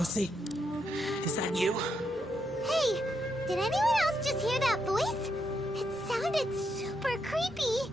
Oh, see. Is that you? Hey, did anyone else just hear that voice? It sounded super creepy.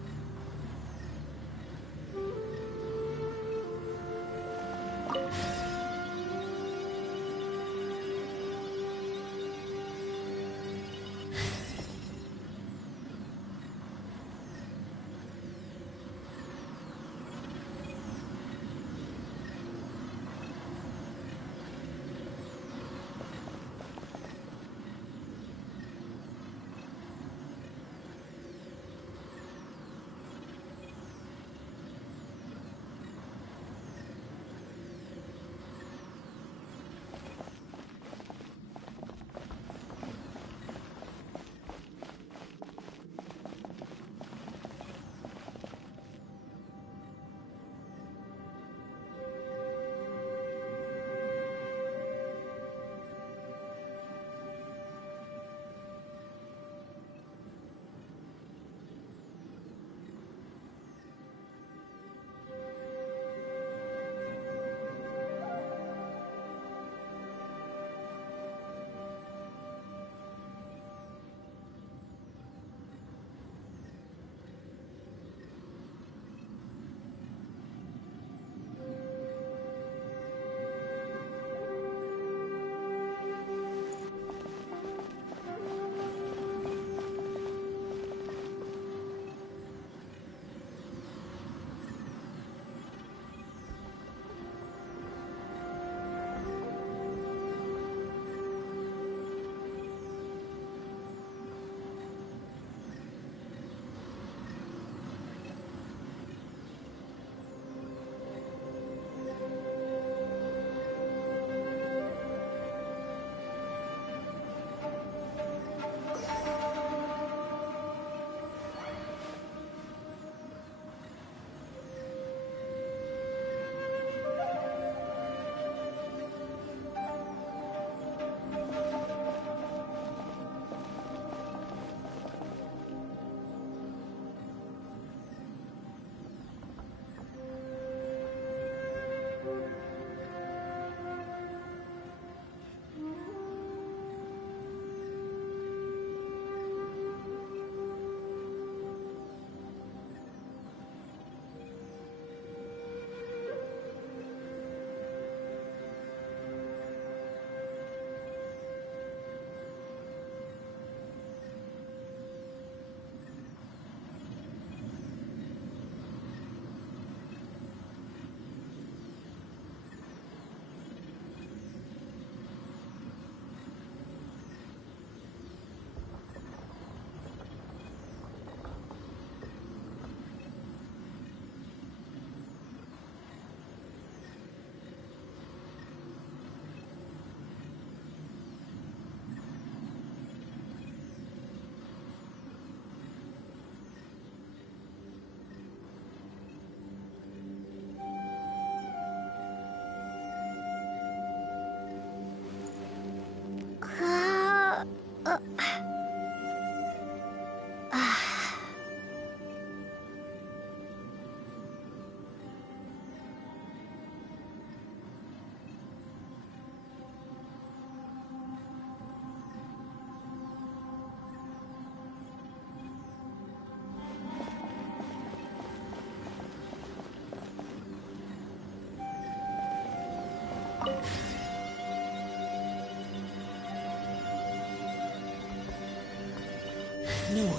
No.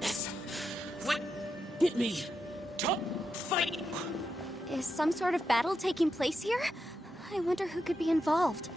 Yes. What? Get me. Top fight. Is some sort of battle taking place here? I wonder who could be involved.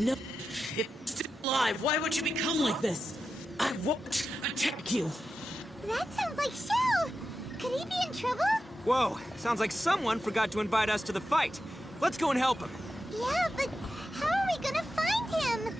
No, it's still alive. Why would you become like this? I won't attack you. That sounds like Shell! Could he be in trouble? Whoa, sounds like someone forgot to invite us to the fight. Let's go and help him. Yeah, but how are we gonna find him?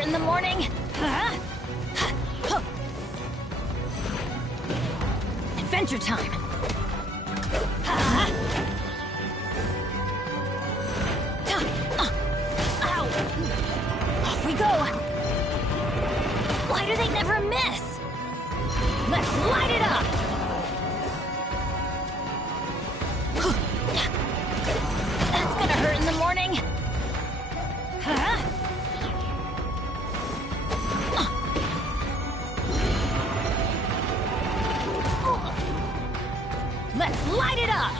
In the morning. Adventure time. Ow. Off we go. Why do they never miss? Let's light it up. That's gonna hurt in the morning. Let's light it up!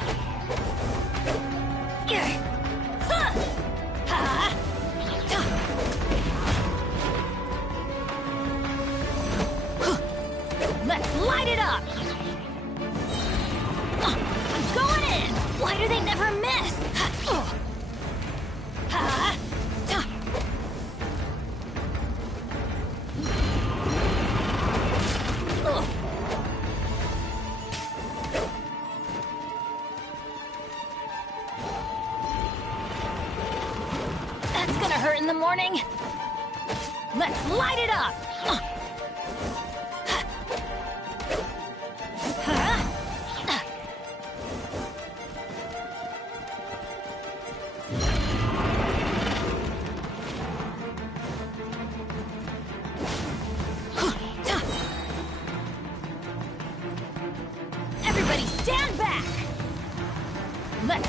Let's light it up! I'm going in! Why do they never miss? That's gonna hurt in the morning. Let's light it up!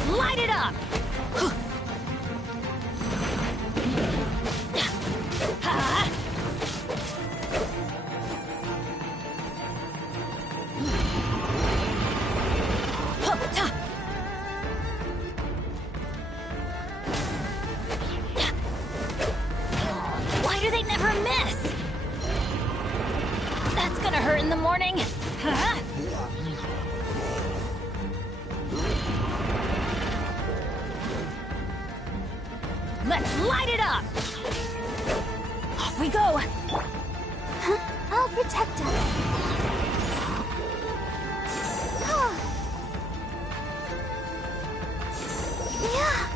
Let's light it up! Ha! Why do they never miss? That's gonna hurt in the morning. Huh? Let's light it up! Off we go! Huh? I'll protect us. Yeah.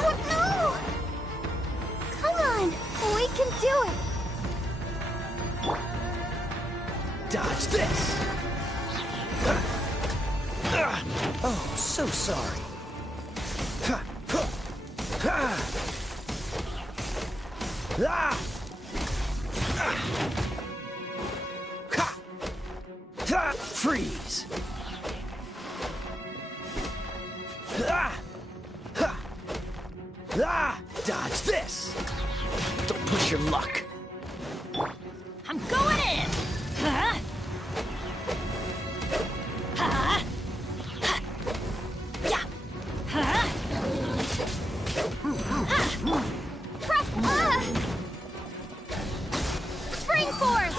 Oh no! Come on, we can do it. Dodge this! Oh, so sorry. Freeze! Dodge this! Don't push your luck. I'm going in! Huh? Huh? Yeah! Huh? Spring force!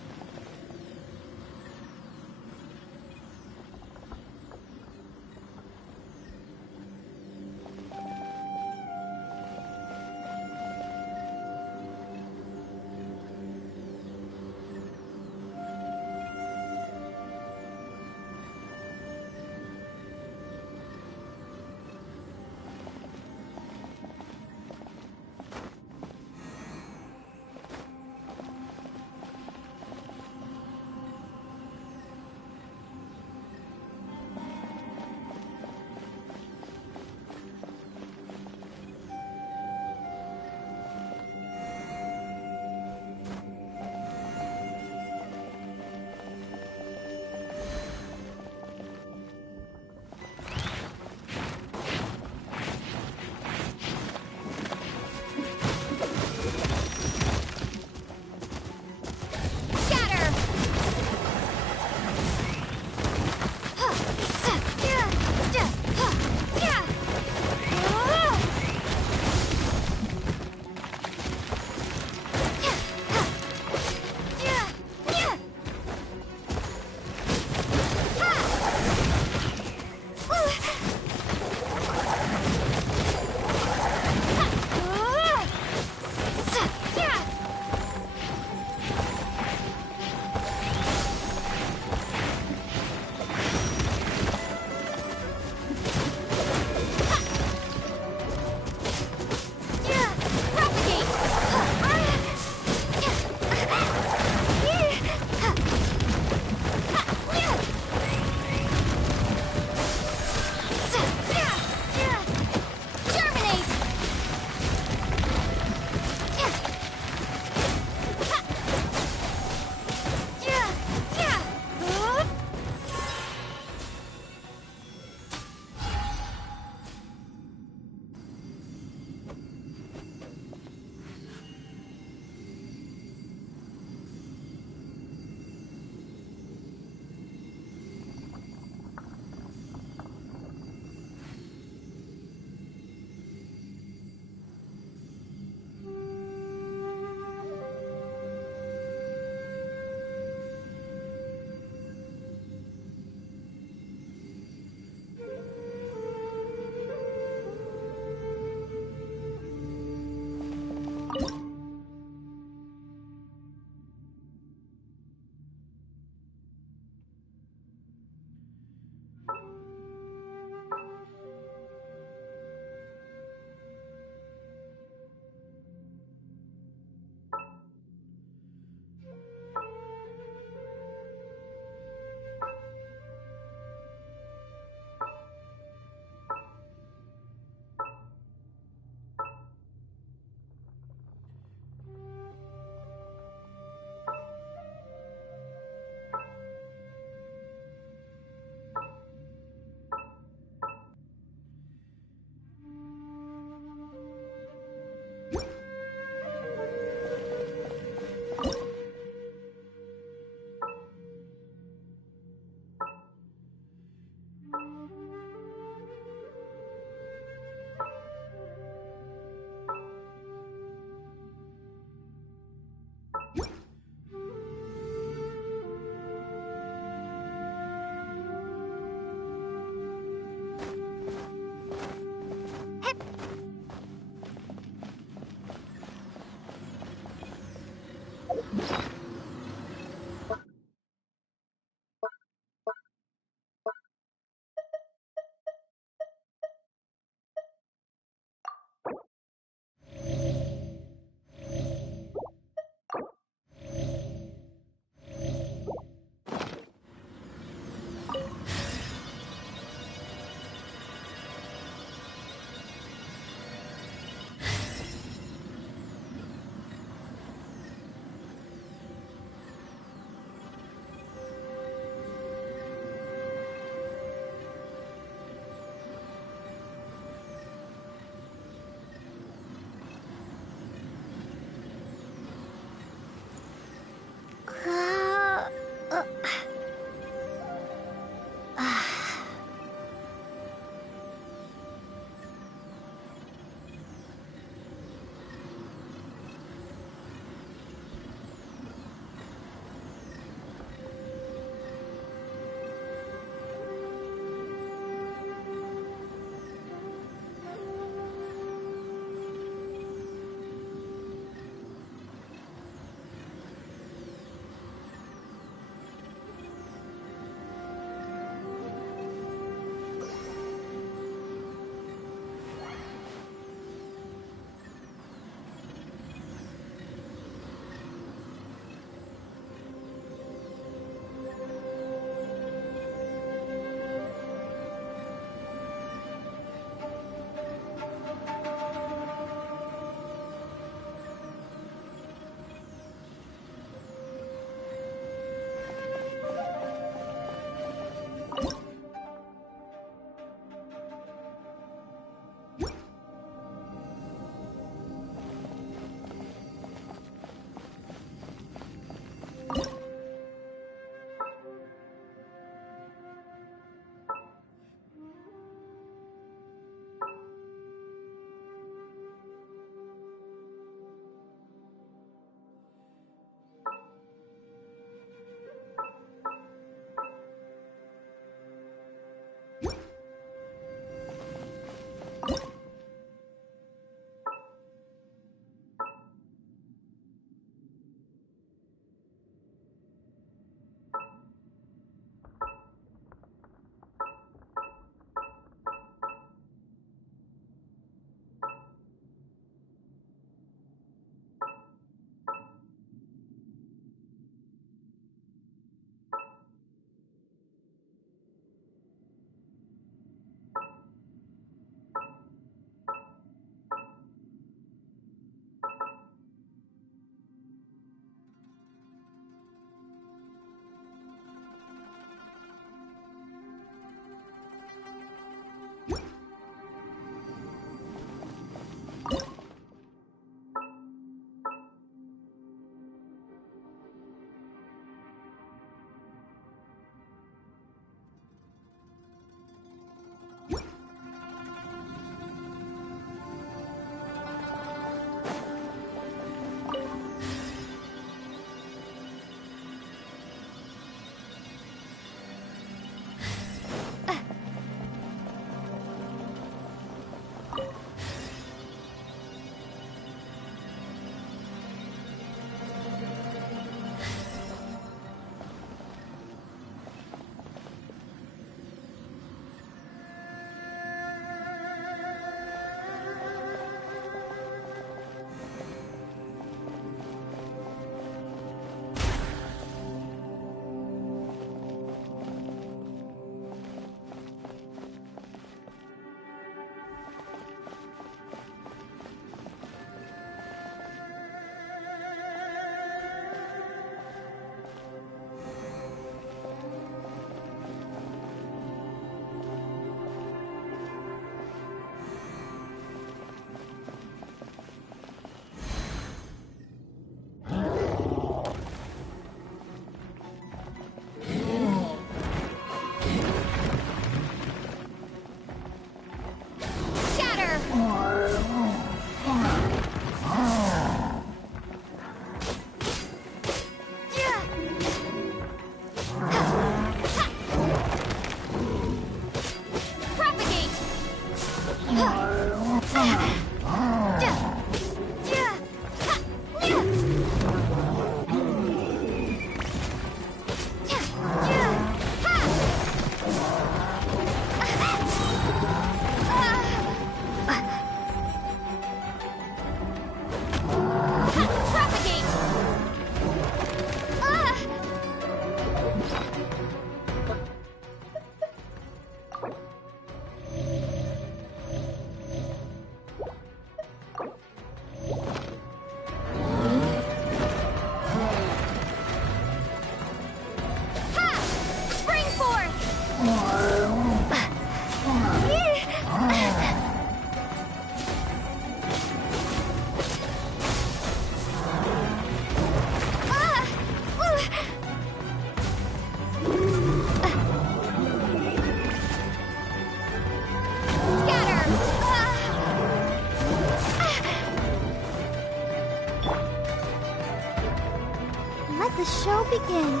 Let the show begin.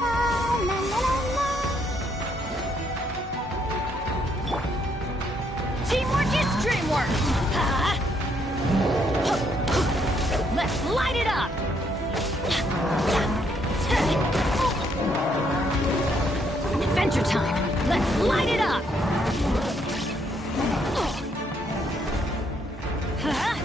La, la, la, la. Teamwork is dreamwork! Huh? Let's light it up! Adventure time! Let's light it up! Huh?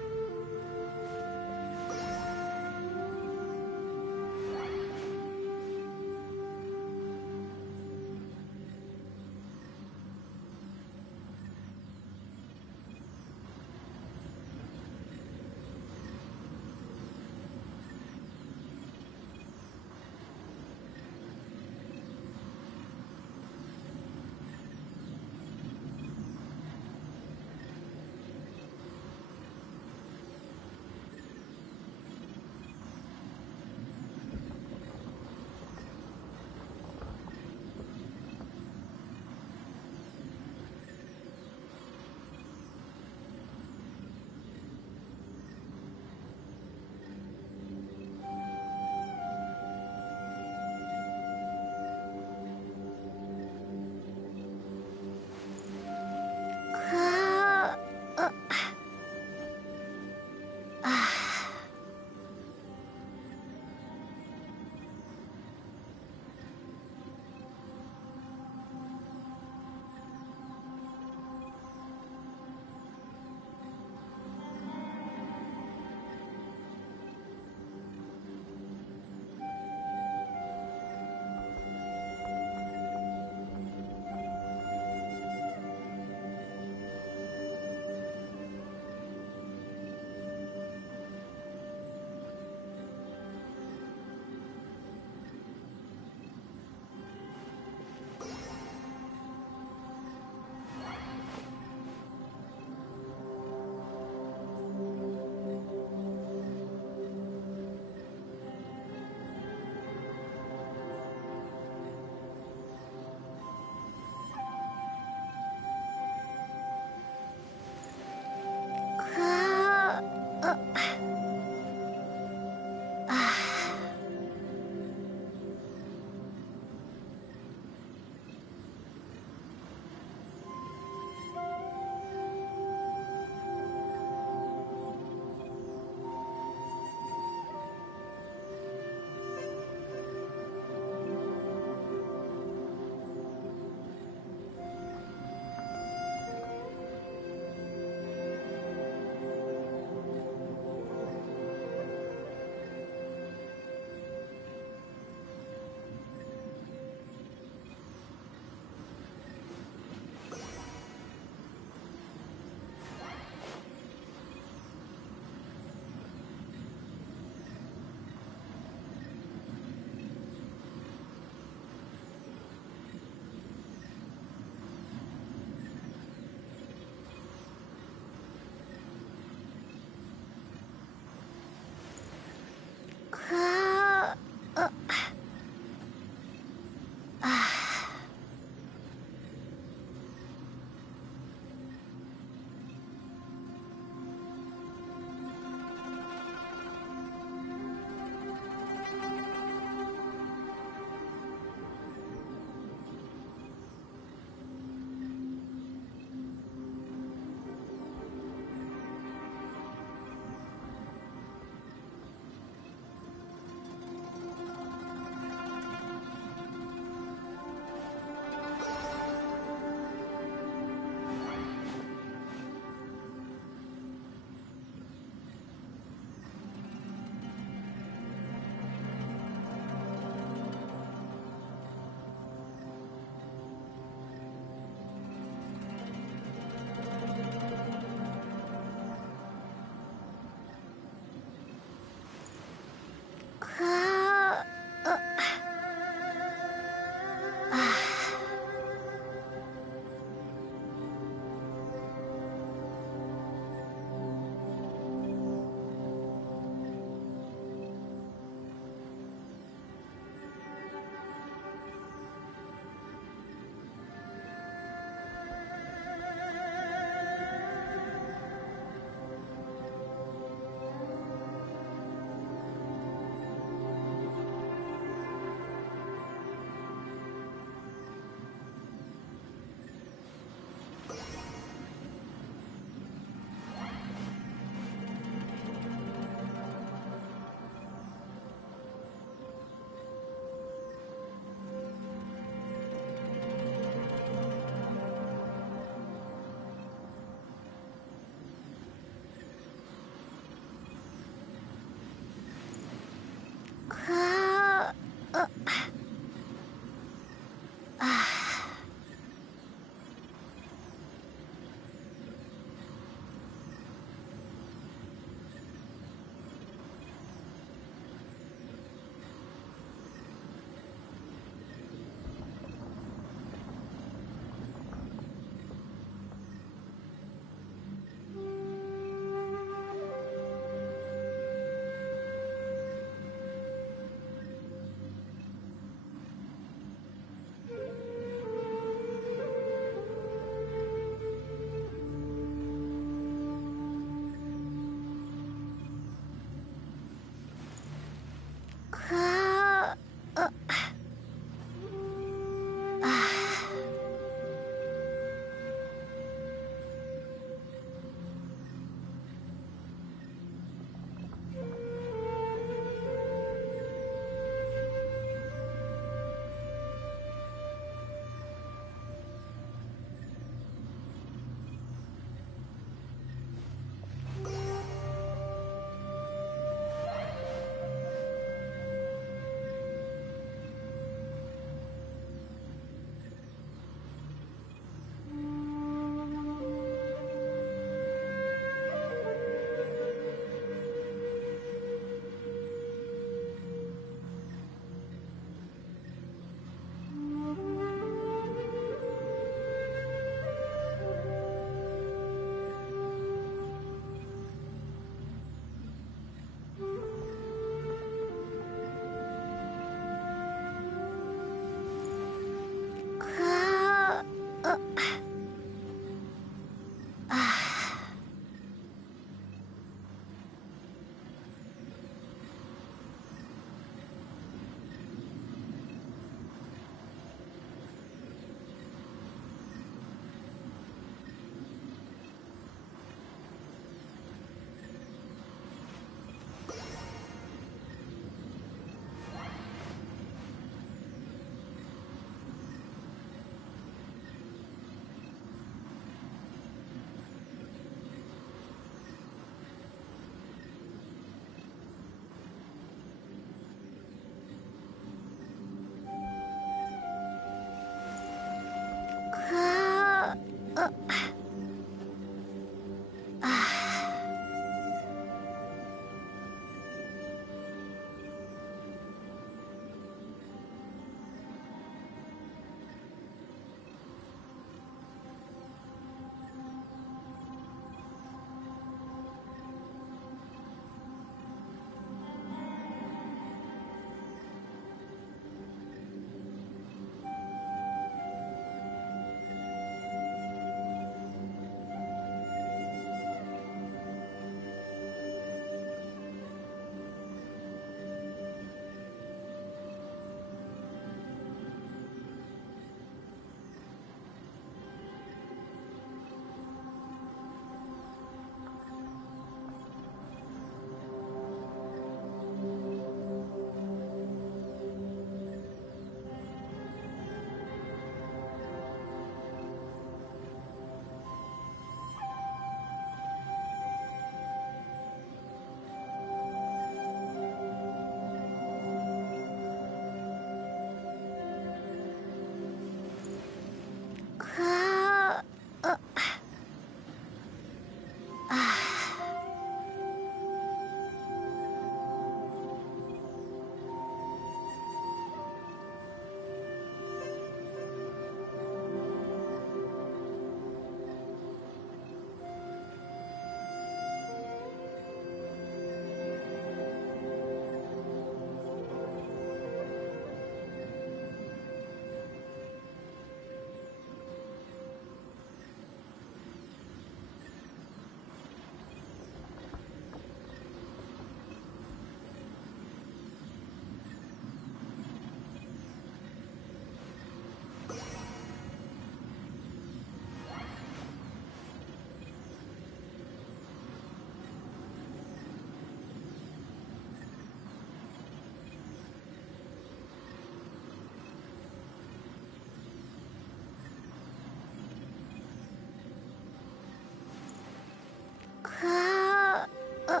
Uh, uh,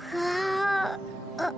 Uh, uh,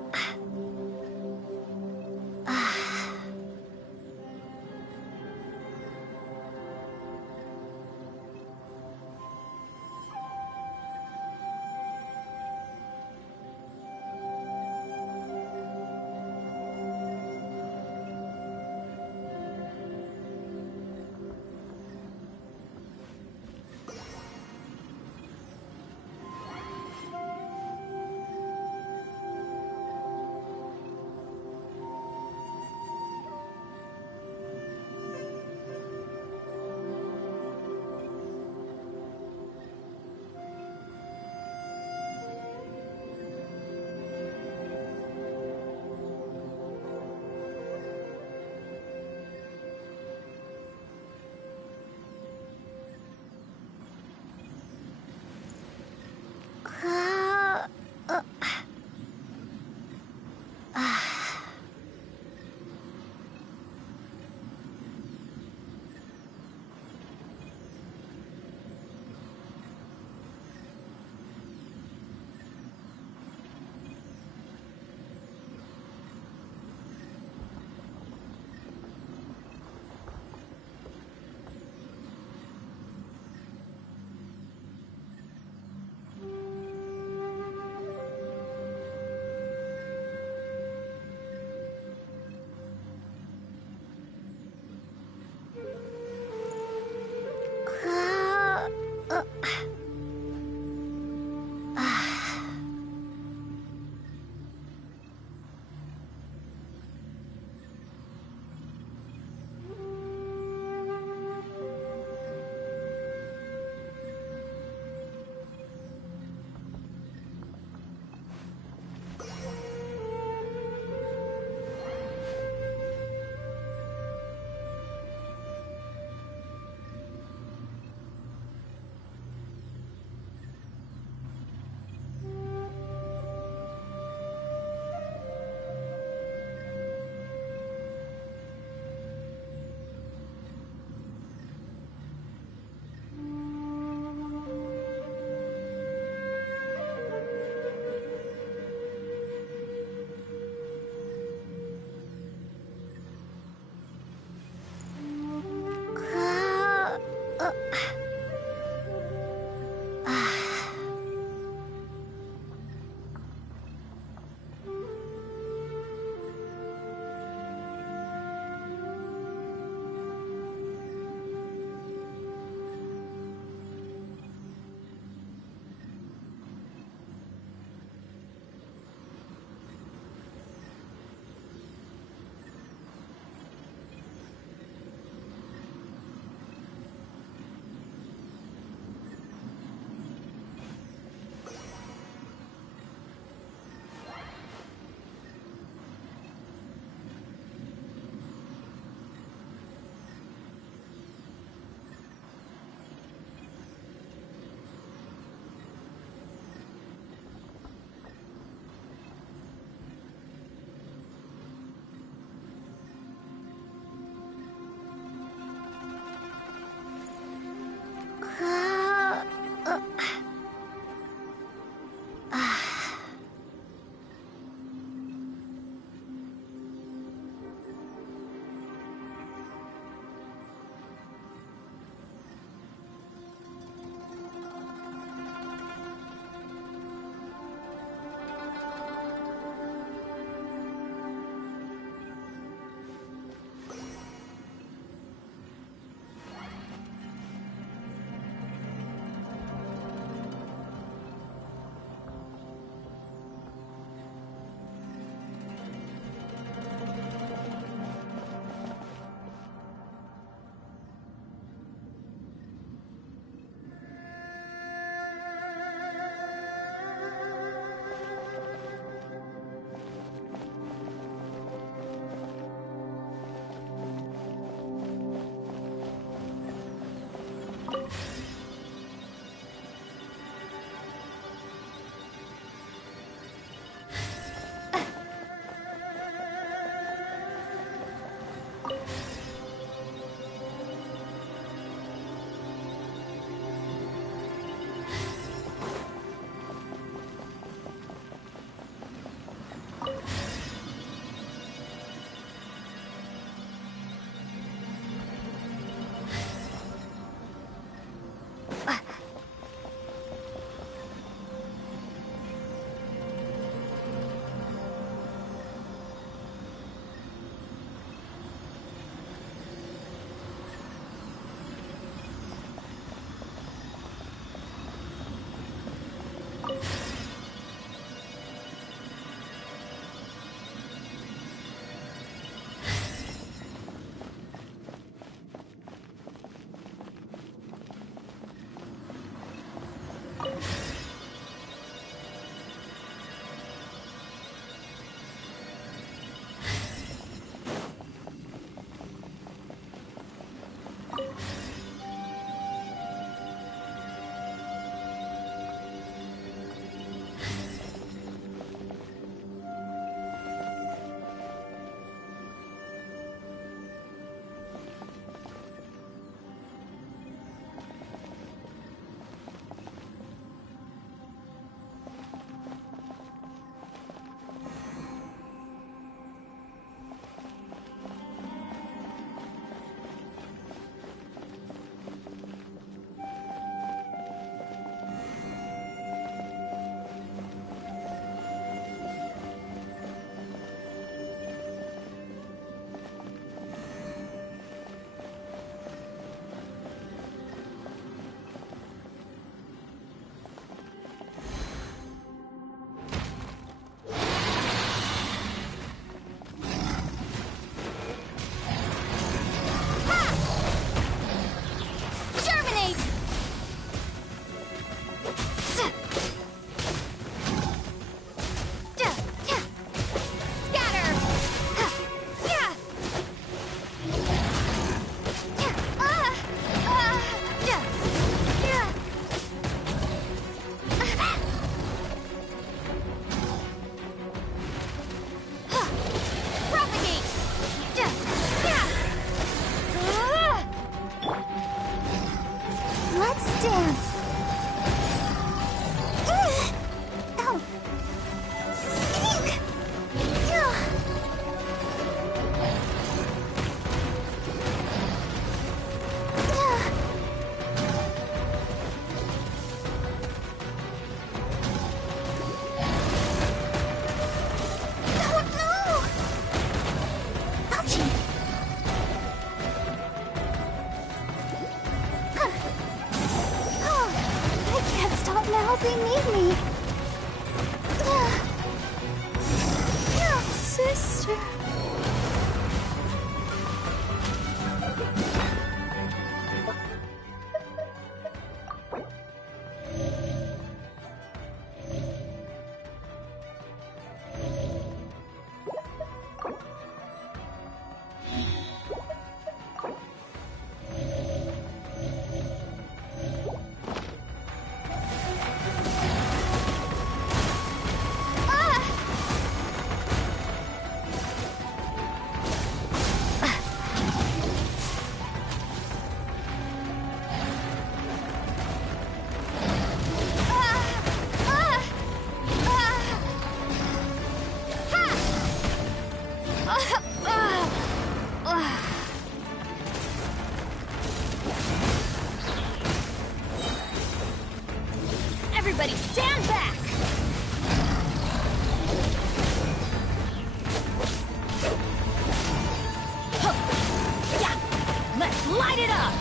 they need me. Sister. Everybody stand back! Yeah! Let's light it up!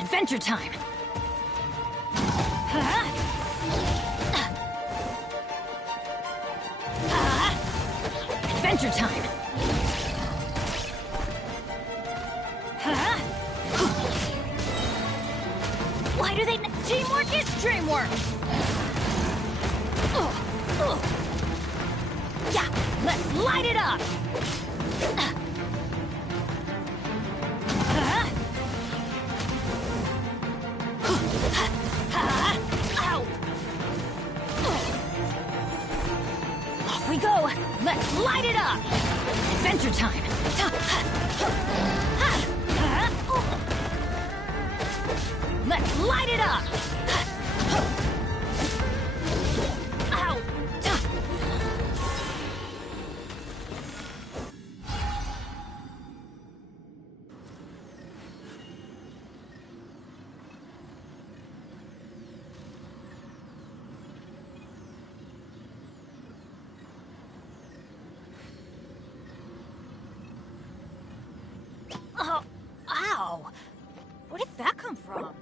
Adventure time! Adventure time! Why do they... Teamwork is dreamwork! Yeah, let's light it up! Ow! Off we go! Let's light it up! Adventure time! Let's light it up! Ow! Oh, ow! Where did that come from?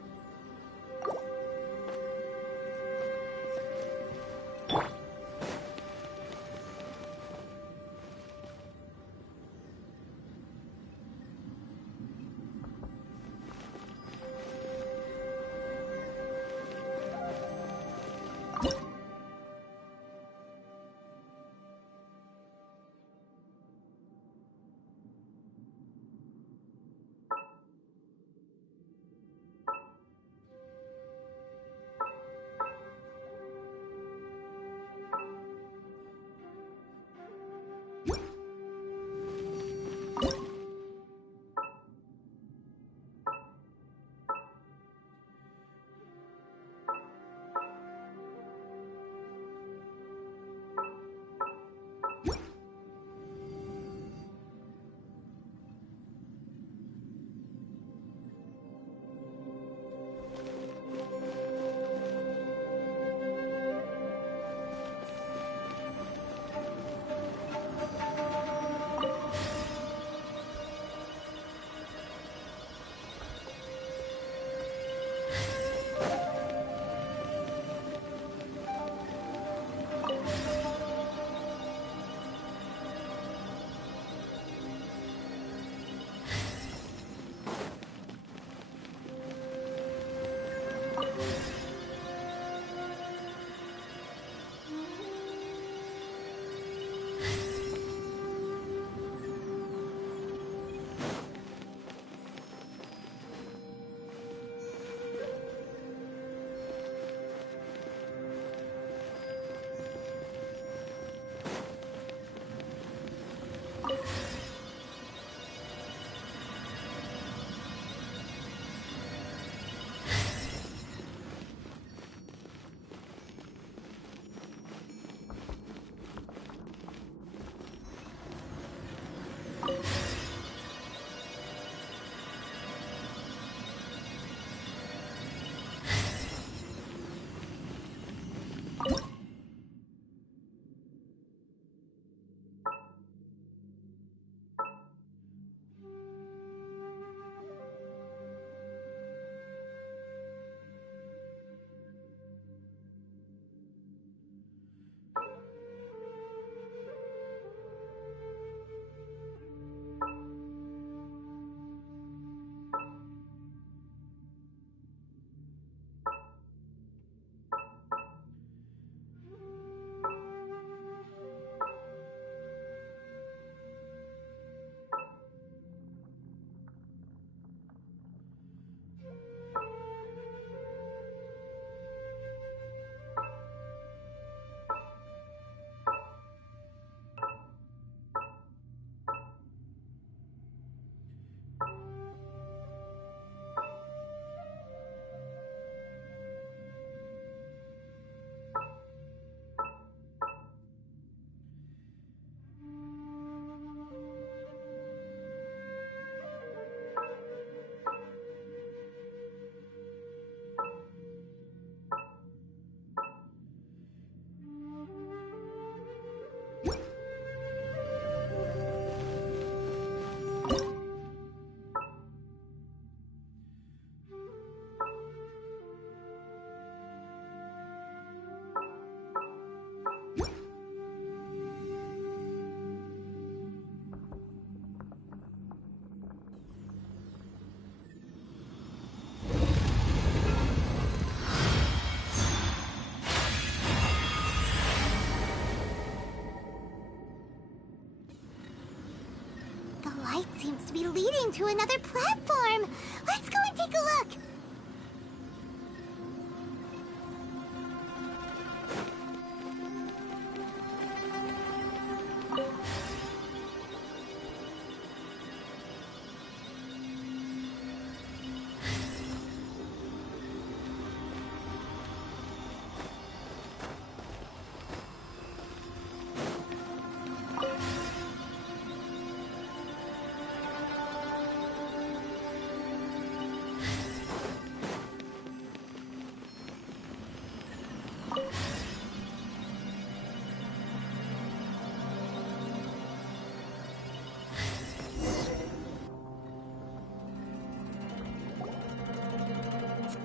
light seems to be leading to another platform. Let's go and take a look.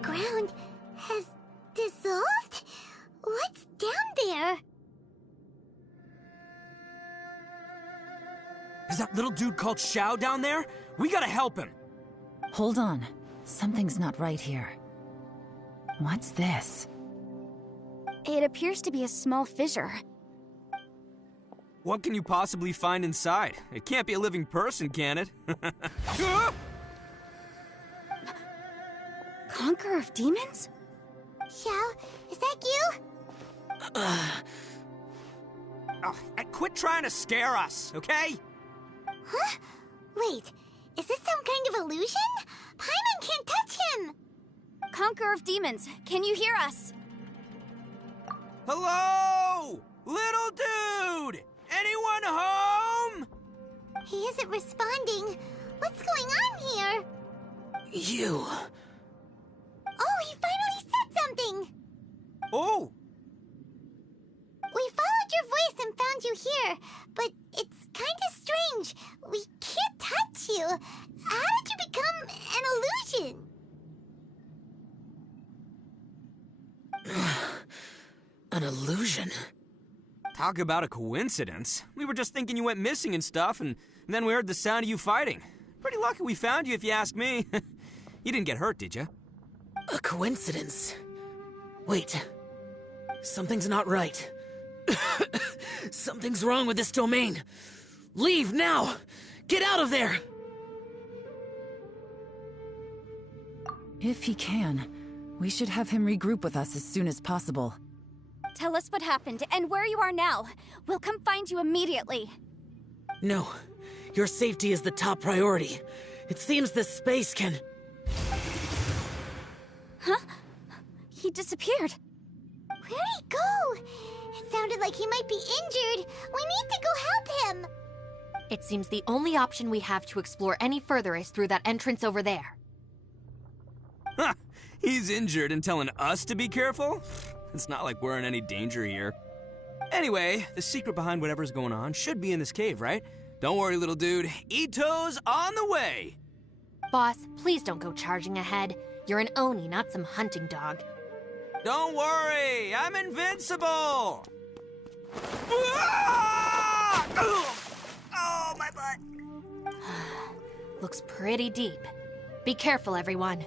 Ground has dissolved? What's down there? Is that little dude called Xiao down there? We gotta help him. Hold on. Something's not right here. What's this? It appears to be a small fissure. What can you possibly find inside? It can't be a living person, can it? Conqueror of demons? Xiao, is that you? Oh, and quit trying to scare us, okay? Huh? Wait, is this some kind of illusion? Paimon can't touch him! Conqueror of demons, can you hear us? Hello? Little dude! Anyone home? He isn't responding. What's going on here? You. Oh, he finally said something! Oh! We followed your voice and found you here, but it's kinda strange. We can't touch you. How did you become an illusion? An illusion? Talk about a coincidence. We were just thinking you went missing and stuff, and then we heard the sound of you fighting. Pretty lucky we found you, if you ask me. You didn't get hurt, did you? A coincidence? Wait. Something's not right. Something's wrong with this domain. Leave now! Get out of there! If he can, we should have him regroup with us as soon as possible. Tell us what happened and where you are now. We'll come find you immediately. No. Your safety is the top priority. It seems this space can... Huh? He disappeared. Where'd he go? It sounded like he might be injured. We need to go help him. It seems the only option we have to explore any further is through that entrance over there. Huh, he's injured and telling us to be careful? It's not like we're in any danger here. Anyway, the secret behind whatever's going on should be in this cave, right? Don't worry, little dude. Ito's on the way! Boss, please don't go charging ahead. You're an Oni, not some hunting dog. Don't worry, I'm invincible! Oh, my butt! Looks pretty deep. Be careful, everyone.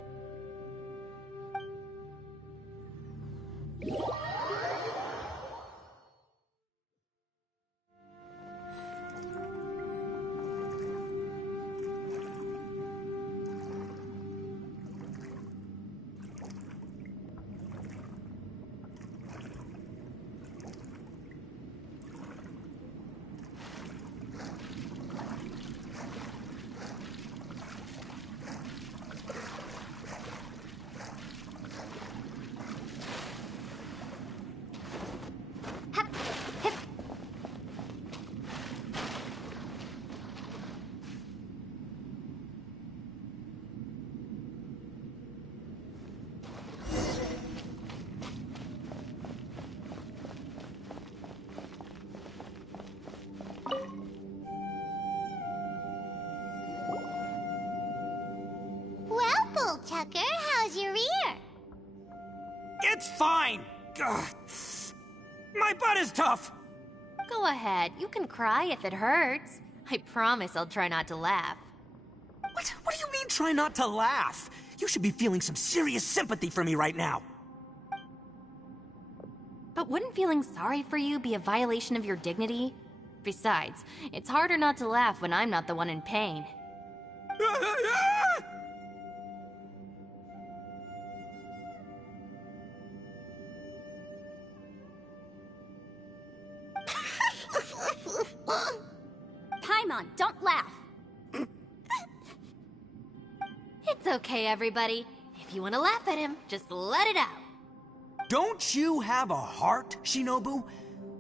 Tucker, how's your ear? It's fine! Ugh. My butt is tough! Go ahead, you can cry if it hurts. I promise I'll try not to laugh. What do you mean, try not to laugh? You should be feeling some serious sympathy for me right now. But wouldn't feeling sorry for you be a violation of your dignity? Besides, it's harder not to laugh when I'm not the one in pain. Paimon, don't laugh. It's okay, everybody. If you want to laugh at him, just let it out. Don't you have a heart, Shinobu?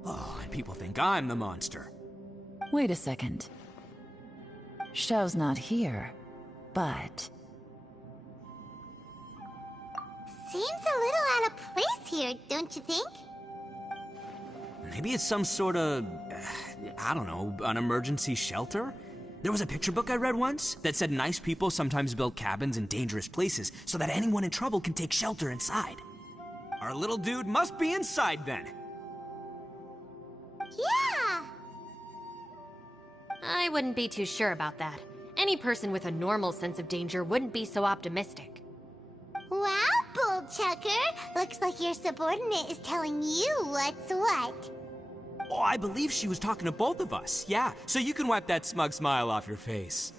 Oh, and people think I'm the monster. Wait a second. Xiao's not here, but... Seems a little out of place here, don't you think? Maybe it's some sort of, I don't know, an emergency shelter? There was a picture book I read once that said nice people sometimes build cabins in dangerous places so that anyone in trouble can take shelter inside. Our little dude must be inside then. Yeah! I wouldn't be too sure about that. Any person with a normal sense of danger wouldn't be so optimistic. Wow, Bullchucker! Looks like your subordinate is telling you what's what. Oh, I believe she was talking to both of us. Yeah, so you can wipe that smug smile off your face.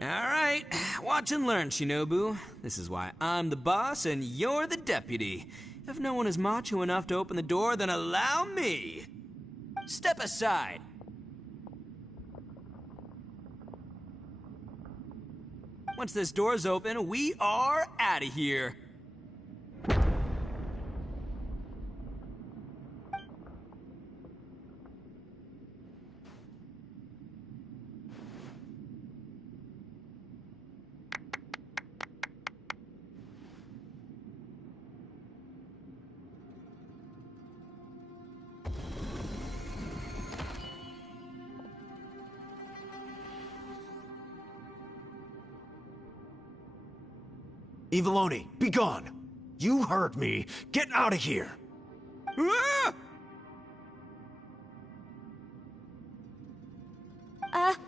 All right, watch and learn, Shinobu. This is why I'm the boss and you're the deputy. If no one is macho enough to open the door, then allow me. Step aside. Once this door's open, we are out of here. Eviloni, be gone! You heard me. Get out of here! Ah!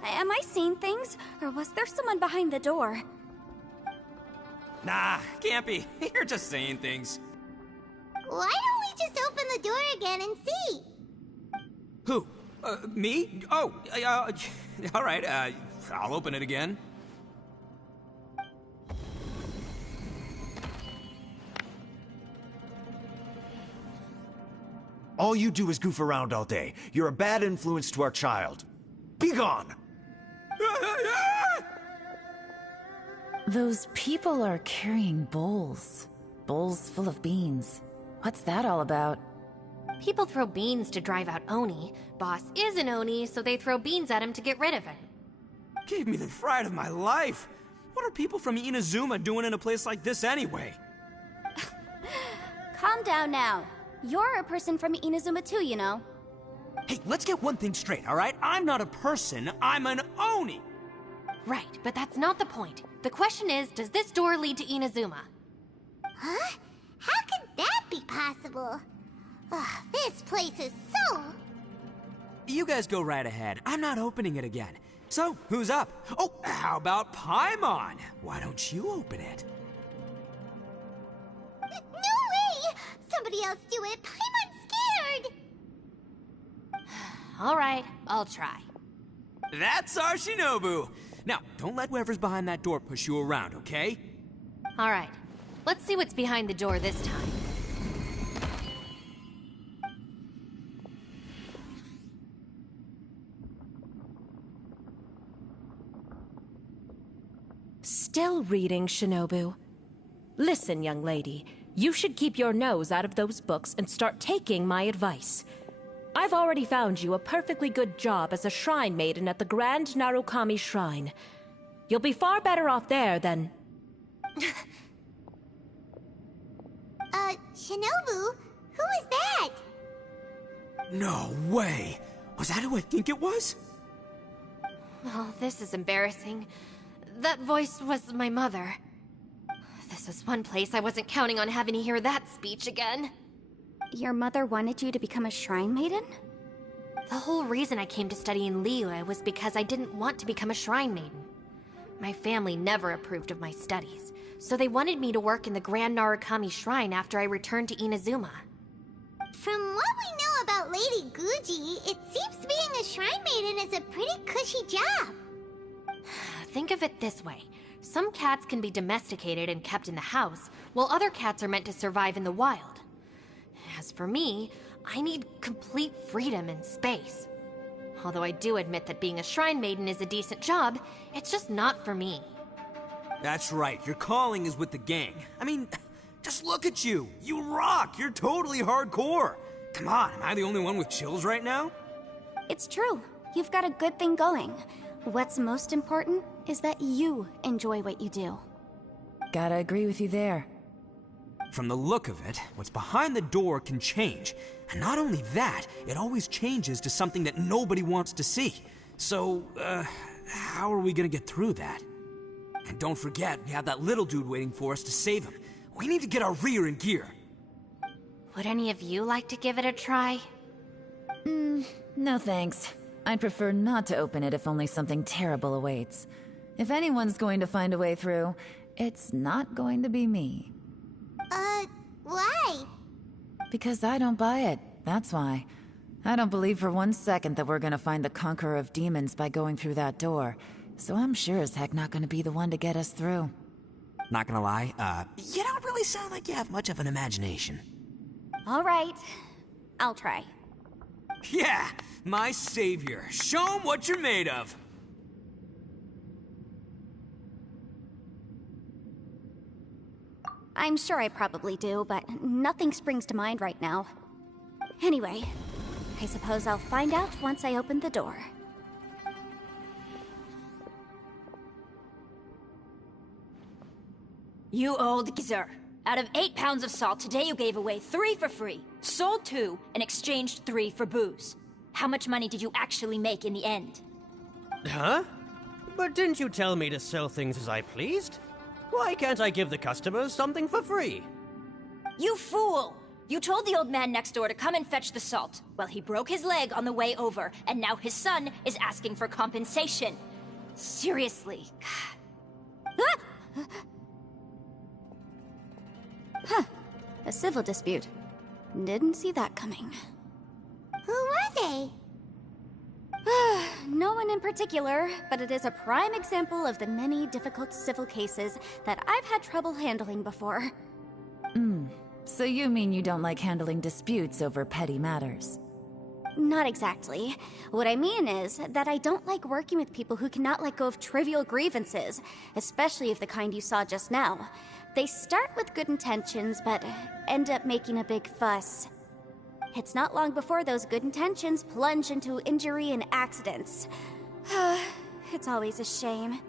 Am I seeing things? Or was there someone behind the door? Nah, can't be. You're just saying things. Why don't we just open the door again and see? Who? Me? Oh, all right, I'll open it again. All you do is goof around all day. You're a bad influence to our child. Be gone! Those people are carrying bowls. Bowls full of beans. What's that all about? People throw beans to drive out Oni. Boss is an Oni, so they throw beans at him to get rid of him. Gave me the fright of my life. What are people from Inazuma doing in a place like this anyway? Calm down now. You're a person from Inazuma too, you know. Hey, let's get one thing straight, all right? I'm not a person, I'm an Oni! Right, but that's not the point. The question is, does this door lead to Inazuma? Huh? How could that be possible? Ugh, this place is so... You guys go right ahead. I'm not opening it again. So, who's up? Oh, how about Paimon? Why don't you open it? No way! Somebody else do it! Paimon's scared! All right, I'll try. That's our Shinobu! Now, don't let whoever's behind that door push you around, okay? All right, let's see what's behind the door this time. Still reading, Shinobu. Listen, young lady. You should keep your nose out of those books and start taking my advice. I've already found you a perfectly good job as a shrine maiden at the Grand Narukami Shrine. You'll be far better off there than... Shinobu? Who is that? No way! Was that who I think it was? Oh, this is embarrassing. That voice was my mother. This was one place I wasn't counting on having to hear that speech again. Your mother wanted you to become a shrine maiden? The whole reason I came to study in Liyue was because I didn't want to become a shrine maiden. My family never approved of my studies, so they wanted me to work in the Grand Narukami Shrine after I returned to Inazuma. From what we know about Lady Guji, it seems being a shrine maiden is a pretty cushy job. think of it this way. Some cats can be domesticated and kept in the house, while other cats are meant to survive in the wild. As for me, I need complete freedom and space. Although I do admit that being a shrine maiden is a decent job, it's just not for me. That's right, your calling is with the gang. I mean, just look at you. You rock. You're totally hardcore. Come on, am I the only one with chills right now? It's true. You've got a good thing going. What's most important is that you enjoy what you do. Gotta agree with you there. From the look of it, what's behind the door can change. And not only that, it always changes to something that nobody wants to see. So, how are we gonna get through that? And don't forget, we have that little dude waiting for us to save him. We need to get our rear in gear. Would any of you like to give it a try? No thanks. I'd prefer not to open it if only something terrible awaits. If anyone's going to find a way through, it's not going to be me. Why? Because I don't buy it, that's why. I don't believe for 1 second that we're gonna find the Conqueror of Demons by going through that door. So I'm sure as heck not gonna be the one to get us through. Not gonna lie, you don't really sound like you have much of an imagination. All right. I'll try. Yeah, my savior. Show 'em what you're made of. I'm sure I probably do, but nothing springs to mind right now. Anyway, I suppose I'll find out once I open the door. You old geezer. Out of 8 pounds of salt, today you gave away 3 for free, sold 2, and exchanged 3 for booze. How much money did you actually make in the end? Huh? But didn't you tell me to sell things as I pleased? Why can't I give the customers something for free? You fool! You told the old man next door to come and fetch the salt. Well, he broke his leg on the way over, and now his son is asking for compensation. Seriously. Huh. A civil dispute. Didn't see that coming. Who were they? No one in particular, but it is a prime example of the many difficult civil cases that I've had trouble handling before. So you mean you don't like handling disputes over petty matters? Not exactly. What I mean is that I don't like working with people who cannot let go of trivial grievances, especially of the kind you saw just now. They start with good intentions, but end up making a big fuss. It's not long before those good intentions plunge into injury and accidents. It's always a shame.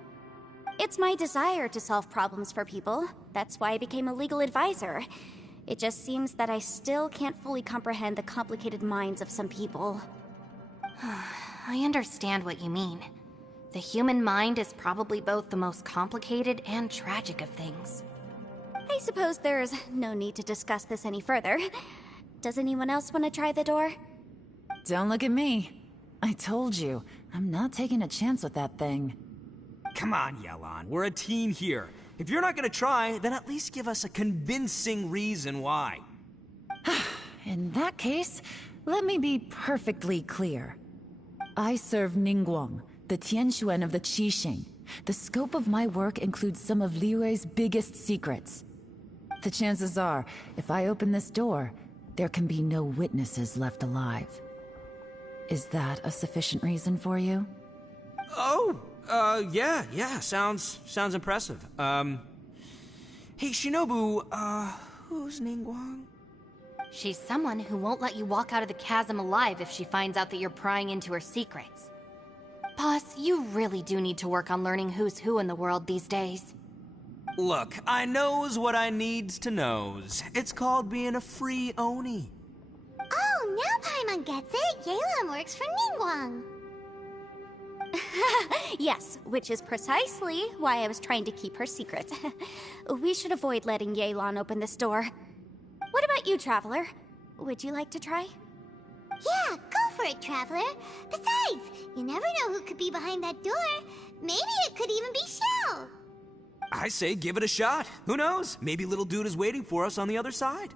It's my desire to solve problems for people. That's why I became a legal advisor. It just seems that I still can't fully comprehend the complicated minds of some people. I understand what you mean. The human mind is probably both the most complicated and tragic of things. I suppose there's no need to discuss this any further. Does anyone else want to try the door? Don't look at me. I told you, I'm not taking a chance with that thing. Come on, Yelan. We're a team here. If you're not gonna try, then at least give us a convincing reason why. In that case, let me be perfectly clear. I serve Ningguang, the Tianxuan of the Qixing. The scope of my work includes some of Liyue's biggest secrets. The chances are, if I open this door, there can be no witnesses left alive. Is that a sufficient reason for you? Oh, yeah, sounds impressive. Hey, Shinobu, who's Ningguang? She's someone who won't let you walk out of the chasm alive if she finds out that you're prying into her secrets. Boss, you really do need to work on learning who's who in the world these days. Look, I knows what I needs to knows. It's called being a free Oni. Oh, now Paimon gets it. Yelan works for Ningguang. Yes, which is precisely why I was trying to keep her secret. We should avoid letting Yelan open this door. What about you, Traveler? Would you like to try? Yeah, go for it, Traveler. Besides, you never know who could be behind that door. Maybe it could even be Shell. I say give it a shot. Who knows? Maybe little dude is waiting for us on the other side.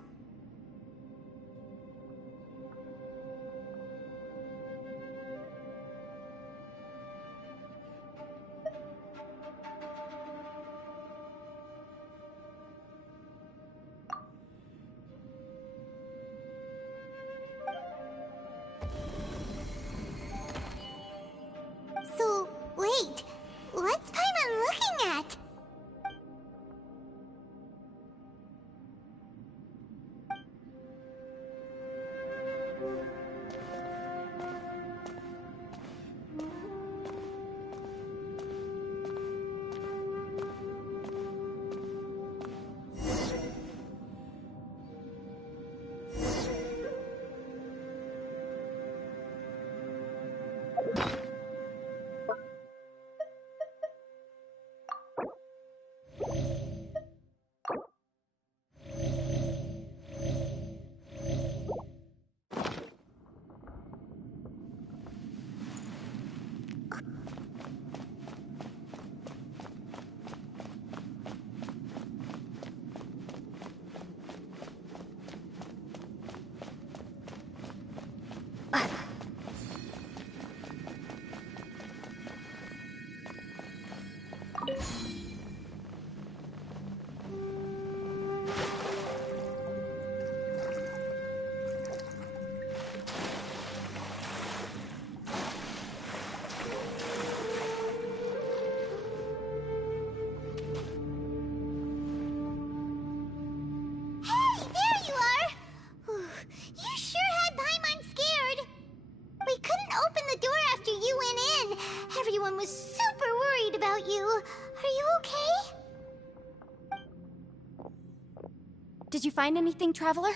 Did you find anything, Traveler?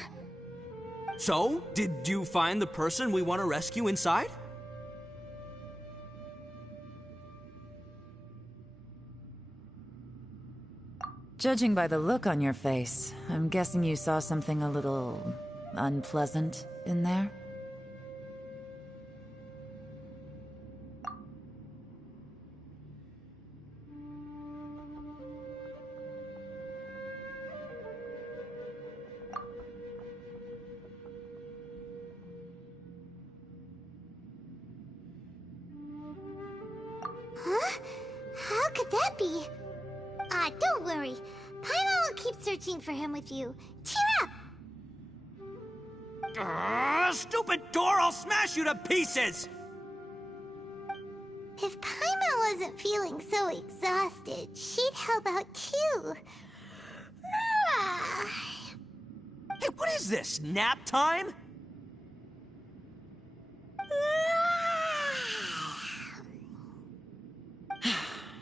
So, did you find the person we want to rescue inside? Judging by the look on your face, I'm guessing you saw something a little unpleasant in there? Huh? How could that be? Don't worry. Paimon will keep searching for him with you. Cheer up! Stupid door! I'll smash you to pieces! If Paimon wasn't feeling so exhausted, she'd help out too. Hey, what is this? Nap time?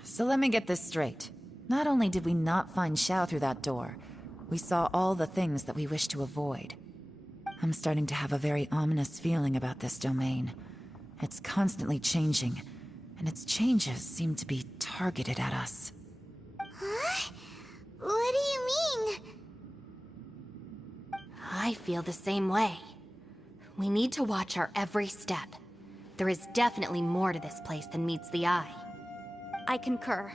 So let me get this straight. Not only did we not find Xiao through that door, we saw all the things that we wish to avoid. I'm starting to have a very ominous feeling about this domain. It's constantly changing, and its changes seem to be targeted at us. Huh? What do you mean? I feel the same way. We need to watch our every step. There is definitely more to this place than meets the eye. I concur.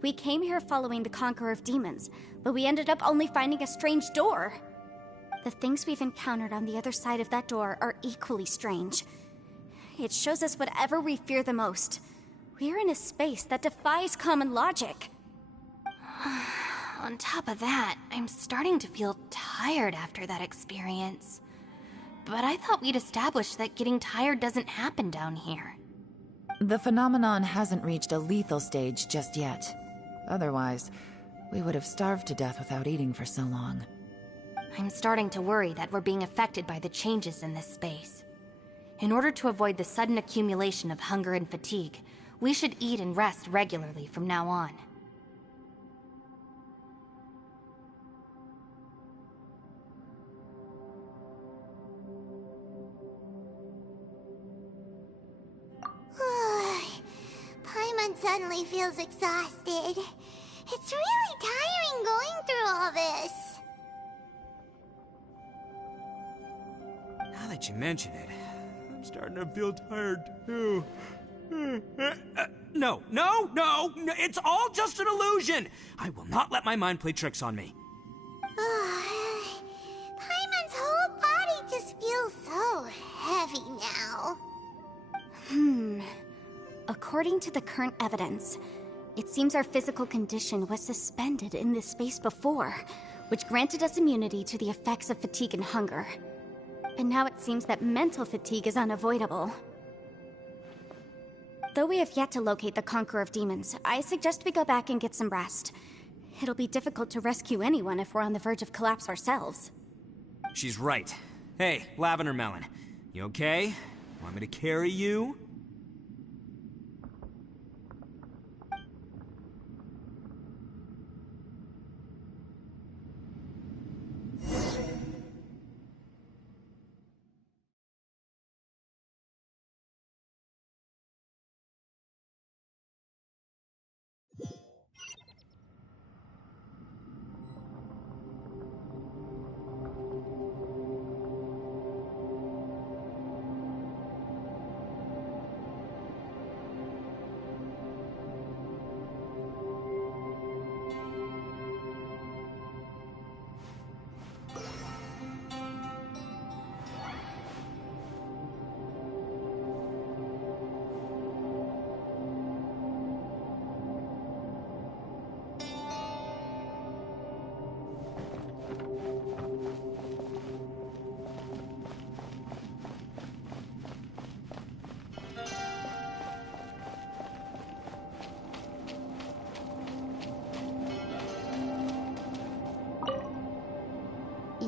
We came here following the Conqueror of Demons, but we ended up only finding a strange door. The things we've encountered on the other side of that door are equally strange. It shows us whatever we fear the most. We're in a space that defies common logic. On top of that, I'm starting to feel tired after that experience. But I thought we'd established that getting tired doesn't happen down here. The phenomenon hasn't reached a lethal stage just yet. Otherwise, we would have starved to death without eating for so long. I'm starting to worry that we're being affected by the changes in this space. In order to avoid the sudden accumulation of hunger and fatigue, we should eat and rest regularly from now on. Paimon suddenly feels exhausted. It's really tiring going through all this. Now that you mention it, I'm starting to feel tired too. No, it's all just an illusion! I will not let my mind play tricks on me. Paimon's whole body just feels so heavy now. According to the current evidence, it seems our physical condition was suspended in this space before, which granted us immunity to the effects of fatigue and hunger. But now it seems that mental fatigue is unavoidable. Though we have yet to locate the Conqueror of Demons, I suggest we go back and get some rest. It'll be difficult to rescue anyone if we're on the verge of collapse ourselves. She's right. Hey, Lavender Melon, you okay? Want me to carry you?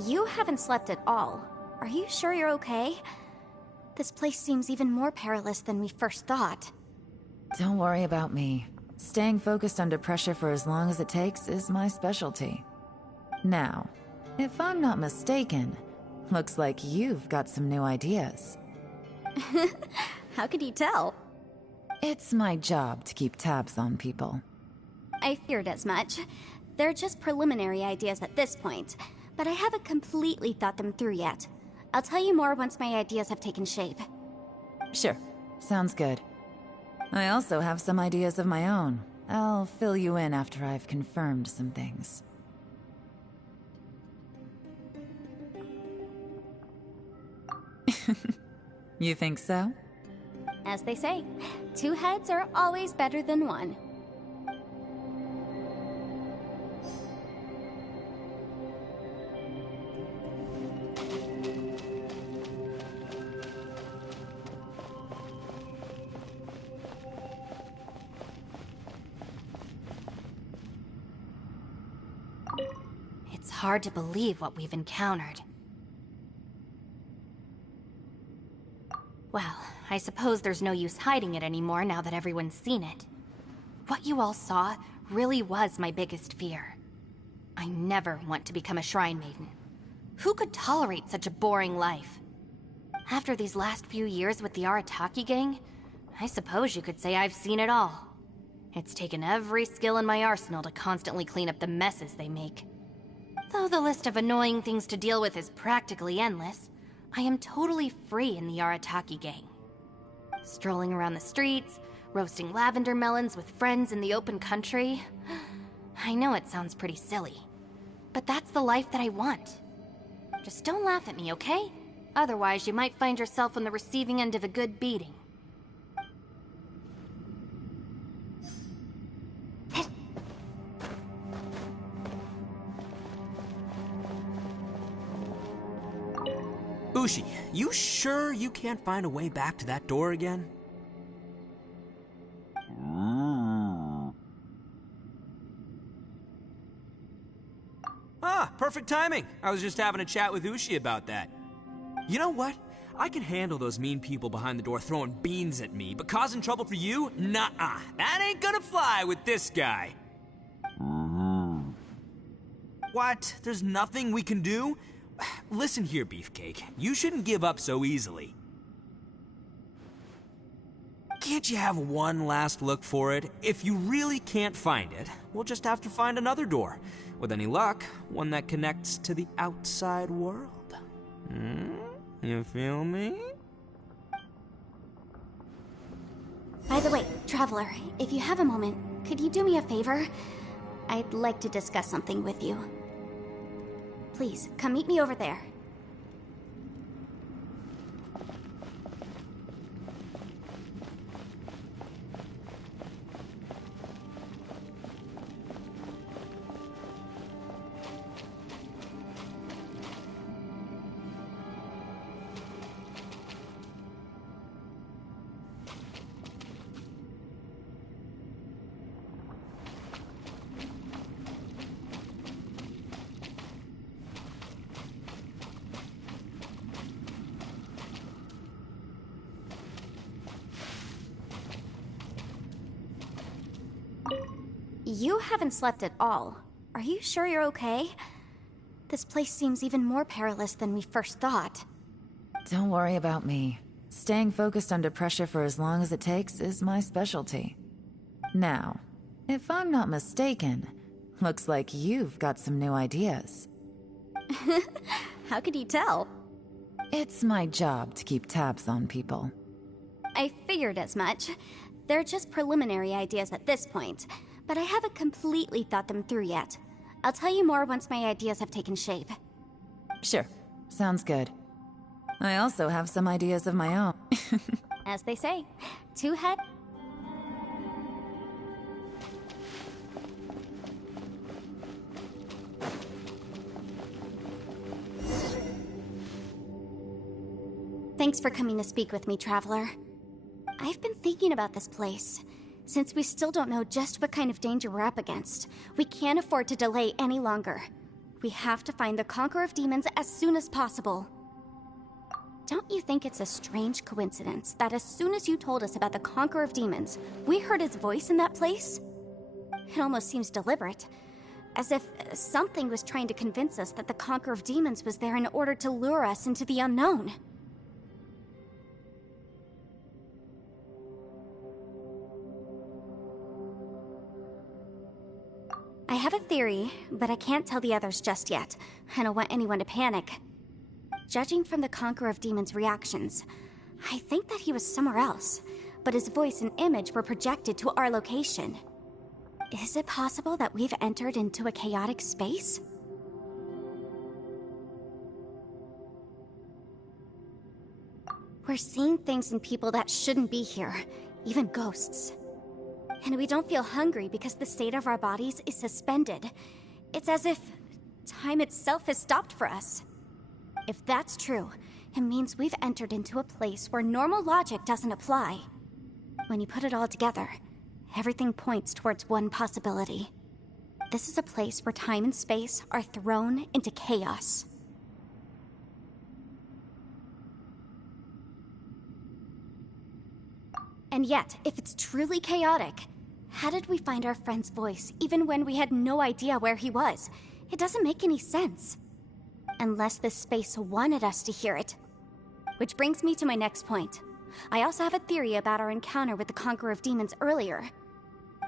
You haven't slept at all. Are you sure you're okay? This place seems even more perilous than we first thought. Don't worry about me. Staying focused under pressure for as long as it takes is my specialty. Now, If I'm not mistaken, looks like you've got some new ideas. How could you tell? It's my job to keep tabs on people. I feared as much. They're just preliminary ideas at this point, but I haven't completely thought them through yet. I'll tell you more once my ideas have taken shape. Sure, sounds good. I also have some ideas of my own. I'll fill you in after I've confirmed some things. You think so? As they say, two heads are always better than one. It's hard to believe what we've encountered. Well, I suppose there's no use hiding it anymore now that everyone's seen it. What you all saw really was my biggest fear. I never want to become a Shrine Maiden. Who could tolerate such a boring life? After these last few years with the Arataki gang, I suppose you could say I've seen it all. It's taken every skill in my arsenal to constantly clean up the messes they make. Though the list of annoying things to deal with is practically endless, I am totally free in the Arataki gang. Strolling around the streets, roasting lavender melons with friends in the open country. I know it sounds pretty silly, but that's the life that I want. Just don't laugh at me, okay? Otherwise, you might find yourself on the receiving end of a good beating. Ushi, you sure you can't find a way back to that door again? Ah, perfect timing. I was just having a chat with Ushi about that. You know what? I can handle those mean people behind the door throwing beans at me, but causing trouble for you? Nuh-uh. That ain't gonna fly with this guy. What? There's nothing we can do? Listen here, Beefcake. You shouldn't give up so easily. Can't you have one last look for it? If you really can't find it, we'll just have to find another door. With any luck, one that connects to the outside world. You feel me? By the way, Traveler, if you have a moment, could you do me a favor? I'd like to discuss something with you. Please, come meet me over there. You haven't slept at all. Are you sure you're okay? This place seems even more perilous than we first thought. Don't worry about me. Staying focused under pressure for as long as it takes is my specialty. Now, if I'm not mistaken, looks like you've got some new ideas. How could you tell? It's my job to keep tabs on people. I figured as much. They're just preliminary ideas at this point, but I haven't completely thought them through yet. I'll tell you more once my ideas have taken shape. Sure, sounds good. I also have some ideas of my own. As they say, two head... Thanks for coming to speak with me, Traveler. I've been thinking about this place. Since we still don't know just what kind of danger we're up against, we can't afford to delay any longer. We have to find the Conqueror of Demons as soon as possible. Don't you think it's a strange coincidence that as soon as you told us about the Conqueror of Demons, we heard his voice in that place? It almost seems deliberate. As if something was trying to convince us that the Conqueror of Demons was there in order to lure us into the unknown. I have a theory, but I can't tell the others just yet. I don't want anyone to panic. Judging from the Conqueror of Demons' reactions, I think that he was somewhere else, but his voice and image were projected to our location. Is it possible that we've entered into a chaotic space? We're seeing things in people that shouldn't be here, even ghosts. And we don't feel hungry because the state of our bodies is suspended. It's as if time itself has stopped for us. If that's true, it means we've entered into a place where normal logic doesn't apply. When you put it all together, everything points towards one possibility. This is a place where time and space are thrown into chaos. And yet, if it's truly chaotic, how did we find our friend's voice even when we had no idea where he was? It doesn't make any sense. Unless this space wanted us to hear it. Which brings me to my next point. I also have a theory about our encounter with the Conqueror of Demons earlier.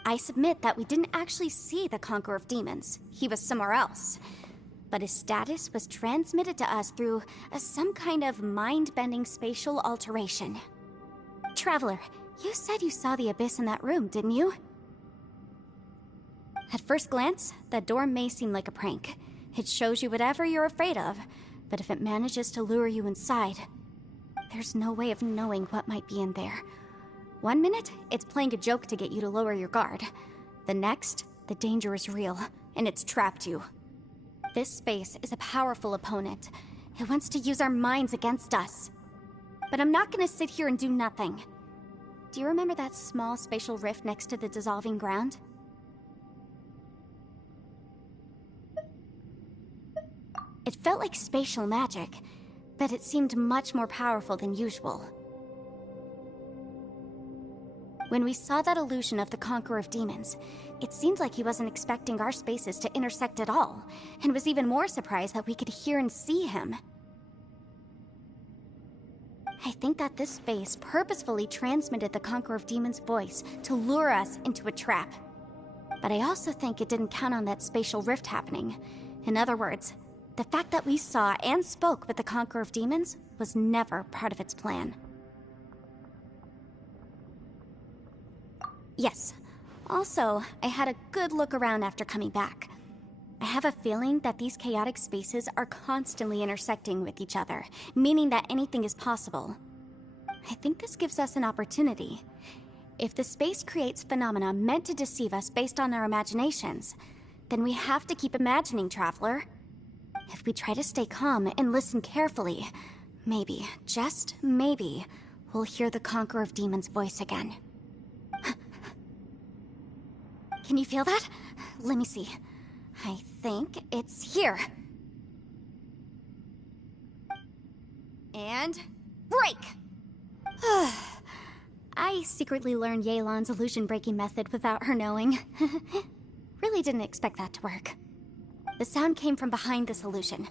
I submit that we didn't actually see the Conqueror of Demons. He was somewhere else. But his status was transmitted to us through some kind of mind-bending spatial alteration. Traveler, you said you saw the abyss in that room, didn't you? At first glance, that door may seem like a prank. It shows you whatever you're afraid of, but if it manages to lure you inside, there's no way of knowing what might be in there. One minute, it's playing a joke to get you to lower your guard. The next, the danger is real, and it's trapped you. This space is a powerful opponent. It wants to use our minds against us. But I'm not gonna sit here and do nothing. Do you remember that small spatial rift next to the dissolving ground? It felt like spatial magic, but it seemed much more powerful than usual. When we saw that illusion of the Conqueror of Demons, it seemed like he wasn't expecting our spaces to intersect at all, and was even more surprised that we could hear and see him. I think that this space purposefully transmitted the Conqueror of Demons' voice to lure us into a trap. But I also think it didn't count on that spatial rift happening. In other words, the fact that we saw and spoke with the Conqueror of Demons was never part of its plan. Yes. Also, I had a good look around after coming back. I have a feeling that these chaotic spaces are constantly intersecting with each other, meaning that anything is possible. I think this gives us an opportunity. If the space creates phenomena meant to deceive us based on our imaginations, then we have to keep imagining, Traveler. If we try to stay calm and listen carefully, maybe, just maybe, we'll hear the Conqueror of Demons' voice again. Can you feel that? Let me see. I think it's here. And break! I secretly learned Yelan's illusion-breaking method without her knowing. Really didn't expect that to work. The sound came from behind this illusion.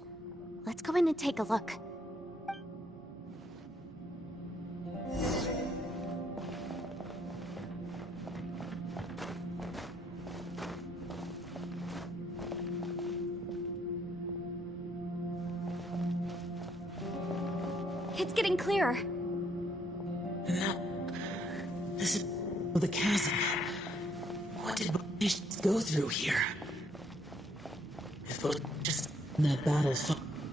Let's go in and take a look. It's getting clearer. And now, this is the chasm. What did we go through here? If it was just in that battle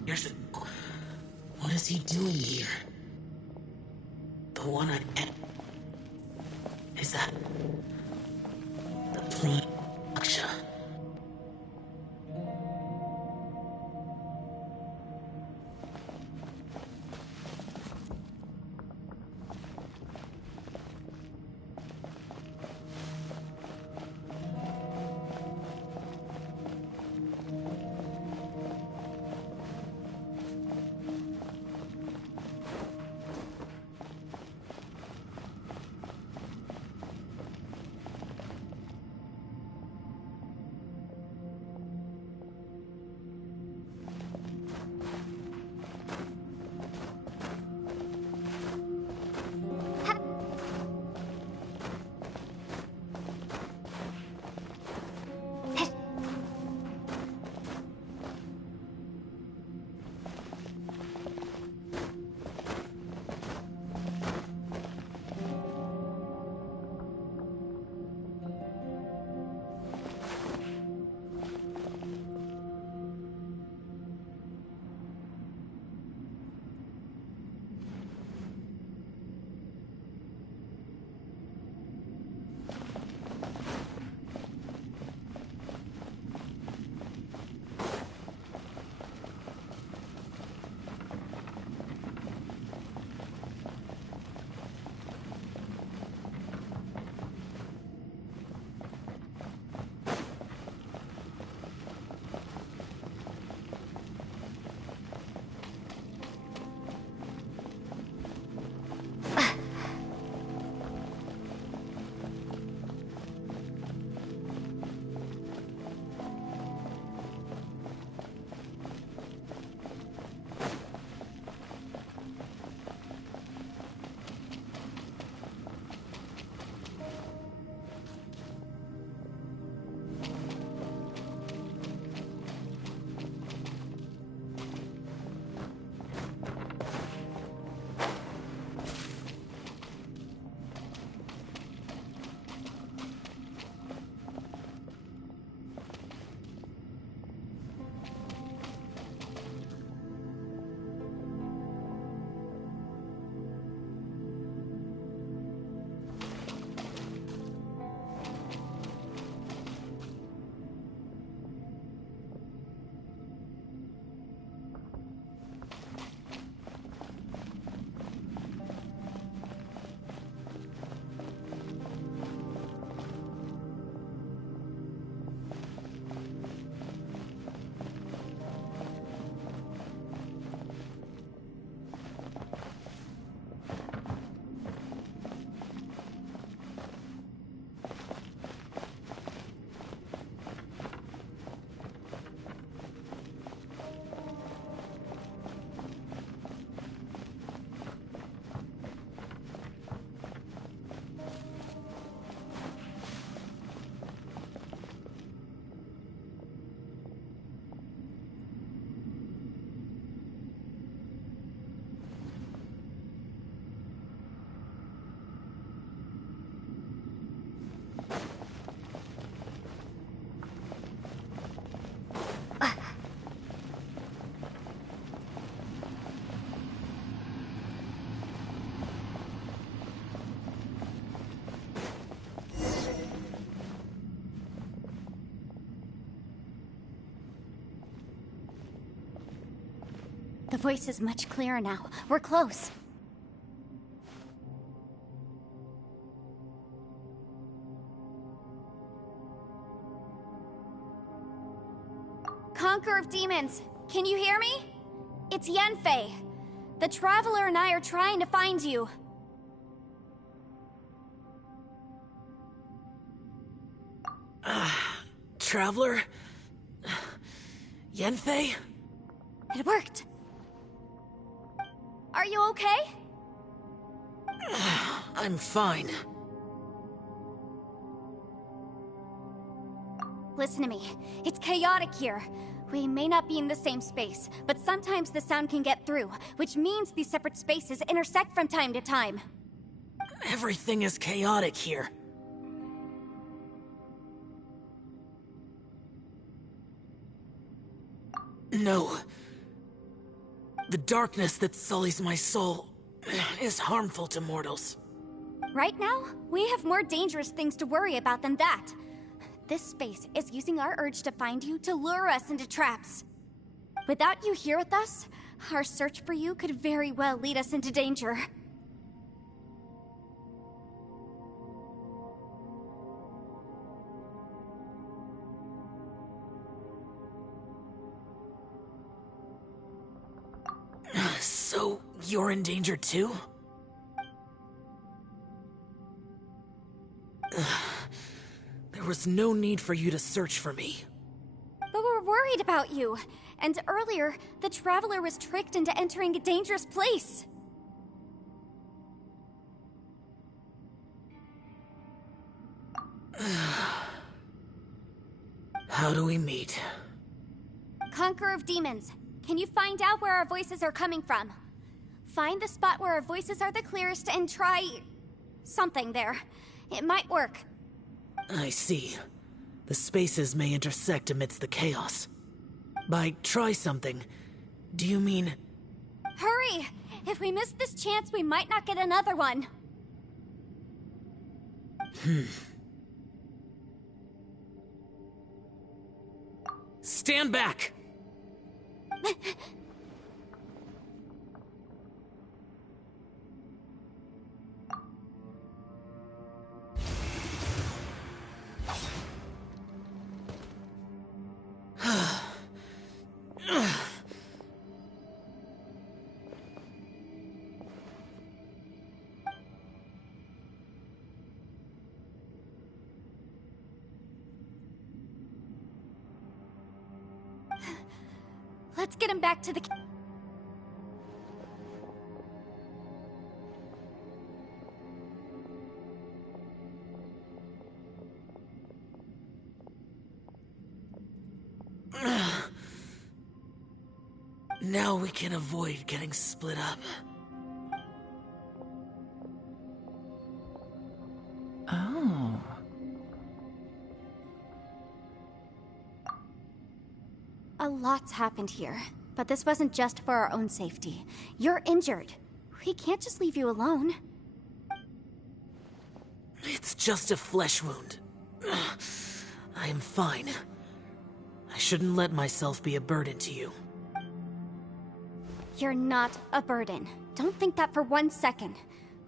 years ago, what is he doing here? The one I met. Is that the Prime Aksha? The voice is much clearer now. We're close. Conqueror of Demons, can you hear me? It's Yanfei. The Traveler and I are trying to find you. Traveler? Yanfei? It worked. Are you okay? I'm fine. Listen to me. It's chaotic here. We may not be in the same space, but sometimes the sound can get through, which means these separate spaces intersect from time to time. Everything is chaotic here. No. The darkness that sullies my soul is harmful to mortals. Right now, we have more dangerous things to worry about than that. This space is using our urge to find you to lure us into traps. Without you here with us, our search for you could very well lead us into danger. So, you're in danger too? There was no need for you to search for me. But we're worried about you. And earlier, the Traveler was tricked into entering a dangerous place. How do we meet? Conqueror of Demons, can you find out where our voices are coming from? Find the spot where our voices are the clearest and try... something there. It might work. I see. The spaces may intersect amidst the chaos. By try something, do you mean... Hurry! If we miss this chance, we might not get another one. Stand back! Let's get him back to the... Now we can avoid getting split up. Oh. A lot's happened here, but this wasn't just for our own safety. You're injured. We can't just leave you alone. It's just a flesh wound. I am fine. I shouldn't let myself be a burden to you. You're not a burden. Don't think that for 1 second.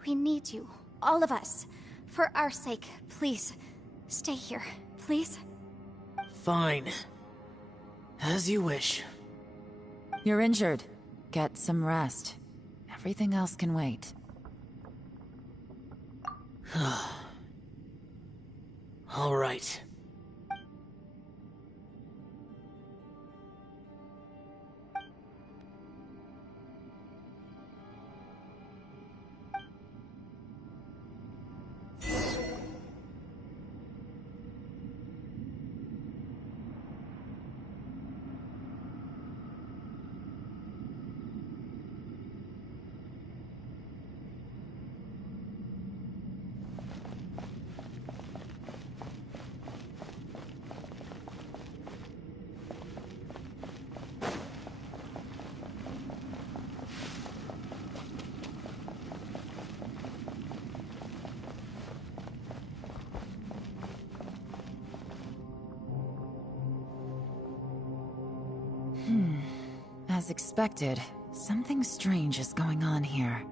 We need you, all of us. For our sake, please, stay here, please. Fine. As you wish. You're injured. Get some rest. Everything else can wait. All right. As expected, Something strange is going on here.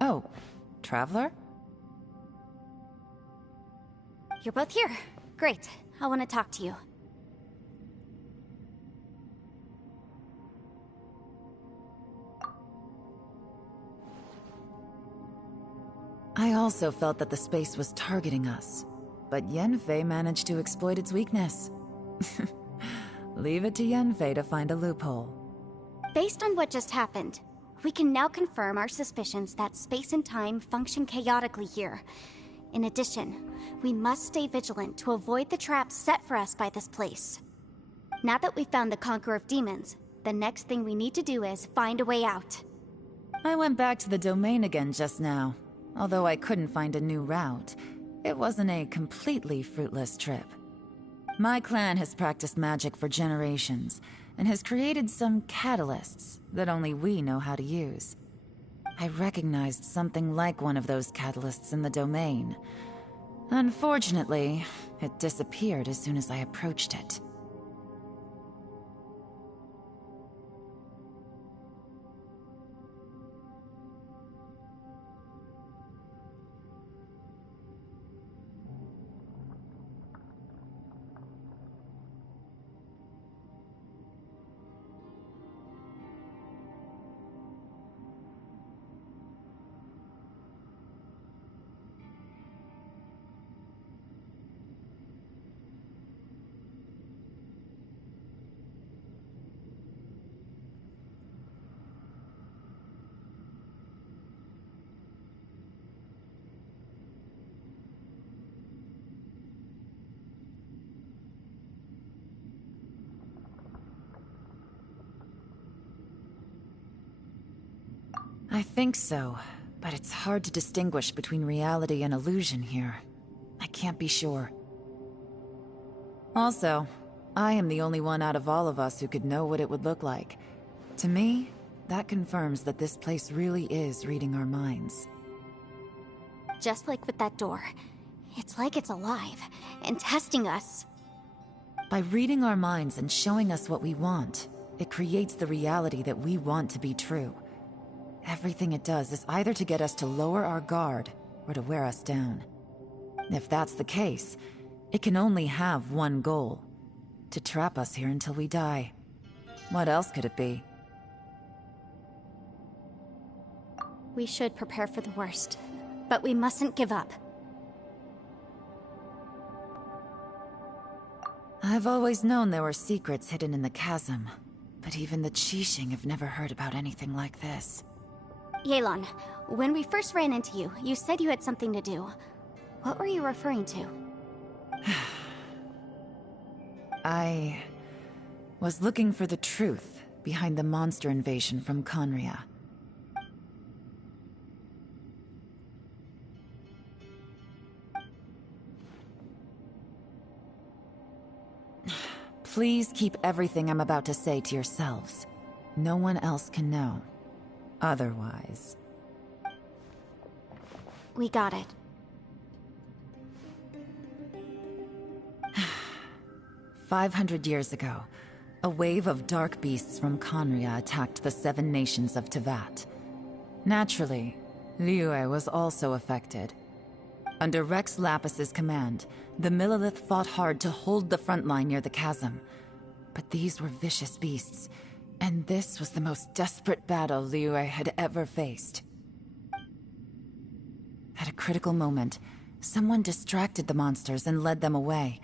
Oh, Traveler? You're both here. Great. I want to talk to you. I also felt that the space was targeting us, but Yenfei managed to exploit its weakness. Leave it to Yenfei to find a loophole. Based on what just happened, we can now confirm our suspicions that space and time function chaotically here. In addition, we must stay vigilant to avoid the traps set for us by this place. Now that we've found the Conqueror of Demons, the next thing we need to do is find a way out. I went back to the domain again just now. Although I couldn't find a new route, it wasn't a completely fruitless trip. My clan has practiced magic for generations, and has created some catalysts that only we know how to use. I recognized something like one of those catalysts in the domain. Unfortunately, it disappeared as soon as I approached it. I think so, but it's hard to distinguish between reality and illusion here. I can't be sure. Also, I am the only one out of all of us who could know what it would look like. To me, that confirms that this place really is reading our minds. Just like with that door, it's like it's alive and testing us. By reading our minds and showing us what we want, it creates the reality that we want to be true. Everything it does is either to get us to lower our guard or to wear us down. If that's the case, it can only have one goal: to trap us here until we die. What else could it be? We should prepare for the worst, but we mustn't give up. I've always known there were secrets hidden in the chasm, but even the Qixing have never heard about anything like this. Yelan, when we first ran into you, you said you had something to do. What were you referring to? I was looking for the truth behind the monster invasion from Conria. Please keep everything I'm about to say to yourselves. No one else can know. Otherwise... We got it. 500 years ago, a wave of dark beasts from Conria attacked the 7 nations of Tevat. Naturally, Liyue was also affected. Under Rex Lapis's command, the Millelith fought hard to hold the front line near the chasm. But these were vicious beasts, and this was the most desperate battle Liyue had ever faced. At a critical moment, someone distracted the monsters and led them away.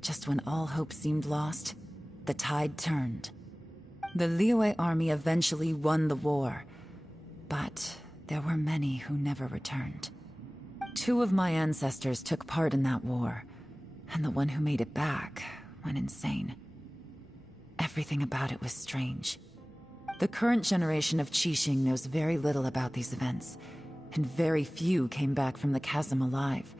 Just when all hope seemed lost, the tide turned. The Liyue army eventually won the war, but there were many who never returned. 2 of my ancestors took part in that war, and the one who made it back went insane. Everything about it was strange. The current generation of Qixing knows very little about these events, and very few came back from the chasm alive.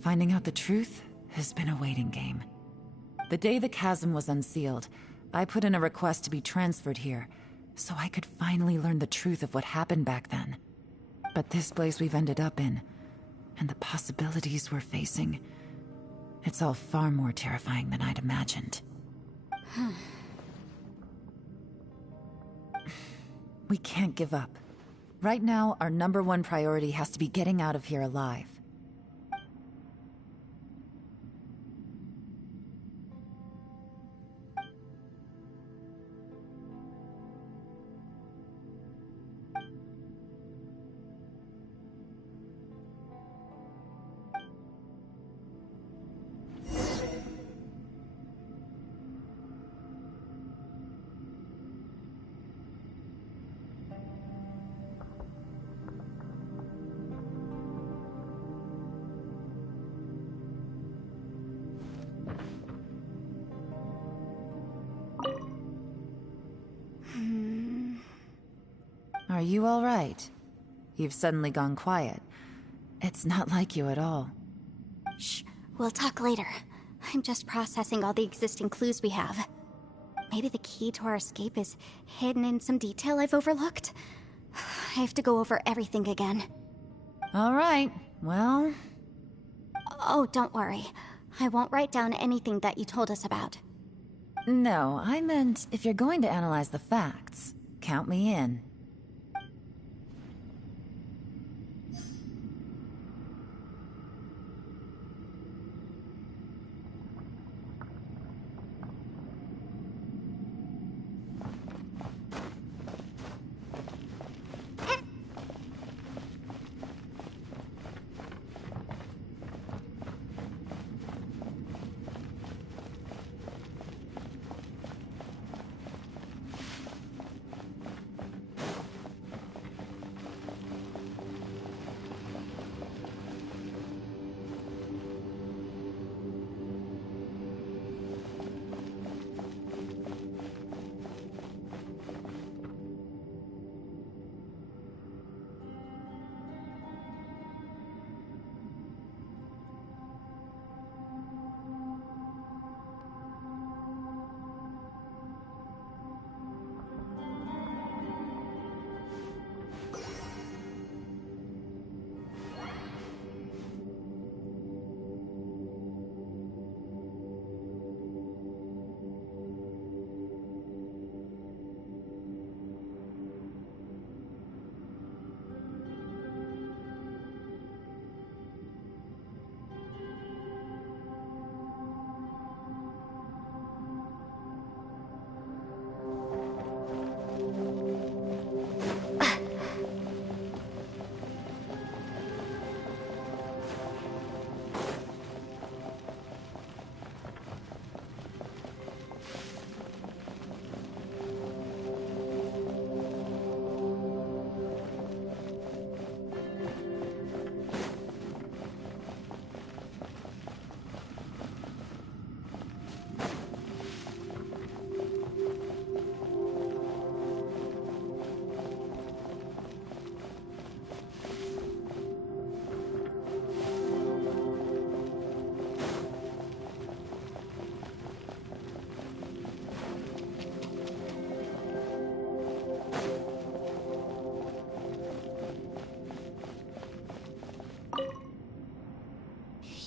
Finding out the truth has been a waiting game. The day the chasm was unsealed, I put in a request to be transferred here, so I could finally learn the truth of what happened back then. But this place we've ended up in, and the possibilities we're facing, It's all far more terrifying than I'd imagined. We can't give up. Right now, our #1 priority has to be getting out of here alive. Are you all right? You've suddenly gone quiet. It's not like you at all. Shh, we'll talk later. I'm just processing all the existing clues we have. Maybe the key to our escape is hidden in some detail I've overlooked? I have to go over everything again. All right, well... Oh, don't worry. I won't write down anything that you told us about. No, I meant if you're going to analyze the facts, count me in.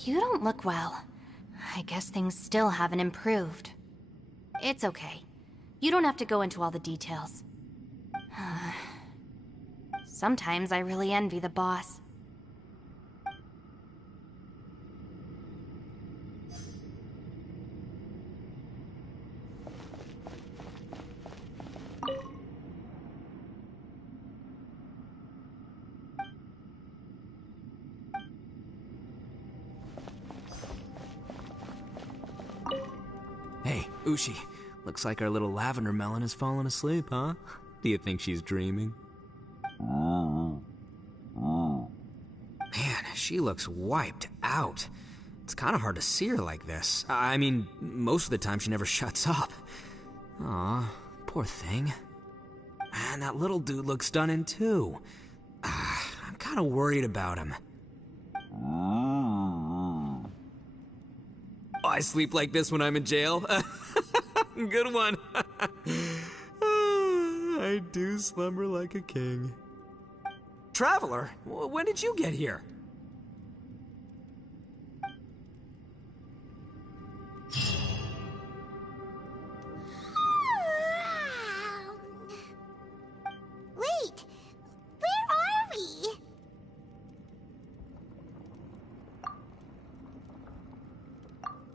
You don't look well. I guess things still haven't improved. It's okay. You don't have to go into all the details. Sometimes I really envy the boss. Hey, Ushi. Looks like our little lavender melon has fallen asleep, huh? Do you think she's dreaming? Man, she looks wiped out. It's kind of hard to see her like this. I mean, most of the time she never shuts up. Aw, poor thing. Man, that little dude looks done in too. I'm kind of worried about him. I sleep like this when I'm in jail. Good one. I do slumber like a king. Traveler, when did you get here?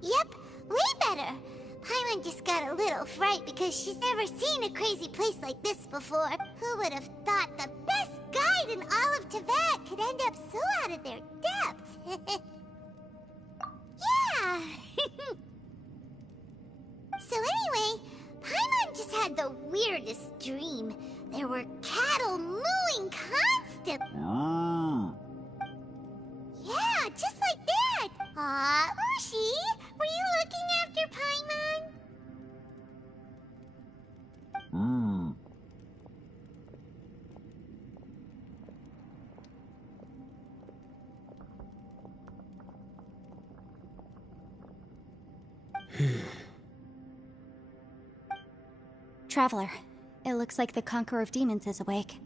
Yep, way better. Paimon just got a little fright because she's never seen a crazy place like this before. Who would have thought the best guide in all of Teyvat could end up so out of their depth? Yeah! So anyway, Paimon just had the weirdest dream. There were cattle mooing constantly. Yeah, just like that. Aw, Ushi, were you looking after Paimon? Traveler, it looks like the Conqueror of Demons is awake.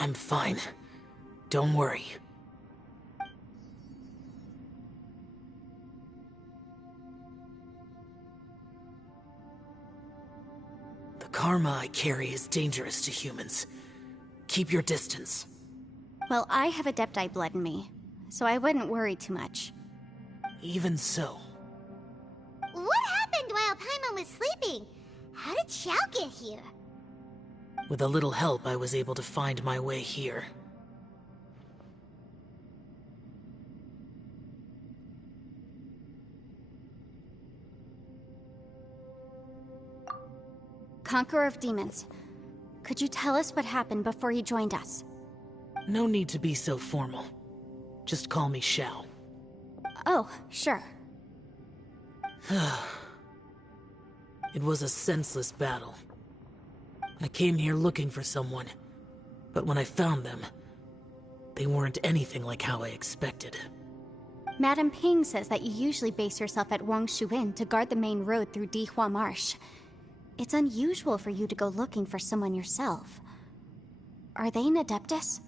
I'm fine. Don't worry. The karma I carry is dangerous to humans. Keep your distance. Well, I have Adepti blood in me, so I wouldn't worry too much. Even so. What happened while Paimon was sleeping? How did Xiao get here? With a little help, I was able to find my way here. Conqueror of Demons, could you tell us what happened before you joined us? No need to be so formal. Just call me Xiao. Oh, sure. It was a senseless battle. I came here looking for someone, but when I found them, they weren't anything like how I expected. Madame Ping says that you usually base yourself at Wangshu Inn to guard the main road through Dihua Marsh. It's unusual for you to go looking for someone yourself. Are they an Adeptus?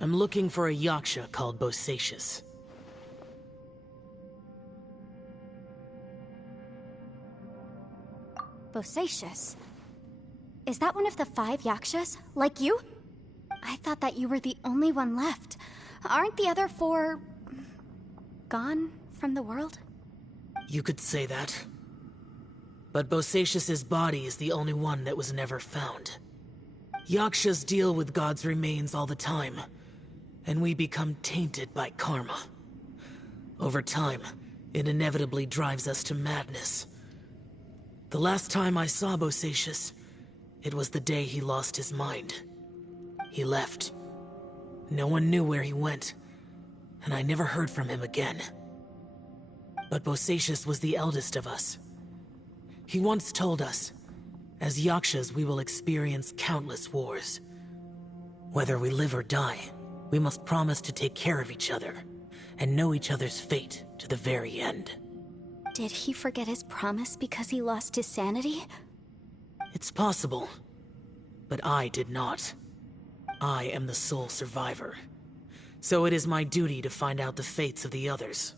I'm looking for a Yaksha called Bosacius. Bosacius? Is that one of the 5 Yakshas? Like you? I thought that you were the only one left. Aren't the other 4... gone from the world? You could say that. But Bosacius's body is the only one that was never found. Yakshas deal with God's remains all the time, and we become tainted by karma. Over time, it inevitably drives us to madness. The last time I saw Bosacius, it was the day he lost his mind. He left. No one knew where he went, and I never heard from him again. But Bosacius was the eldest of us. He once told us, as Yakshas we will experience countless wars. Whether we live or die, we must promise to take care of each other, and know each other's fate to the very end. Did he forget his promise because he lost his sanity? It's possible, but I did not. I am the sole survivor. So it is my duty to find out the fates of the others.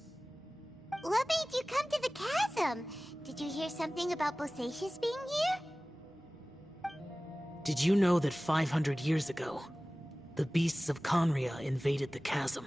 What made you come to the chasm? Did you hear something about Bosacius being here? Did you know that 500 years ago, the beasts of Conria invaded the chasm?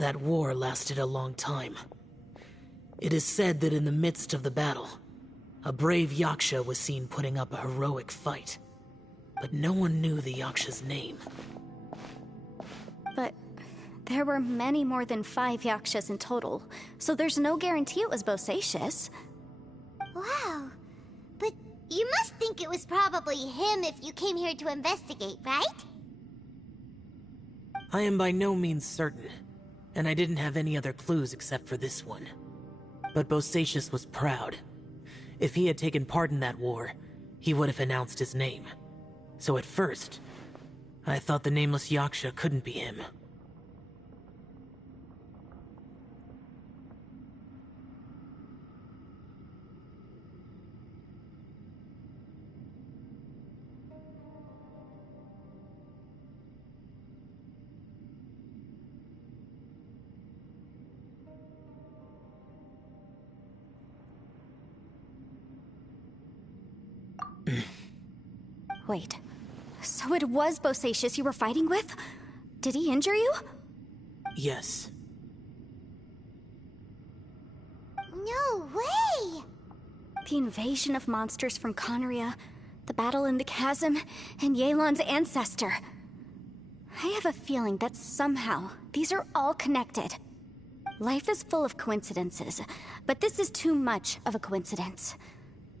That war lasted a long time. It is said that in the midst of the battle, a brave Yaksha was seen putting up a heroic fight. But no one knew the Yaksha's name. But there were many more than 5 Yakshas in total, so there's no guarantee it was Bosacius. Wow. But you must think it was probably him if you came here to investigate, right? I am by no means certain, and I didn't have any other clues except for this one. But Bosacius was proud. If he had taken part in that war, he would have announced his name. So at first, I thought the nameless Yaksha couldn't be him. Wait, so it was Bosacius you were fighting with? Did he injure you? Yes. No way! The invasion of monsters from Conria, the battle in the chasm, and Yelan's ancestor. I have a feeling that somehow these are all connected. Life is full of coincidences, but this is too much of a coincidence.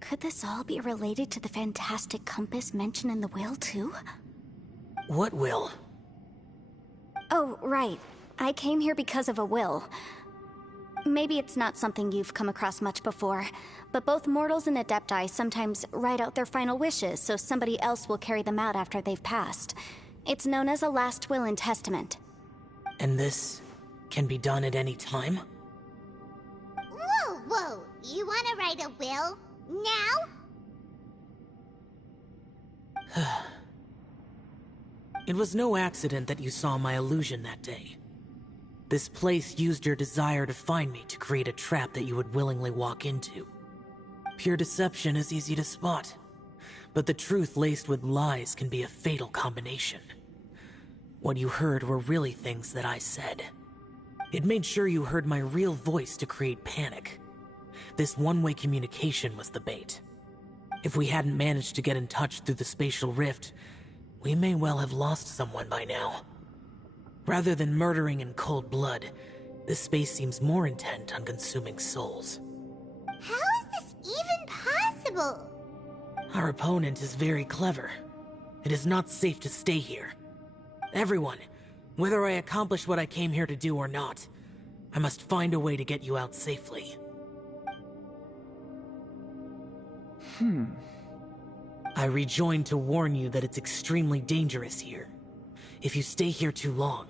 Could this all be related to the fantastic compass mentioned in the will, too? What will? Oh, right. I came here because of a will. Maybe it's not something you've come across much before, but both mortals and adepti sometimes write out their final wishes so somebody else will carry them out after they've passed. It's known as a last will and testament. And this can be done at any time? Whoa! You wanna write a will? Now? It was no accident that you saw my illusion that day. This place used your desire to find me to create a trap that you would willingly walk into. Pure deception is easy to spot, but the truth laced with lies can be a fatal combination. What you heard were really things that I said. It made sure you heard my real voice to create panic. This one-way communication was the bait. If we hadn't managed to get in touch through the spatial rift, we may well have lost someone by now. Rather than murdering in cold blood, this space seems more intent on consuming souls. How is this even possible? Our opponent is very clever. It is not safe to stay here. Everyone, whether I accomplish what I came here to do or not, I must find a way to get you out safely. I rejoined to warn you that it's extremely dangerous here. If you stay here too long,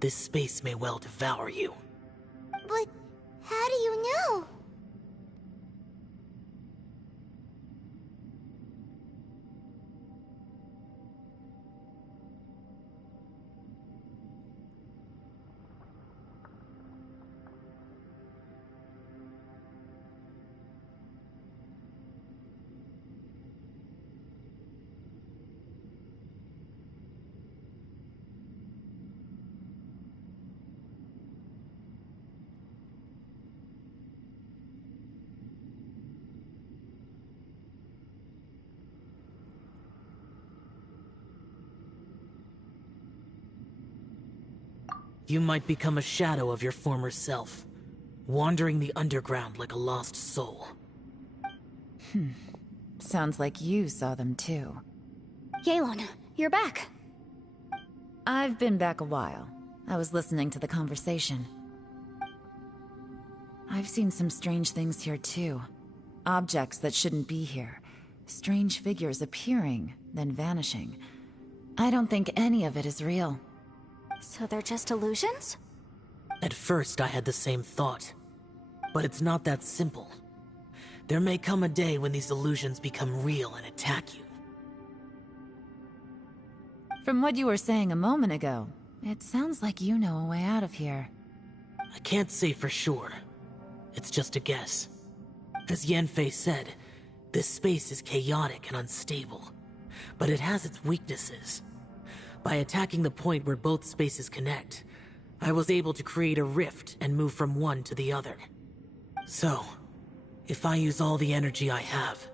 this space may well devour you. But how do you know? You might become a shadow of your former self, wandering the underground like a lost soul. Sounds like you saw them too. Yelan, you're back. I've been back a while. I was listening to the conversation. I've seen some strange things here too. Objects that shouldn't be here. Strange figures appearing, then vanishing. I don't think any of it is real. So they're just illusions? At first, I had the same thought. But it's not that simple. There may come a day when these illusions become real and attack you. From what you were saying a moment ago, it sounds like you know a way out of here. I can't say for sure. It's just a guess. As Yanfei said, this space is chaotic and unstable. But it has its weaknesses. By attacking the point where both spaces connect, I was able to create a rift and move from one to the other. So, if I use all the energy I have,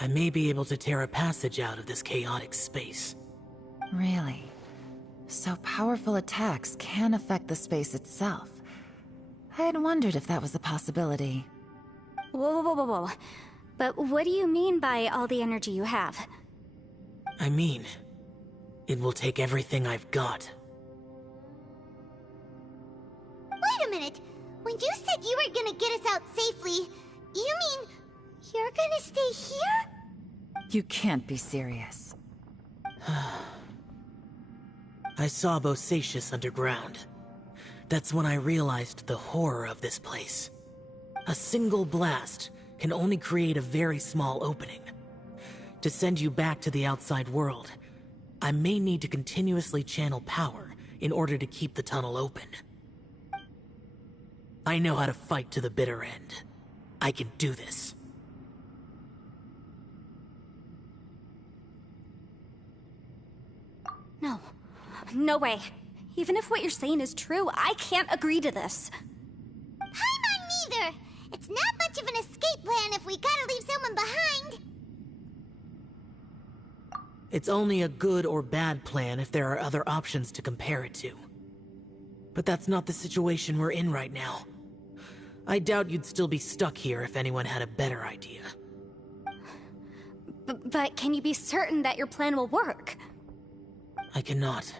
I may be able to tear a passage out of this chaotic space. Really? So powerful attacks can affect the space itself. I had wondered if that was a possibility. Whoa, whoa, whoa, whoa. But what do you mean by all the energy you have? I mean, it will take everything I've got. Wait a minute! When you said you were gonna get us out safely, you mean you're gonna stay here? You can't be serious. I saw Bosacius underground. That's when I realized the horror of this place. A single blast can only create a very small opening. To send you back to the outside world, I may need to continuously channel power in order to keep the tunnel open. I know how to fight to the bitter end. I can do this. No. No way. Even if what you're saying is true, I can't agree to this. Paimon neither! It's not much of an escape plan if we gotta leave someone behind. It's only a good or bad plan if there are other options to compare it to. But that's not the situation we're in right now. I doubt you'd still be stuck here if anyone had a better idea. But can you be certain that your plan will work? I cannot.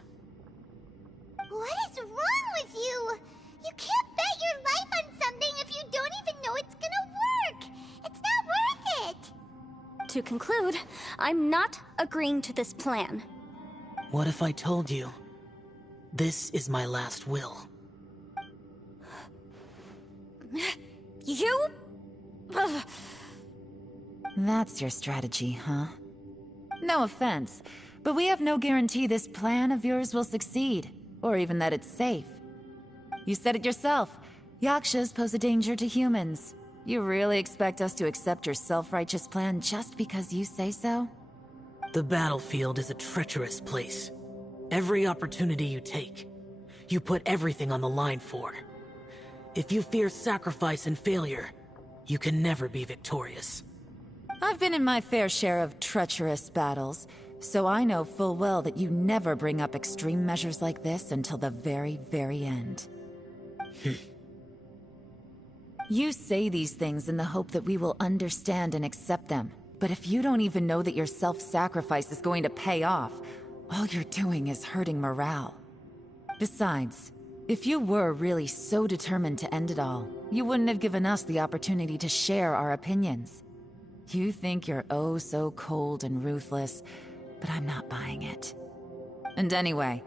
What is wrong with you? You can't bet your life on something if you don't even know it's gonna work. It's not worth it. To conclude, I'm not agreeing to this plan. What if I told you, this is my last will? You? Ugh. That's your strategy, huh? No offense, but we have no guarantee this plan of yours will succeed, or even that it's safe. You said it yourself. Yakshas pose a danger to humans. You really expect us to accept your self-righteous plan just because you say so? The battlefield is a treacherous place. Every opportunity you take, you put everything on the line for. If you fear sacrifice and failure, you can never be victorious. I've been in my fair share of treacherous battles, so I know full well that you never bring up extreme measures like this until the very, very end. You say these things in the hope that we will understand and accept them, but if you don't even know that your self-sacrifice is going to pay off, all you're doing is hurting morale. Besides, if you were really so determined to end it all, you wouldn't have given us the opportunity to share our opinions. You think you're oh so cold and ruthless, but I'm not buying it. And anyway,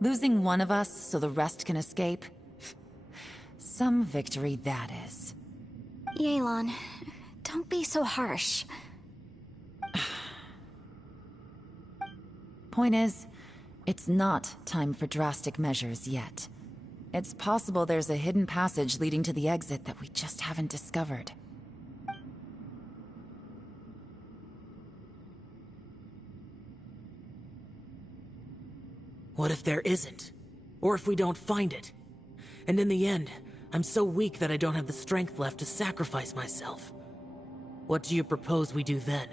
losing one of us so the rest can escape? Some victory that is. Yelan, don't be so harsh. Point is, it's not time for drastic measures yet. It's possible there's a hidden passage leading to the exit that we just haven't discovered. What if there isn't? Or if we don't find it? And in the end, I'm so weak that I don't have the strength left to sacrifice myself. What do you propose we do then?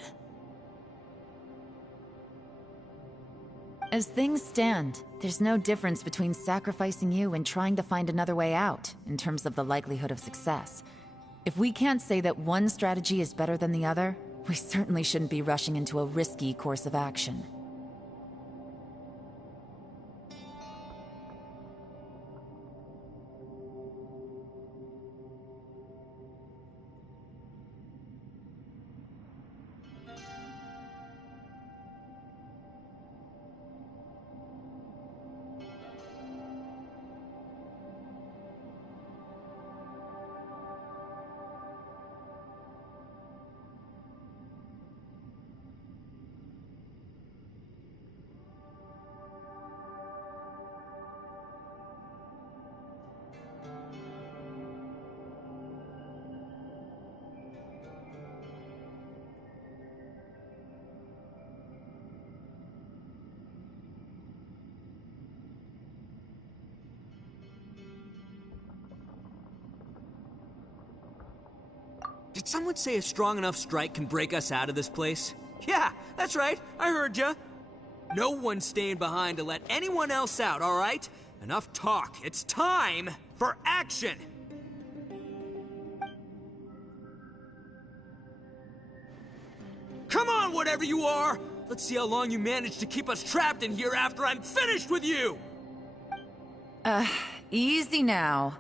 As things stand, there's no difference between sacrificing you and trying to find another way out, in terms of the likelihood of success. If we can't say that one strategy is better than the other, we certainly shouldn't be rushing into a risky course of action. Did someone say a strong enough strike can break us out of this place? Yeah, that's right. I heard ya. No one's staying behind to let anyone else out, all right? Enough talk. It's time for action! Come on, whatever you are! Let's see how long you manage to keep us trapped in here after I'm finished with you! Easy now.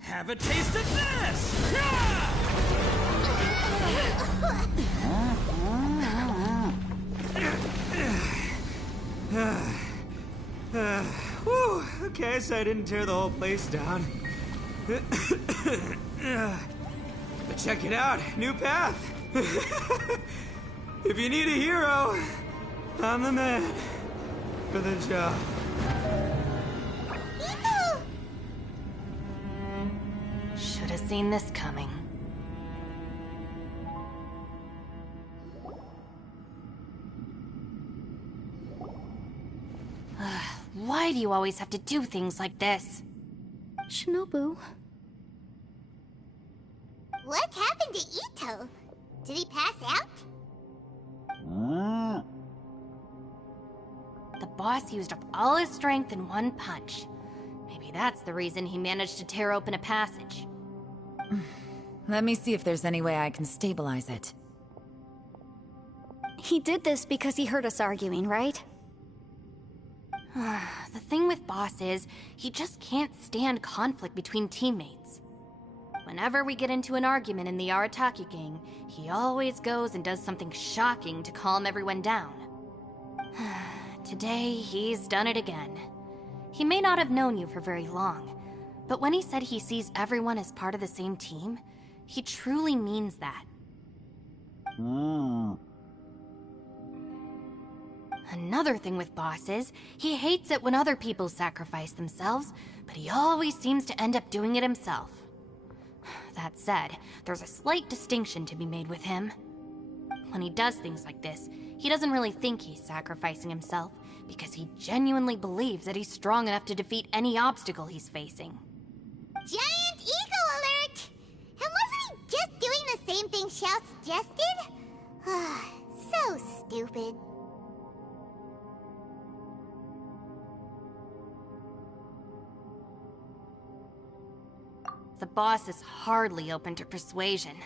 Have a taste of this! Whew, okay, so I didn't tear the whole place down. But check it out, new path. If you need a hero, I'm the man for the job. Should have seen this coming. Why do you always have to do things like this? Shinobu. What happened to Ito? Did he pass out? The boss used up all his strength in one punch. Maybe that's the reason he managed to tear open a passage. Let me see if there's any way I can stabilize it. He did this because he heard us arguing, right? The thing with Boss is, he just can't stand conflict between teammates. Whenever we get into an argument in the Arataki gang, he always goes and does something shocking to calm everyone down. Today, he's done it again. He may not have known you for very long, but when he said he sees everyone as part of the same team, he truly means that. Another thing with Boss is, he hates it when other people sacrifice themselves, but he always seems to end up doing it himself. That said, there's a slight distinction to be made with him. When he does things like this, he doesn't really think he's sacrificing himself, because he genuinely believes that he's strong enough to defeat any obstacle he's facing. Giant ego alert! And wasn't he just doing the same thing Xiao suggested? So stupid. The boss is hardly open to persuasion.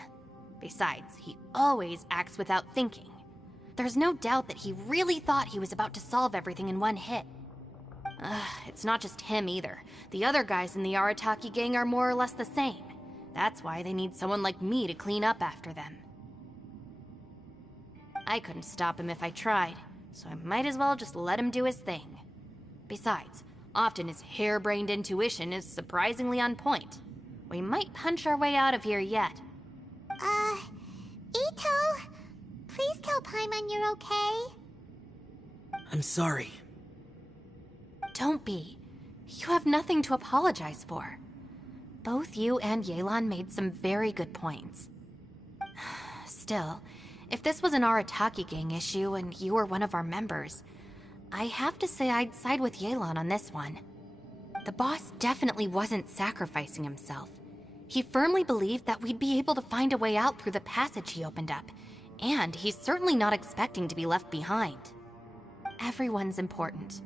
Besides, he always acts without thinking. There's no doubt that he really thought he was about to solve everything in one hit. It's not just him either. The other guys in the Arataki gang are more or less the same. That's why they need someone like me to clean up after them. I couldn't stop him if I tried, so I might as well just let him do his thing. Besides, often his harebrained intuition is surprisingly on point. We might punch our way out of here yet. Ito, please tell Paimon you're okay. I'm sorry. Don't be. You have nothing to apologize for. Both you and Yelan made some very good points. Still, if this was an Arataki gang issue and you were one of our members, I have to say I'd side with Yelan on this one. The boss definitely wasn't sacrificing himself. He firmly believed that we'd be able to find a way out through the passage he opened up, and he's certainly not expecting to be left behind. Everyone's important.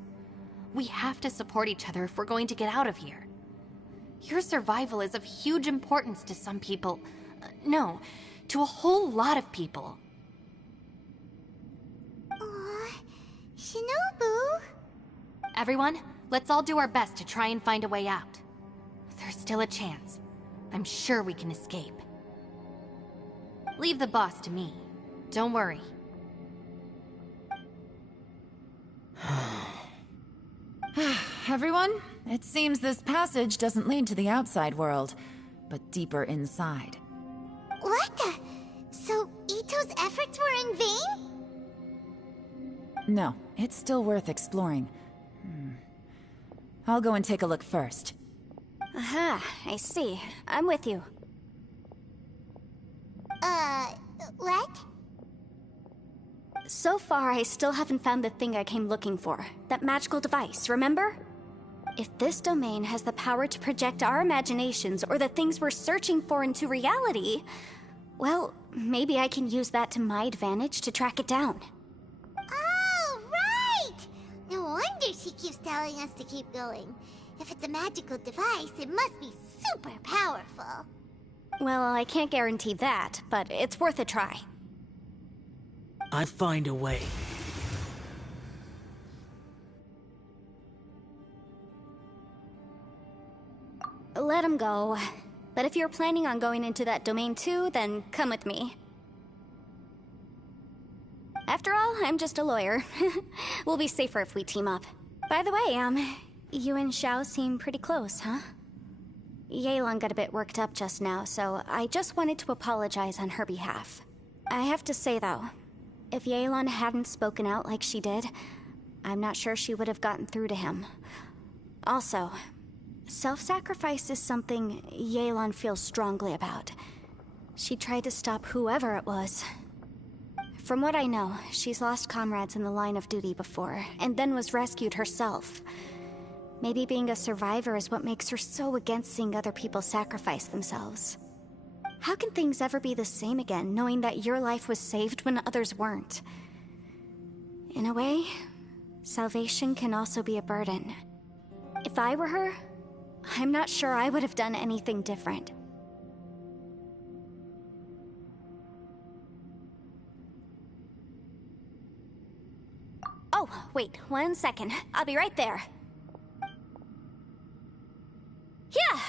We have to support each other if we're going to get out of here. Your survival is of huge importance to some people. No, to a whole lot of people. Aw, Shinobu. Everyone, let's all do our best to try and find a way out. There's still a chance. I'm sure we can escape. Leave the boss to me. Don't worry. Everyone, it seems this passage doesn't lead to the outside world, but deeper inside. What the? So Ito's efforts were in vain? No, it's still worth exploring. I'll go and take a look first. Aha, I see. I'm with you. What? So far, I still haven't found the thing I came looking for. That magical device, remember? If this domain has the power to project our imaginations or the things we're searching for into reality, well, maybe I can use that to my advantage to track it down. Oh, right! No wonder she keeps telling us to keep going. If it's a magical device, it must be super powerful. Well, I can't guarantee that, but it's worth a try. I'd find a way. Let him go. But if you're planning on going into that domain too, then come with me. After all, I'm just a lawyer. We'll be safer if we team up. By the way, you and Xiao seem pretty close, huh? Yelan got a bit worked up just now, so I just wanted to apologize on her behalf. I have to say though, if Yelan hadn't spoken out like she did, I'm not sure she would have gotten through to him. Also, self-sacrifice is something Yelan feels strongly about. She tried to stop whoever it was. From what I know, she's lost comrades in the line of duty before, and then was rescued herself. Maybe being a survivor is what makes her so against seeing other people sacrifice themselves. How can things ever be the same again, knowing that your life was saved when others weren't? In a way, salvation can also be a burden. If I were her, I'm not sure I would have done anything different. Oh, wait, 1 second. I'll be right there. Yeah!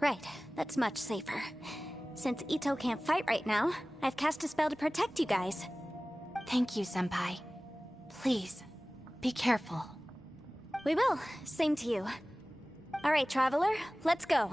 Right, that's much safer. Since Ito can't fight right now, I've cast a spell to protect you guys. Thank you, Senpai. Please, be careful. We will. Same to you. Alright, Traveler, let's go.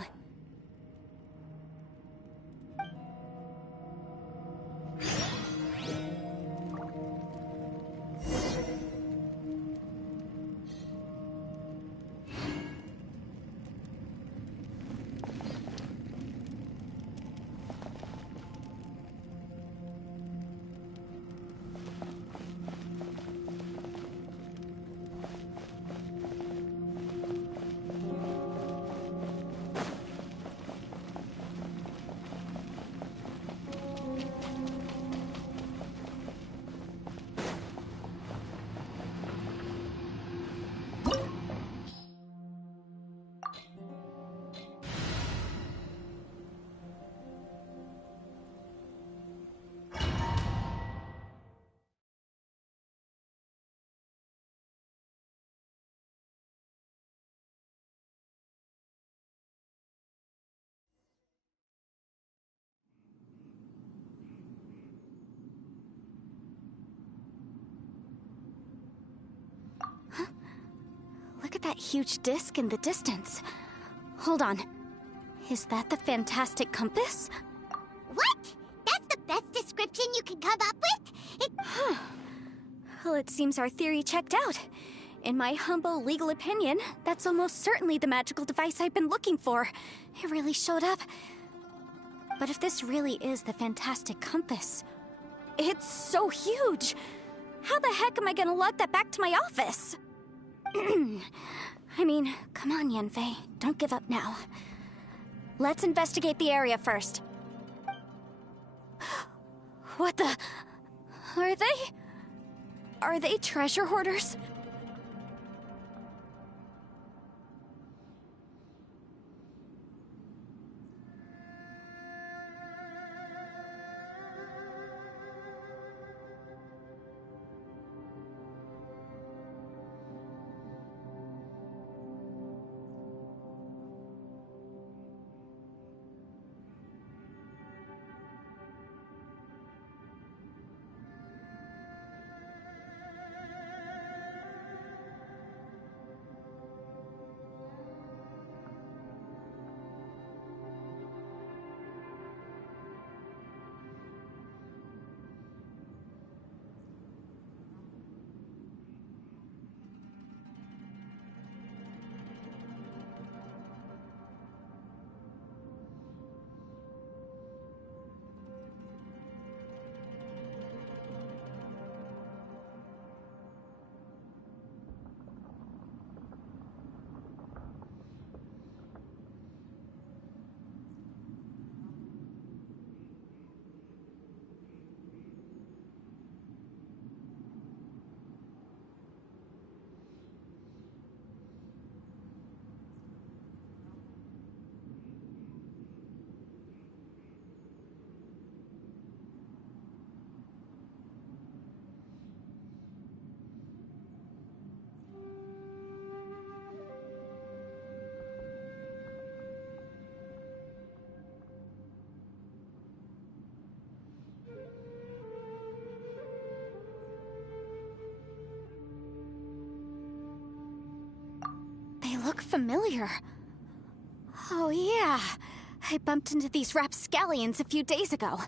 Look at that huge disc in the distance. Hold on. Is that the fantastic compass? What? That's the best description you can come up with? Well, it seems our theory checked out. In my humble legal opinion, that's almost certainly the magical device I've been looking for. It really showed up. But if this really is the fantastic compass, it's so huge! How the heck am I gonna lug that back to my office? I mean, come on, Yanfei. Don't give up now. Let's investigate the area first. What the... Are they... Are they treasure hoarders? look familiar. Oh yeah, I bumped into these rapscallions a few days ago.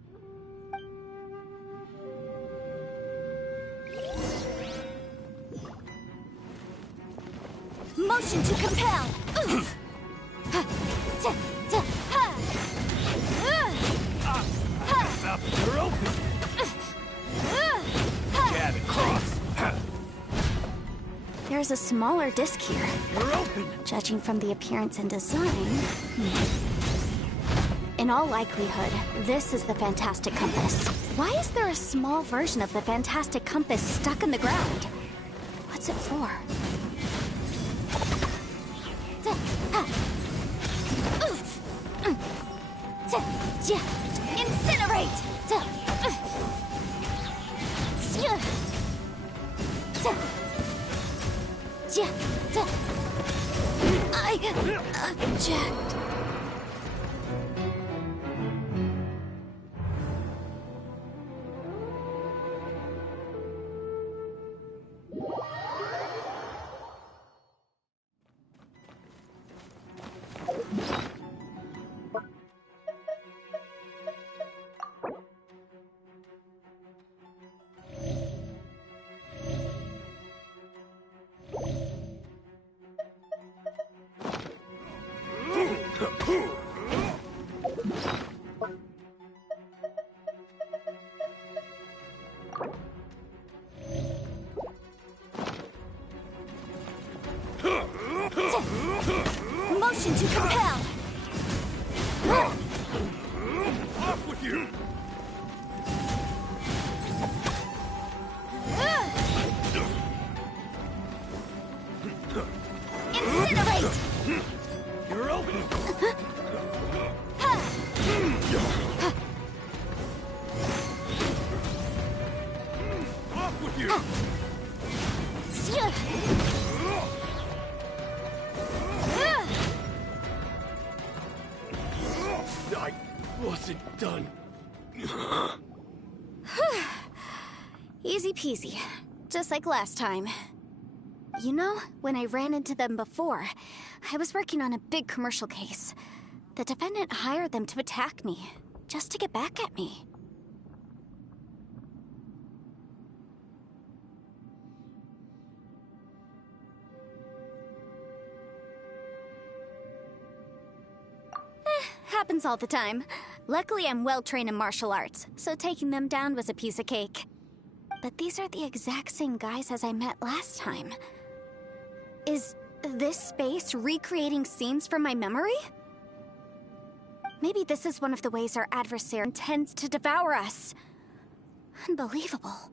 Motion to compel! You're open! Jab and cross! There's a smaller disc here. You're open! Judging from the appearance and design... In all likelihood, this is the Fantastic Compass. Why is there a small version of the Fantastic Compass stuck in the ground? What's it for? Incinerate! I object. Motion to compel! Off with you! Incinerate! You're open! Off with you! I wasn't done. Easy peasy. Just like last time. You know, when I ran into them before, I was working on a big commercial case. The defendant hired them to attack me, just to get back at me. Happens all the time. Luckily, I'm well-trained in martial arts, so taking them down was a piece of cake. But these are the exact same guys as I met last time. Is this space recreating scenes from my memory? Maybe this is one of the ways our adversary intends to devour us. Unbelievable.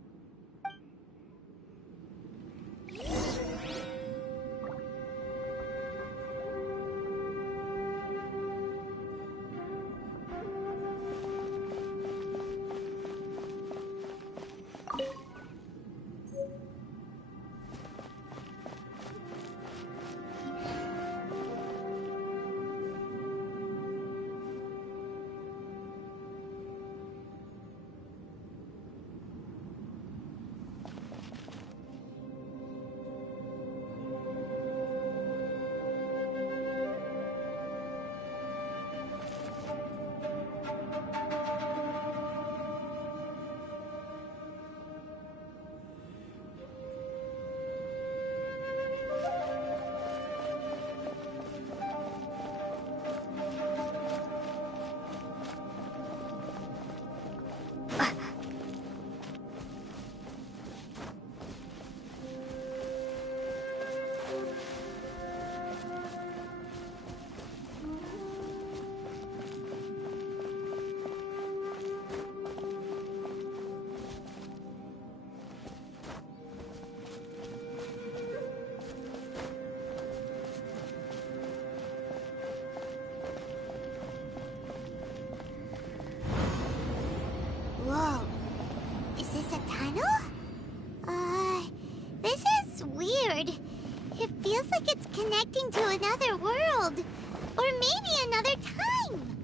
Whoa. Is this a tunnel? This is weird. It feels like it's connecting to another world. Or maybe another time.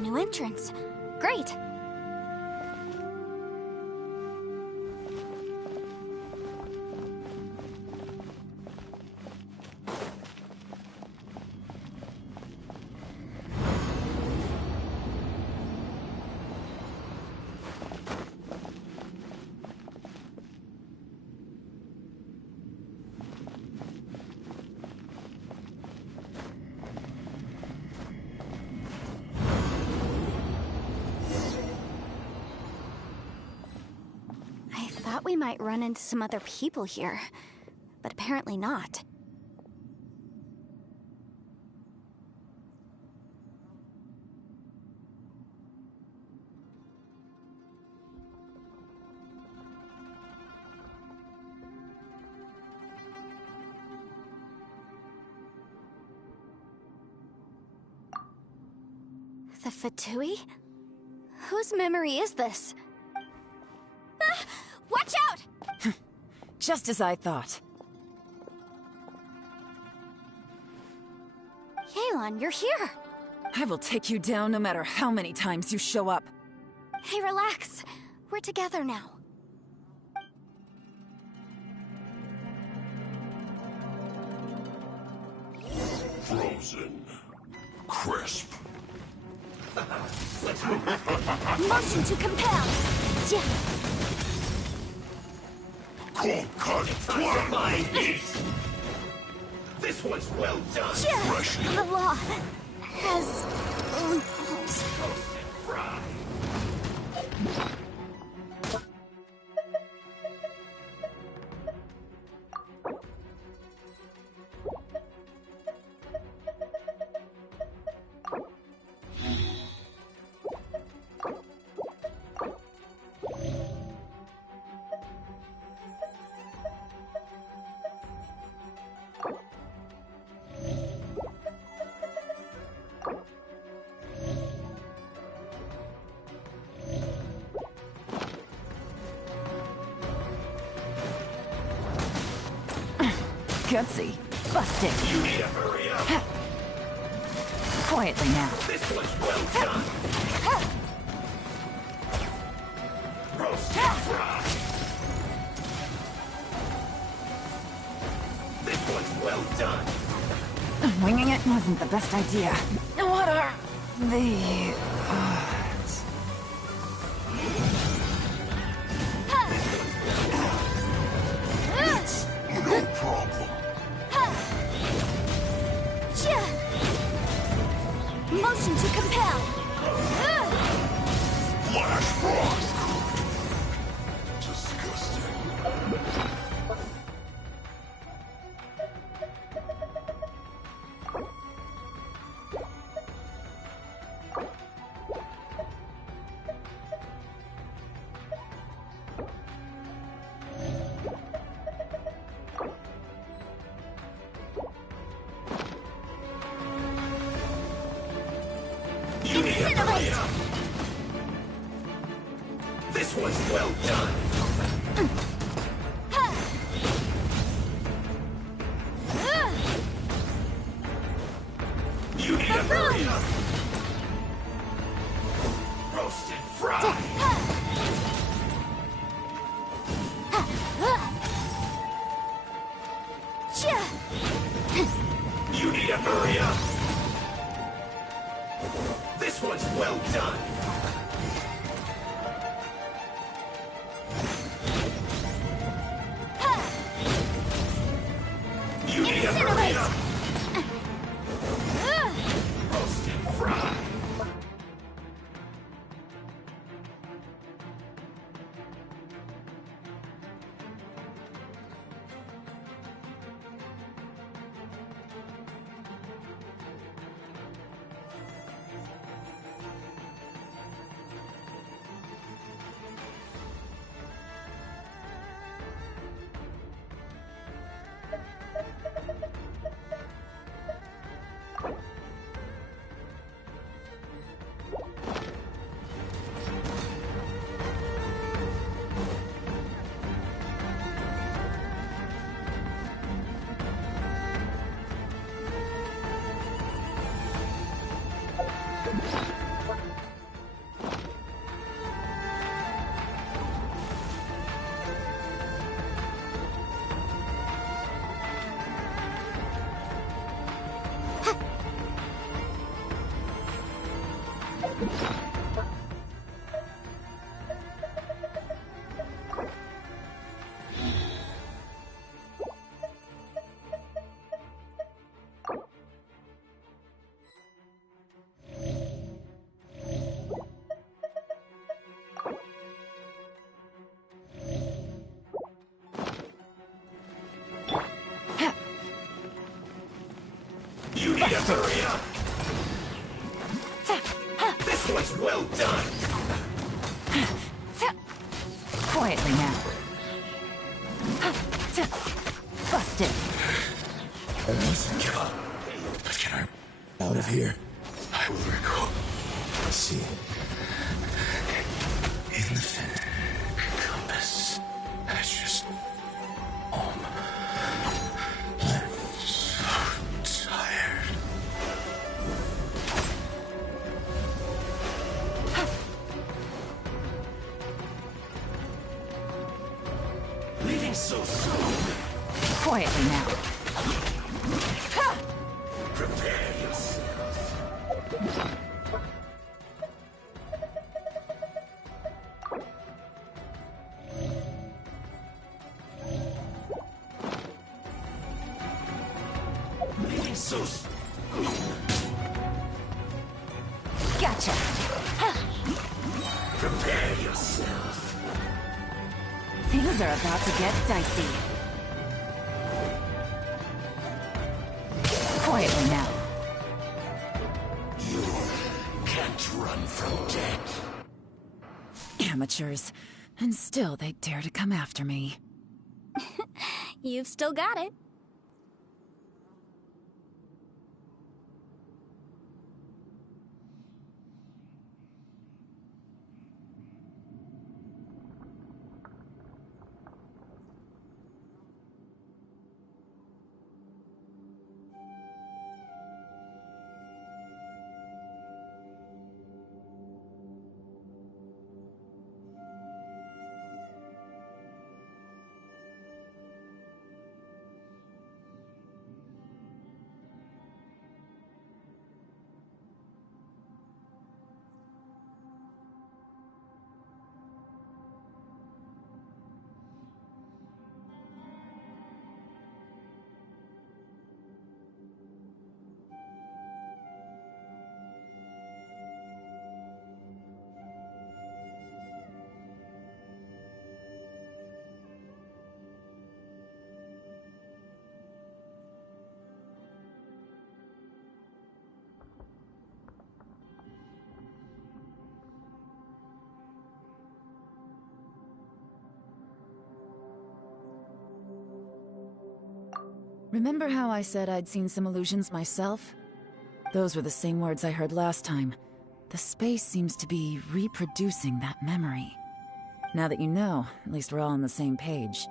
a new entrance. Great. We might run into some other people here, but apparently not. The Fatui? Whose memory is this? Ah! Watch out! Just as I thought. Yelan, you're here! I will take you down no matter how many times you show up. Hey, relax. We're together now. Frozen. Crisp. Motion to compel! Yeah. Cold cut. Fly. This one's well done. Fresh. The law has loopholes. Fry. Gutsy. Busted. You need to hurry up. Quietly now. This one's well done. Roast and fry. This one's well done. Winging it wasn't the best idea. What are the odds? No problem. Motion to compel! Flash frost. Disgusting. You need to hurry up. This one's well done. You need to hurry up. Roast and fry. You need to hurry up. This one's well done. You need to hurry up. Roast and fry. You need to hurry up! This one's well done! Quietly now. Busted. I mustn't give up. But can I out of here? I will recall. See. In the compass. That's just home. I'm so tired. Leaving so soon! Quietly now. Prepare yourself! Leaving so soon! Gotcha. Prepare yourself! Things are about to get dicey. Quietly now. You can't run from death. Amateurs. And still they dare to come after me. You've still got it. Remember how I said I'd seen some illusions myself? Those were the same words I heard last time. The space seems to be reproducing that memory. Now that you know, at least we're all on the same page.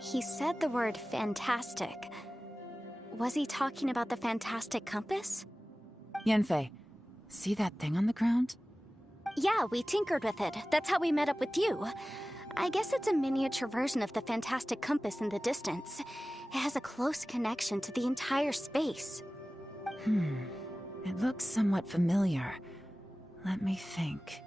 He said the word fantastic. Was he talking about the fantastic compass? Yanfei, see that thing on the ground? Yeah, we tinkered with it. That's how we met up with you. I guess it's a miniature version of the fantastic compass in the distance. It has a close connection to the entire space. It looks somewhat familiar. Let me think.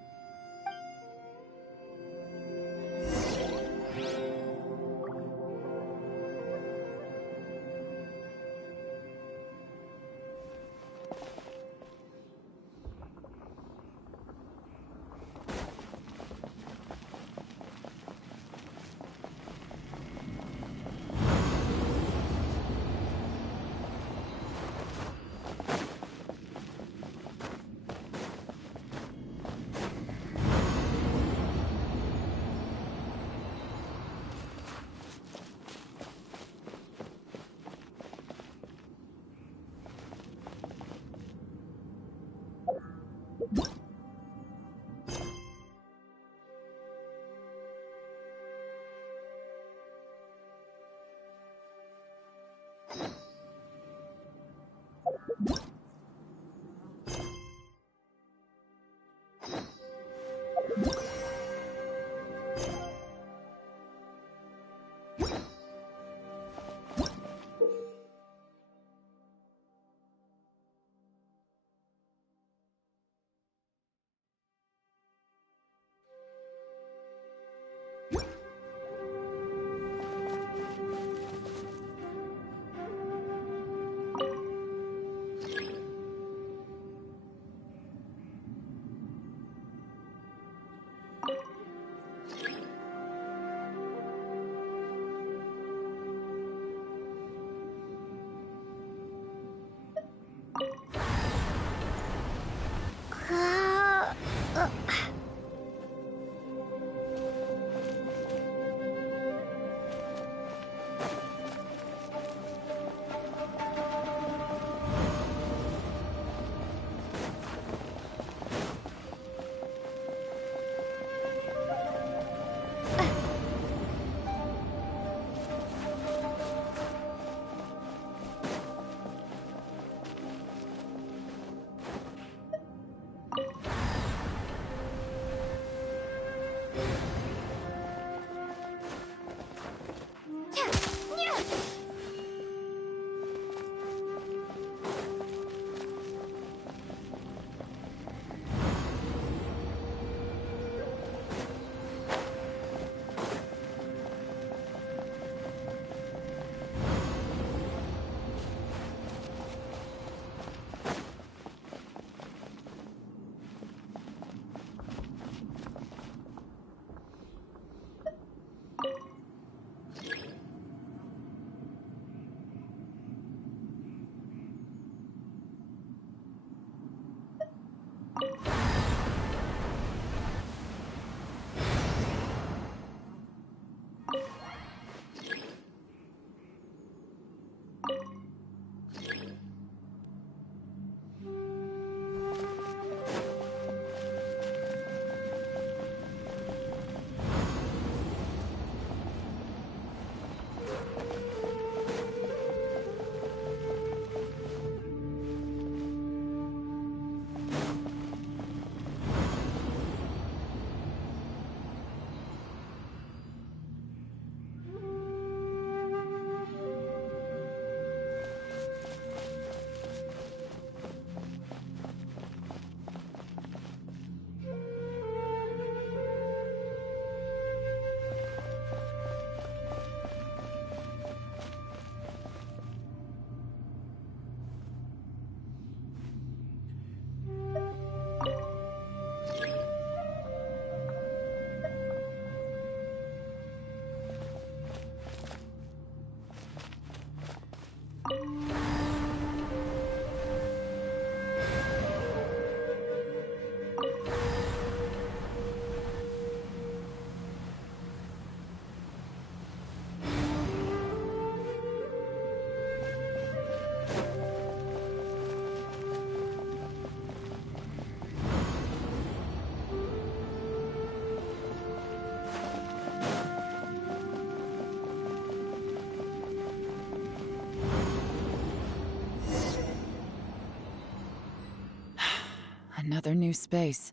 Another new space.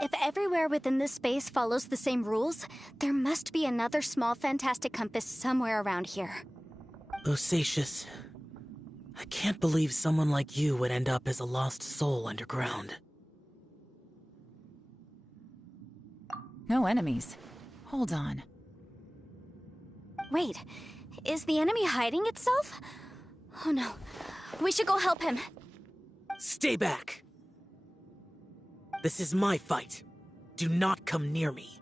If everywhere within this space follows the same rules, there must be another small fantastic compass somewhere around here. Bosacious. I can't believe someone like you would end up as a lost soul underground. No enemies. Hold on. Wait, is the enemy hiding itself? Oh no, we should go help him. Stay back! This is my fight. Do not come near me.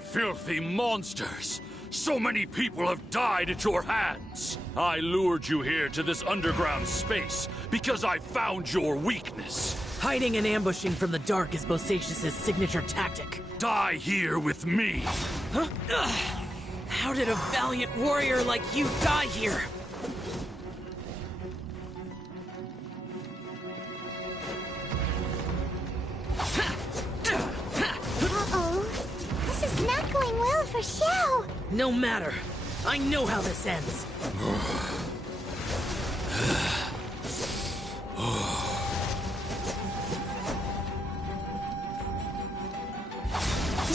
Filthy monsters! So many people have died at your hands! I lured you here to this underground space because I found your weakness. Hiding and ambushing from the dark is Bosacious's signature tactic. Die here with me! Huh? Ugh. How did a valiant warrior like you die here? Uh-oh. This is not going well for Xiao. No matter. I know how this ends.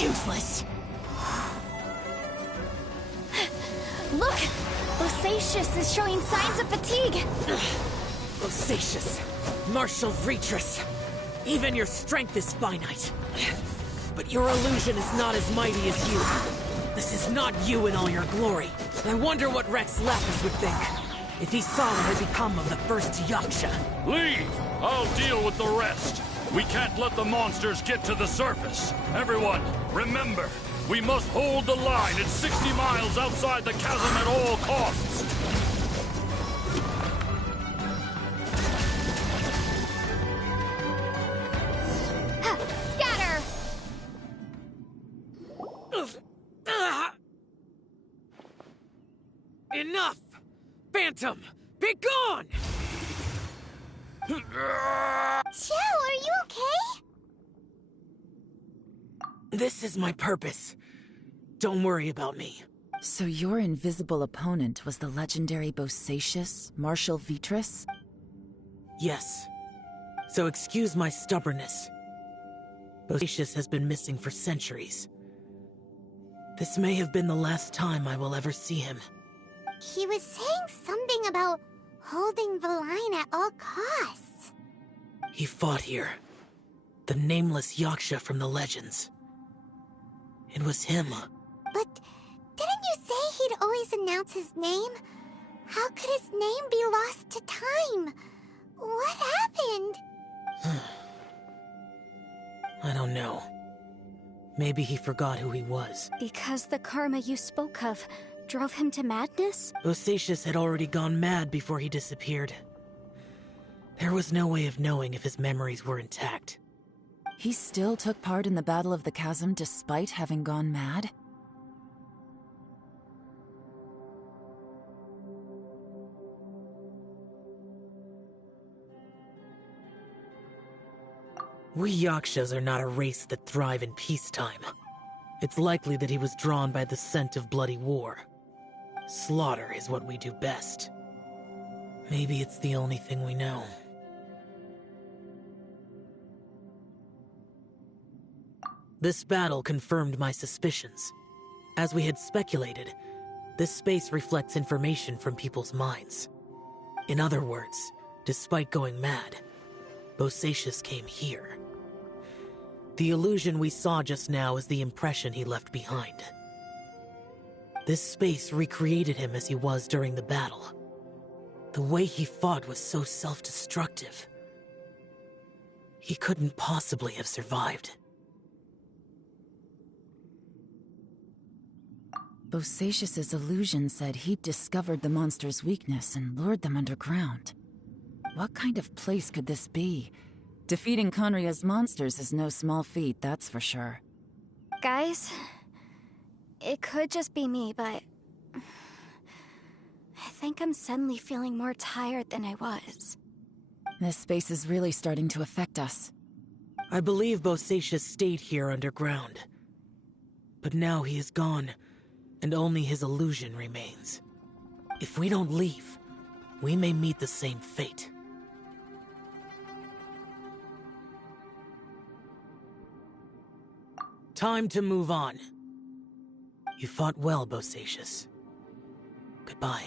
Useless. Look! Bosacious is showing signs of fatigue. Bosacious. Martial Retris. Even your strength is finite. But your illusion is not as mighty as you. This is not you in all your glory. I wonder what Rex Lapis would think if he saw what had become of the first Yaksha. Leave! I'll deal with the rest. We can't let the monsters get to the surface. Everyone, remember, we must hold the line at 60 miles outside the chasm at all costs. Enough! Phantom, be gone! Joe, are you okay? This is my purpose. Don't worry about me. So your invisible opponent was the legendary Bosacius, Marshal Vitris? Yes. So excuse my stubbornness. Bosacius has been missing for centuries. This may have been the last time I will ever see him. He was saying something about holding the line at all costs. He fought here. The nameless Yaksha from the legends. It was him. But didn't you say he'd always announce his name? How could his name be lost to time? What happened? I don't know. Maybe he forgot who he was. Because the karma you spoke of drove him to madness? Bosacius had already gone mad before he disappeared. There was no way of knowing if his memories were intact. He still took part in the Battle of the Chasm despite having gone mad? We Yakshas are not a race that thrive in peacetime. It's likely that he was drawn by the scent of bloody war. Slaughter is what we do best. Maybe it's the only thing we know. This battle confirmed my suspicions. As we had speculated, this space reflects information from people's minds. In other words, despite going mad, Bosacius came here. The illusion we saw just now is the impression he left behind. This space recreated him as he was during the battle. The way he fought was so self-destructive. He couldn't possibly have survived. Bosacius's illusion said he'd discovered the monster's weakness and lured them underground. What kind of place could this be? Defeating Conria's monsters is no small feat, that's for sure. Guys, it could just be me, but I think I'm suddenly feeling more tired than I was. This space is really starting to affect us. I believe Bosacius stayed here underground. But now he is gone, and only his illusion remains. If we don't leave, we may meet the same fate. Time to move on. You fought well, Bosacius. Goodbye.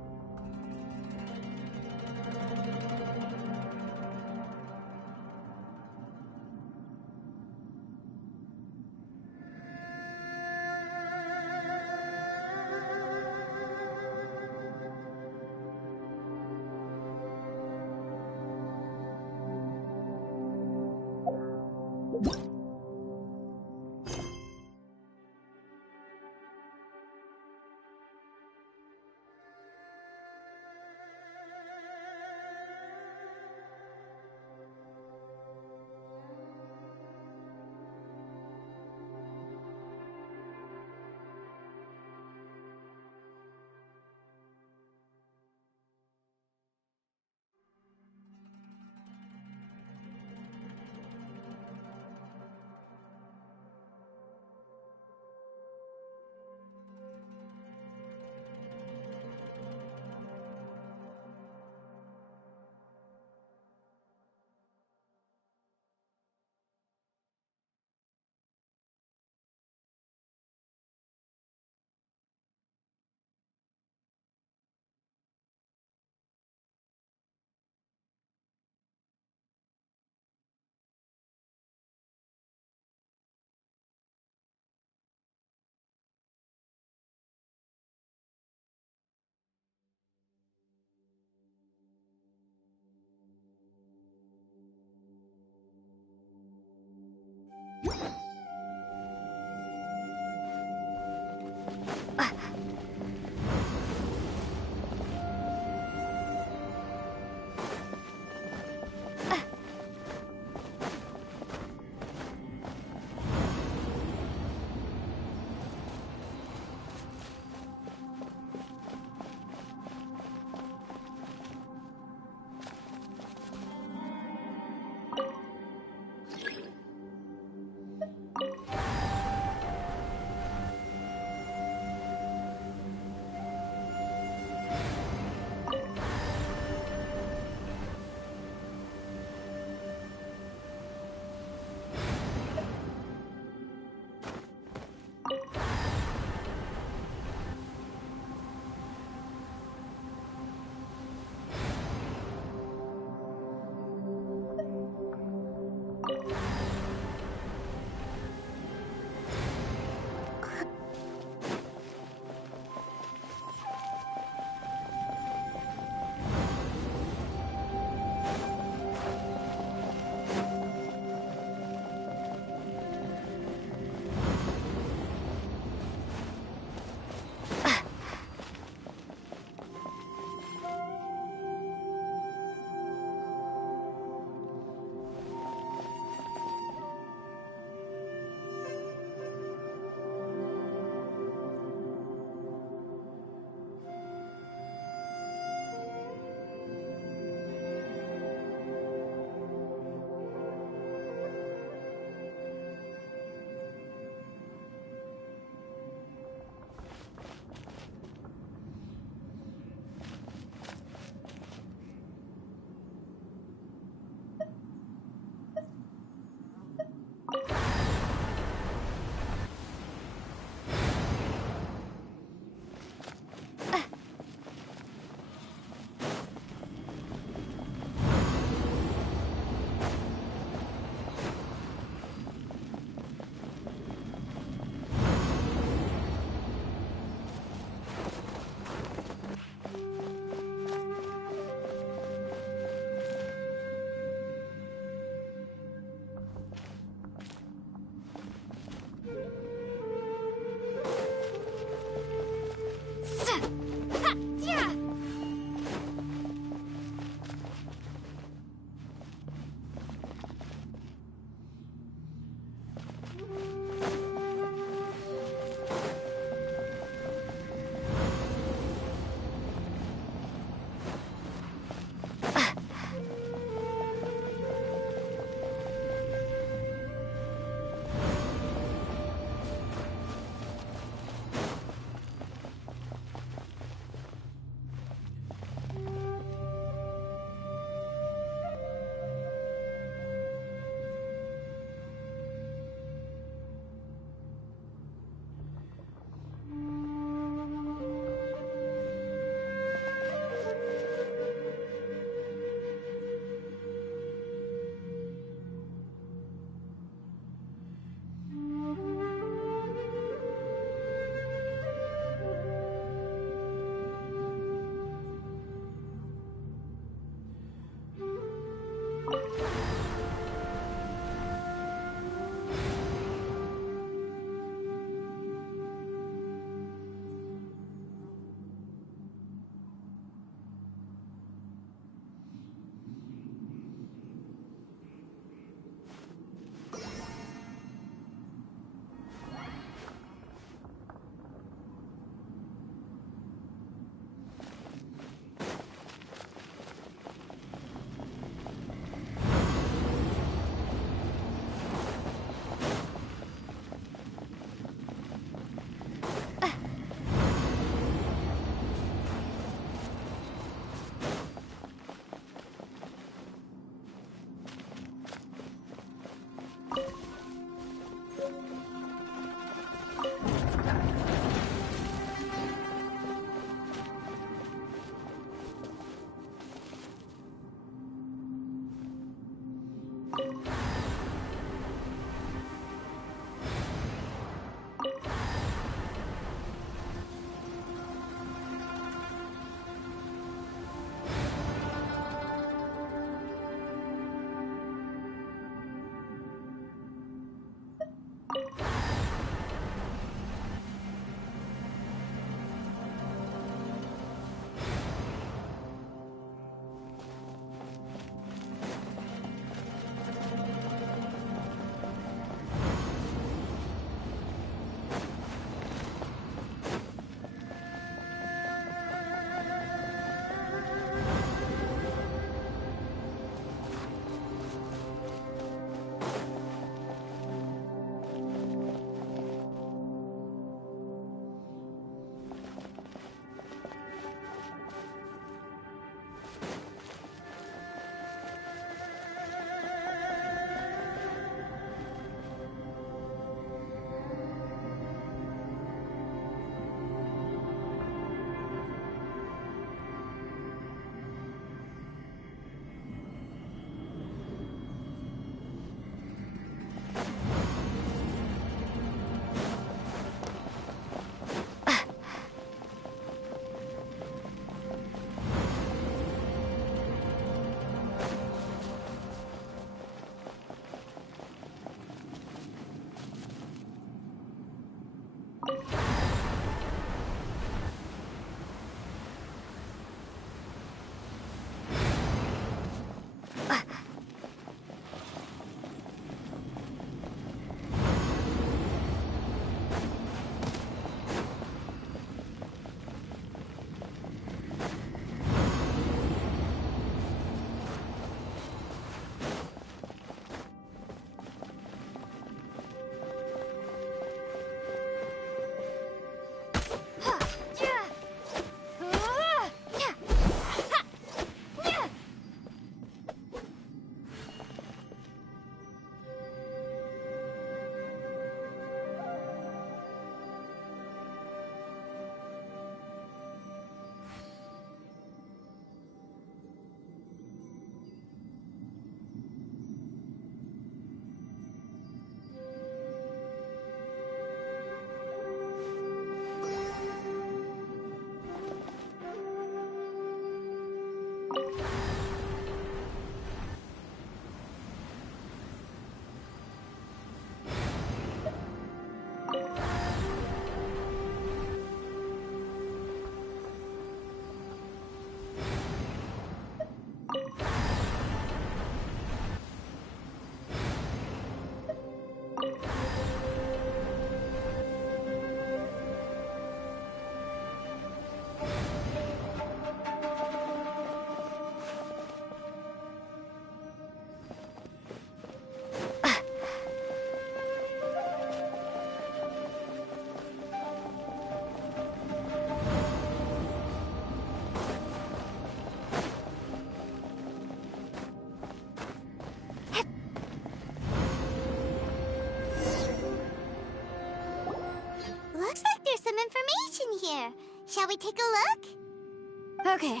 Looks like there's some information here. Shall we take a look? Okay,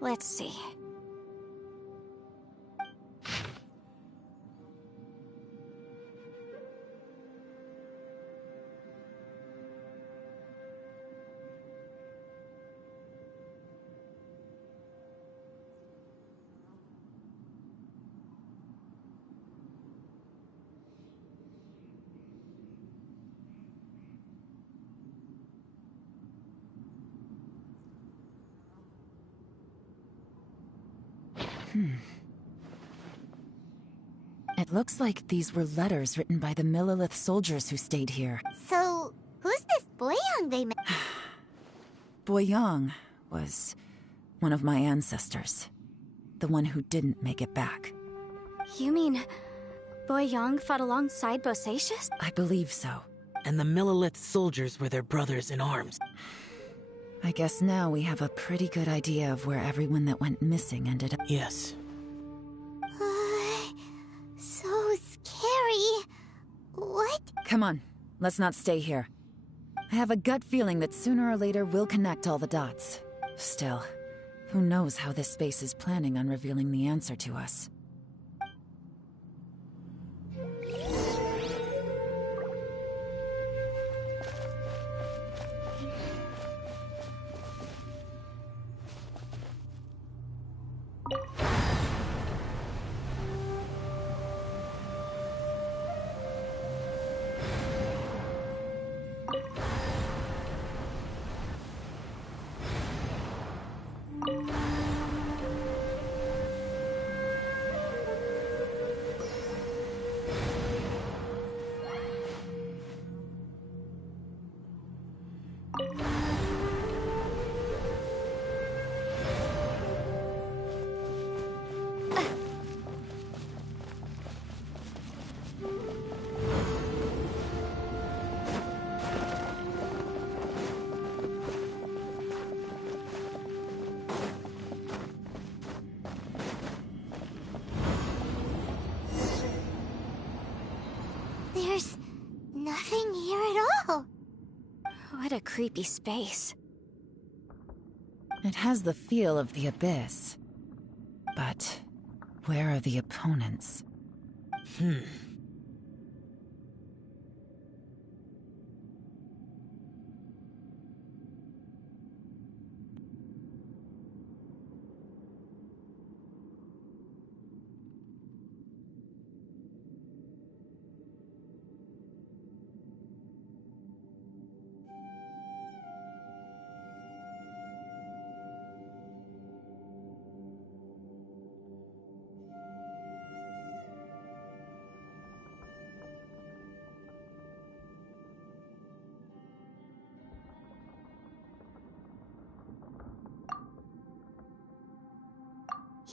let's see. It looks like these were letters written by the Millilith soldiers who stayed here. So, who's this Boyang they met? Boyang was one of my ancestors. The one who didn't make it back. You mean Boyang fought alongside Bosacius? I believe so. And the Millilith soldiers were their brothers in arms. I guess now we have a pretty good idea of where everyone that went missing ended up. Yes. So scary. What? Come on, let's not stay here. I have a gut feeling that sooner or later we'll connect all the dots. Still, who knows how this space is planning on revealing the answer to us. There's nothing here at all. What a creepy space. It has the feel of the Abyss. But where are the opponents?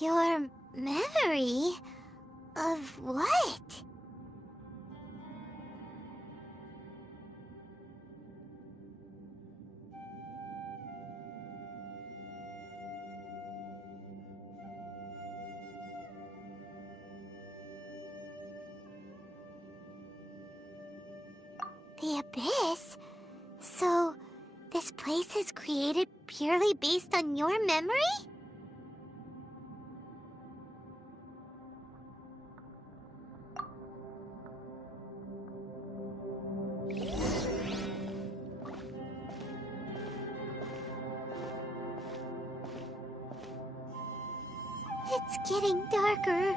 Your memory? Of what? The Abyss? So, this place is created purely based on your memory? It's getting darker.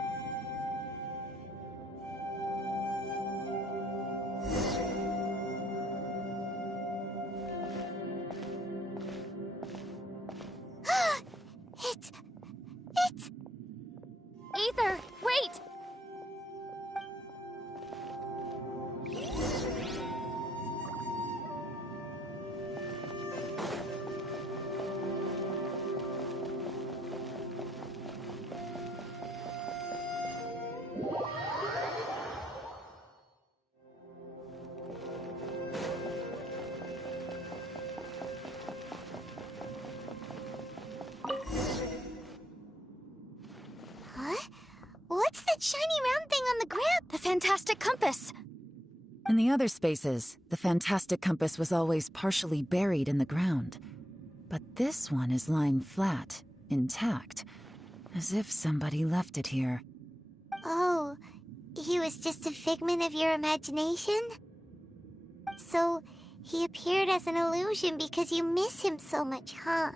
It's... Aether, wait! Huh? What's that shiny round thing on the ground? The fantastic compass! In the other spaces, the fantastic compass was always partially buried in the ground. But this one is lying flat, intact, as if somebody left it here. Oh, he was just a figment of your imagination? So, he appeared as an illusion because you miss him so much, huh?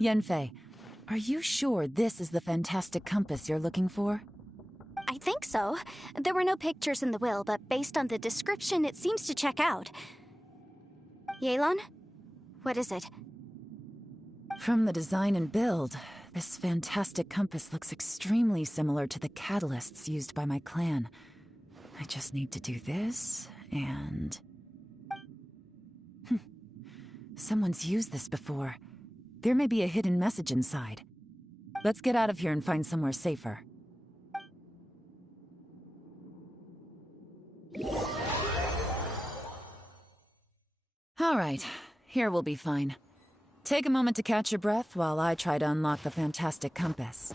Yanfei, are you sure this is the fantastic compass you're looking for? I think so. There were no pictures in the will, but based on the description, it seems to check out. Yelan? What is it? From the design and build, this fantastic compass looks extremely similar to the catalysts used by my clan. I just need to do this, and... Someone's used this before. There may be a hidden message inside. Let's get out of here and find somewhere safer. All right, here we'll be fine. Take a moment to catch your breath while I try to unlock the fantastic compass.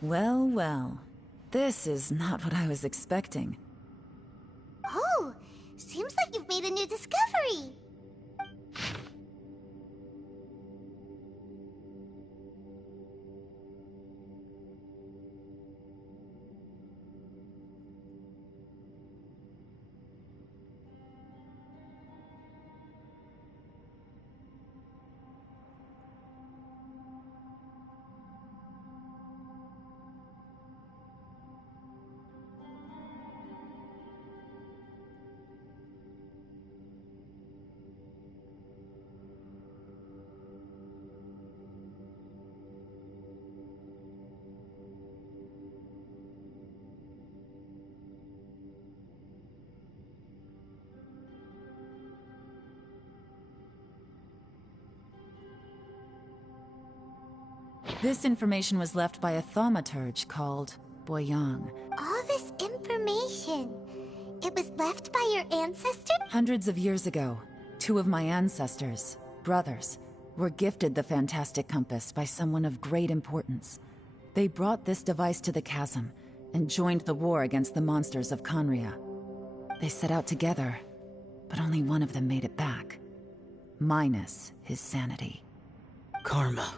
Well, well. This is not what I was expecting. Oh, seems like you've made a new discovery. This information was left by a thaumaturge called Boyang. All this information, it was left by your ancestor? Hundreds of years ago, two of my ancestors, brothers, were gifted the fantastic compass by someone of great importance. They brought this device to the chasm and joined the war against the monsters of Conria. They set out together, but only one of them made it back. Minus his sanity. Karma.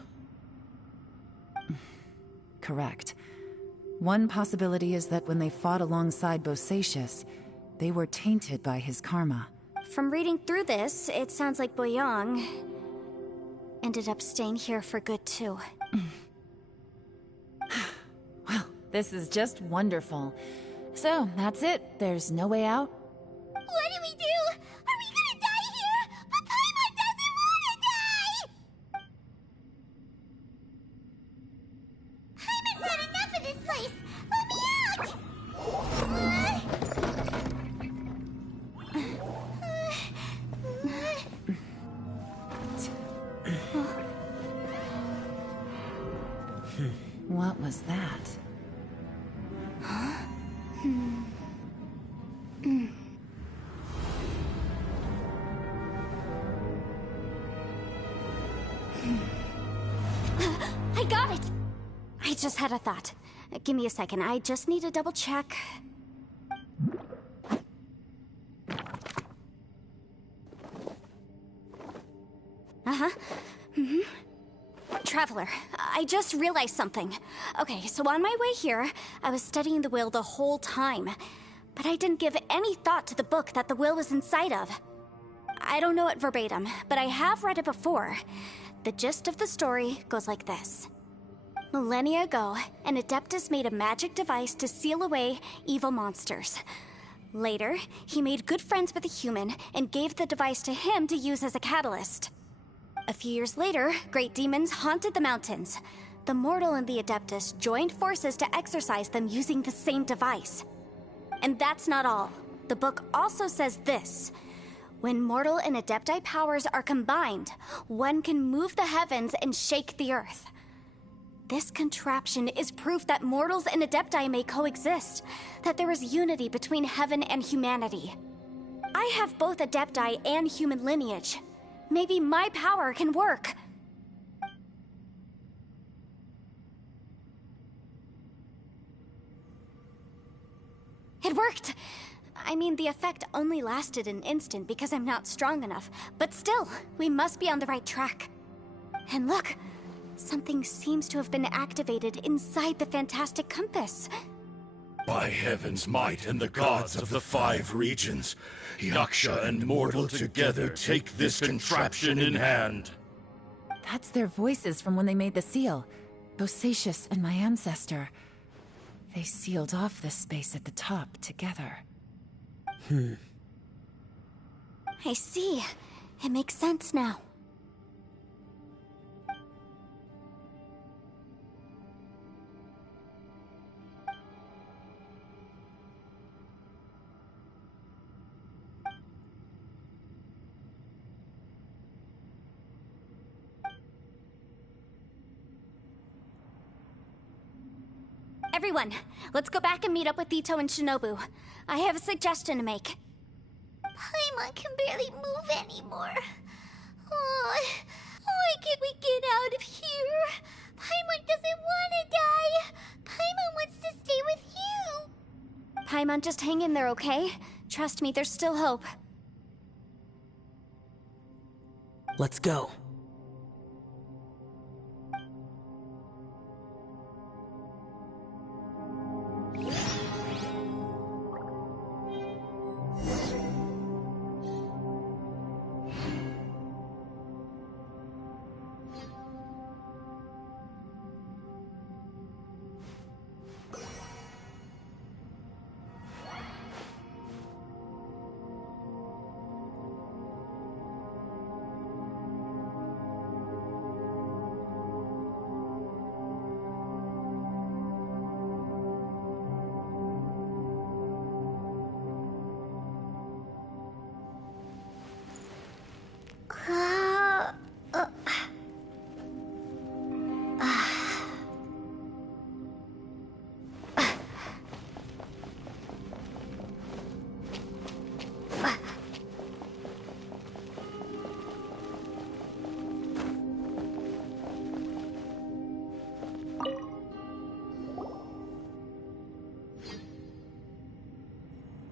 Correct. One possibility is that when they fought alongside Bosacius, they were tainted by his karma. From reading through this, it sounds like Boyang ended up staying here for good too. Well, this is just wonderful. So, that's it. There's no way out? What do we do? Are we gonna die here? But Paimon doesn't wanna die! Paimon's had enough of this place! Let me out! What was that? I got it! I just had a thought. Give me a second, I just need to double check. Traveler, I just realized something. Okay, so on my way here, I was studying the will the whole time. But I didn't give any thought to the book that the will was inside of. I don't know it verbatim, but I have read it before. The gist of the story goes like this. Millennia ago, an Adeptus made a magic device to seal away evil monsters. Later, he made good friends with a human and gave the device to him to use as a catalyst. A few years later, great demons haunted the mountains. The mortal and the Adeptus joined forces to exorcise them using the same device. And that's not all. The book also says this. When mortal and Adepti powers are combined, one can move the heavens and shake the earth. This contraption is proof that mortals and Adepti may coexist, that there is unity between heaven and humanity. I have both Adepti and human lineage. Maybe my power can work. It worked! I mean, the effect only lasted an instant because I'm not strong enough, but still, we must be on the right track. And look, something seems to have been activated inside the fantastic compass. By heaven's might and the gods of the 5 regions, Yaksha and mortal together take this contraption in hand. That's their voices from when they made the seal. Bosacius and my ancestor. They sealed off this space at the top together. I see. It makes sense now. Everyone, let's go back and meet up with Ito and Shinobu. I have a suggestion to make. Paimon can barely move anymore. Oh, why can't we get out of here? Paimon doesn't want to die. Paimon wants to stay with you. Paimon, just hang in there, okay? Trust me, there's still hope. Let's go.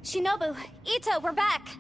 Shinobu, Ito, we're back!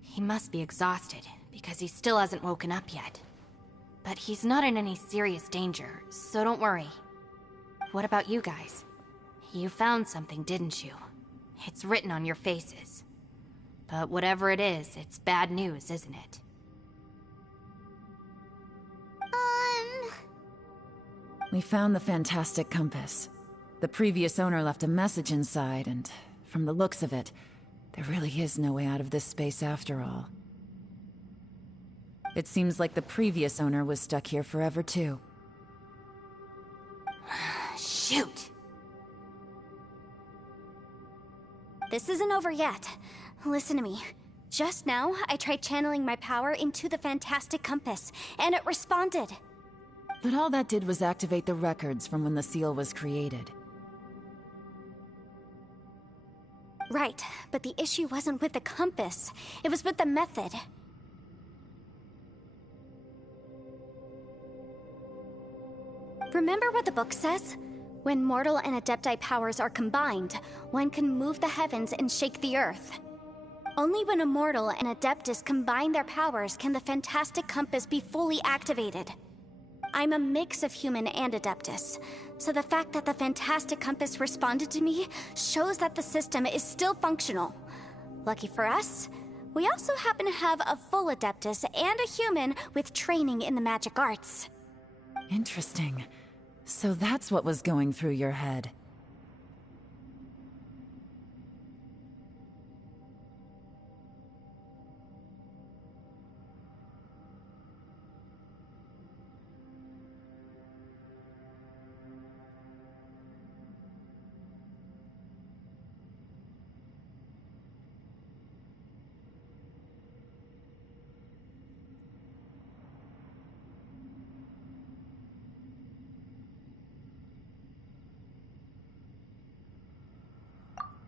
He must be exhausted, because he still hasn't woken up yet. But he's not in any serious danger, so don't worry. What about you guys? You found something, didn't you? It's written on your faces. But whatever it is, it's bad news, isn't it? We found the fantastic compass. The previous owner left a message inside, and from the looks of it, there really is no way out of this space after all. It seems like the previous owner was stuck here forever too. Shoot! This isn't over yet. Listen to me. Just now, I tried channeling my power into the fantastic compass, and it responded. But all that did was activate the records from when the seal was created. Right, but the issue wasn't with the compass. It was with the method. Remember what the book says? When mortal and Adepti powers are combined, one can move the heavens and shake the earth. Only when a mortal and Adeptus combine their powers can the fantastic compass be fully activated. I'm a mix of human and Adeptus, so the fact that the Fantastic Compass responded to me shows that the system is still functional. Lucky for us, we also happen to have a full Adeptus and a human with training in the magic arts. Interesting. So that's what was going through your head.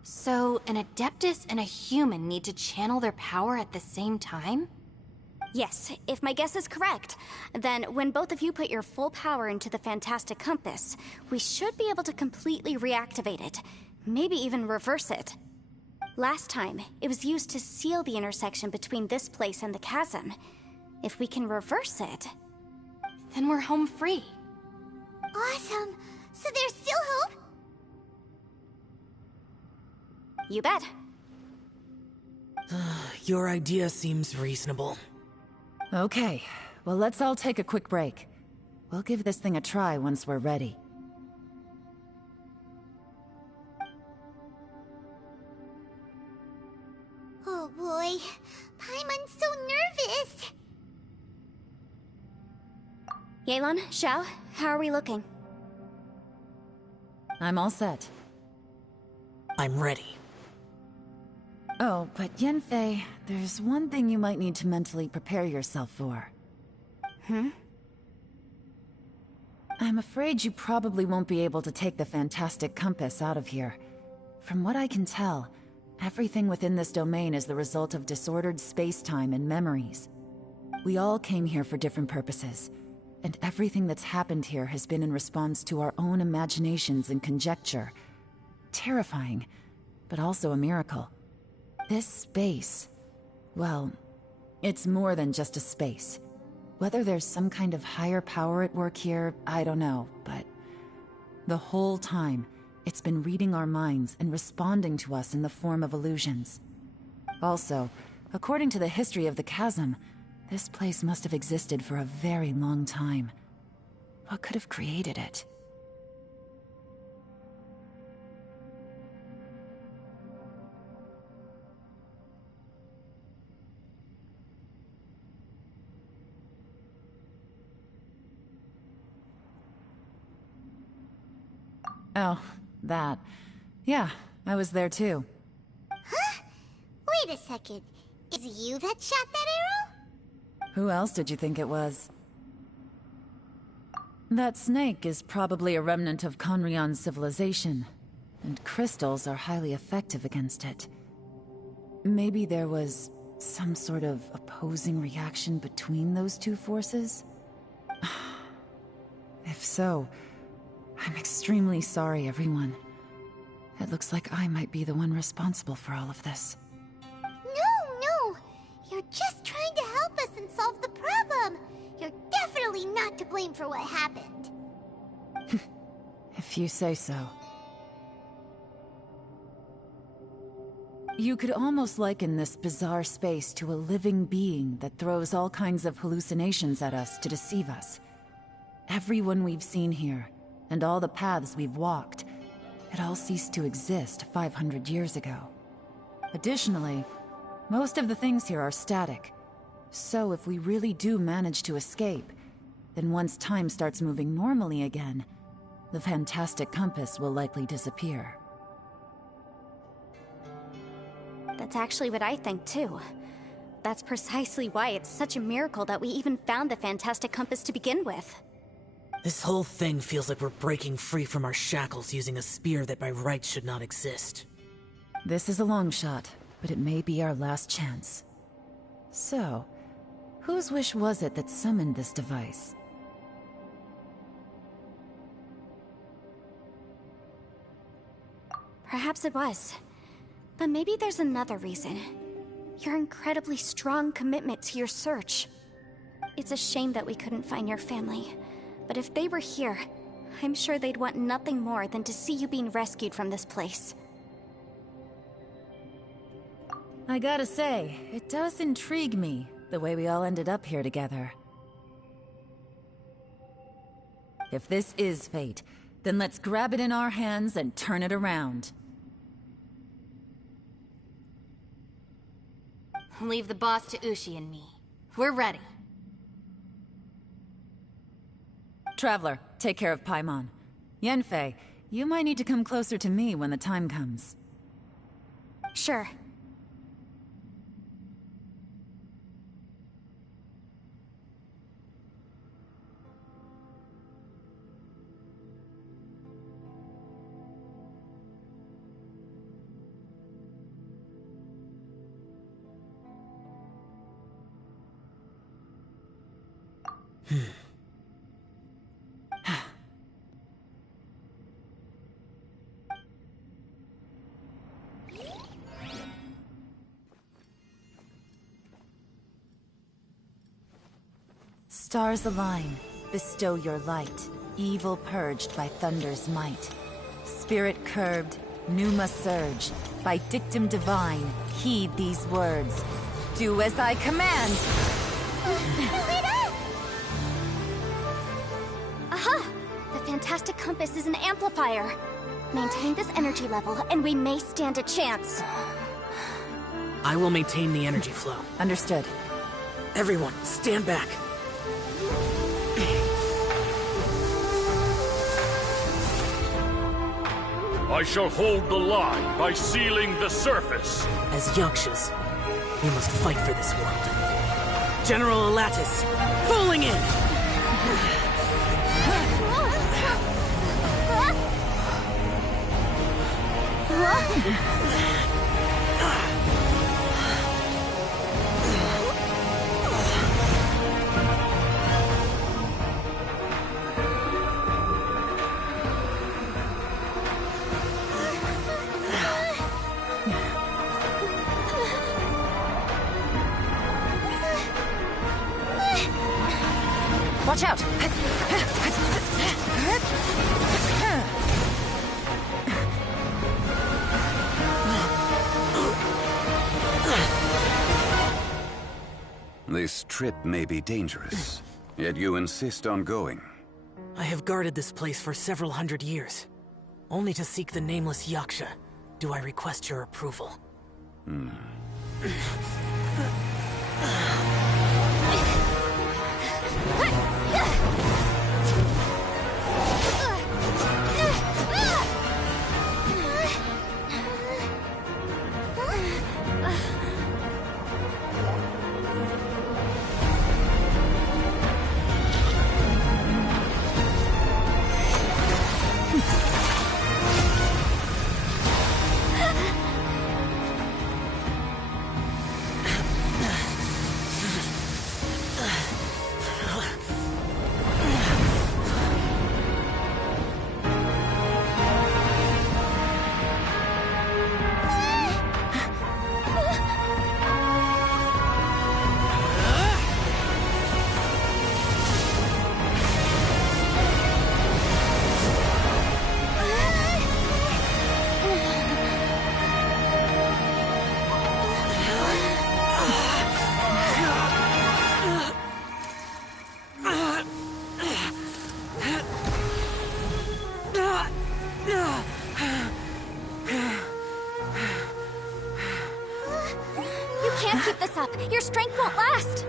So, an Adeptus and a human need to channel their power at the same time? Yes, if my guess is correct, then when both of you put your full power into the Fantastic Compass, we should be able to completely reactivate it, maybe even reverse it. Last time, it was used to seal the intersection between this place and the chasm. If we can reverse it, then we're home free. Awesome! So there's still hope? You bet. Your idea seems reasonable. Okay, well let's all take a quick break. We'll give this thing a try once we're ready. Oh boy, Paimon's so nervous! Yelan, Xiao, how are we looking? I'm all set. I'm ready. Oh, but Yanfei, there's one thing you might need to mentally prepare yourself for. I'm afraid you probably won't be able to take the Fantastic Compass out of here. From what I can tell, everything within this domain is the result of disordered space-time and memories. We all came here for different purposes, and everything that's happened here has been in response to our own imaginations and conjecture. Terrifying, but also a miracle. This space, well, it's more than just a space. Whether there's some kind of higher power at work here, I don't know, but the whole time, it's been reading our minds and responding to us in the form of illusions. Also, according to the history of the chasm, this place must have existed for a very long time. What could have created it? Oh, that. Yeah, I was there too. Huh? Wait a second. Is it you that shot that arrow? Who else did you think it was? That snake is probably a remnant of Conrion's civilization, and crystals are highly effective against it. Maybe there was some sort of opposing reaction between those two forces? If so, I'm extremely sorry, everyone. It looks like I might be the one responsible for all of this. No! You're just trying to help us and solve the problem! You're definitely not to blame for what happened. If you say so. You could almost liken this bizarre space to a living being that throws all kinds of hallucinations at us to deceive us. Everyone we've seen here, and all the paths we've walked, it all ceased to exist 500 years ago. Additionally, most of the things here are static. So if we really do manage to escape, then once time starts moving normally again, the Fantastic Compass will likely disappear. That's actually what I think too. That's precisely why it's such a miracle that we even found the Fantastic Compass to begin with. This whole thing feels like we're breaking free from our shackles using a spear that by rights should not exist. This is a long shot, but it may be our last chance. So, whose wish was it that summoned this device? Perhaps it was. But maybe there's another reason. Your incredibly strong commitment to your search. It's a shame that we couldn't find your family. but if they were here, I'm sure they'd want nothing more than to see you being rescued from this place. I gotta say, it does intrigue me, the way we all ended up here together. If this is fate, then let's grab it in our hands and turn it around. Leave the boss to Ushi and me. We're ready. Traveler, take care of Paimon. Yanfei, you might need to come closer to me when the time comes. Sure. Stars align, bestow your light, evil purged by thunder's might. Spirit curbed, pneuma surge, by dictum divine, heed these words. Do as I command! Aha! The fantastic compass is an amplifier. Maintain this energy level, and we may stand a chance. I will maintain the energy flow. Understood. Everyone, stand back. I shall hold the line by sealing the surface. As Yakshas, we must fight for this world. General Elatus, falling in! Watch out! This trip may be dangerous, yet you insist on going. I have guarded this place for several hundred years. Only to seek the nameless Yaksha do I request your approval. Your strength won't last!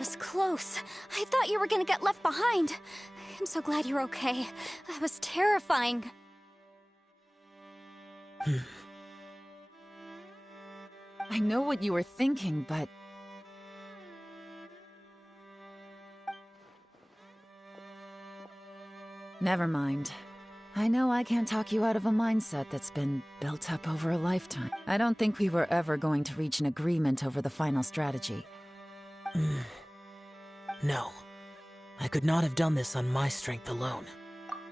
was close. I thought you were gonna get left behind. I'm so glad you're okay. That was terrifying. I know what you were thinking, but... Never mind. I know I can't talk you out of a mindset that's been built up over a lifetime. I don't think we were ever going to reach an agreement over the final strategy. No. I could not have done this on my strength alone.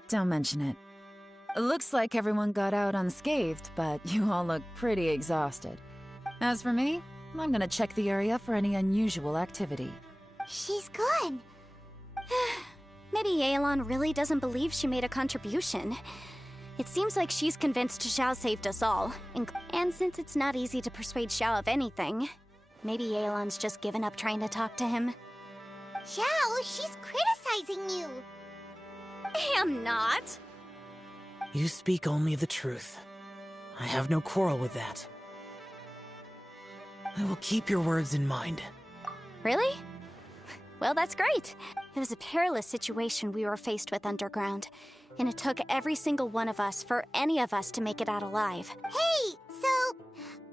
Don't mention it. Looks like everyone got out unscathed, but you all look pretty exhausted. As for me, I'm gonna check the area for any unusual activity. She's gone. Maybe Yelan really doesn't believe she made a contribution. It seems like she's convinced Xiao saved us all. And since it's not easy to persuade Xiao of anything, maybe Yelan's just given up trying to talk to him. Xiao, she's criticizing you. I am not. You speak only the truth. I have no quarrel with that. I will keep your words in mind. Really? Well, that's great. It was a perilous situation we were faced with underground, and it took every single one of us for any of us to make it out alive. Hey, so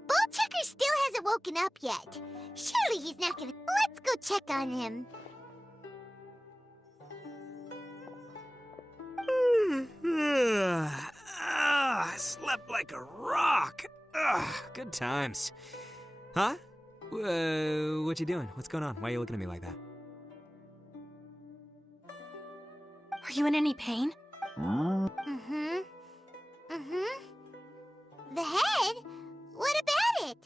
Ballchecker still hasn't woken up yet. Surely he's not gonna... Let's go check on him. I slept like a rock. Good times. Huh? What you doing? What's going on? Why are you looking at me like that? Are you in any pain? The head? What about it?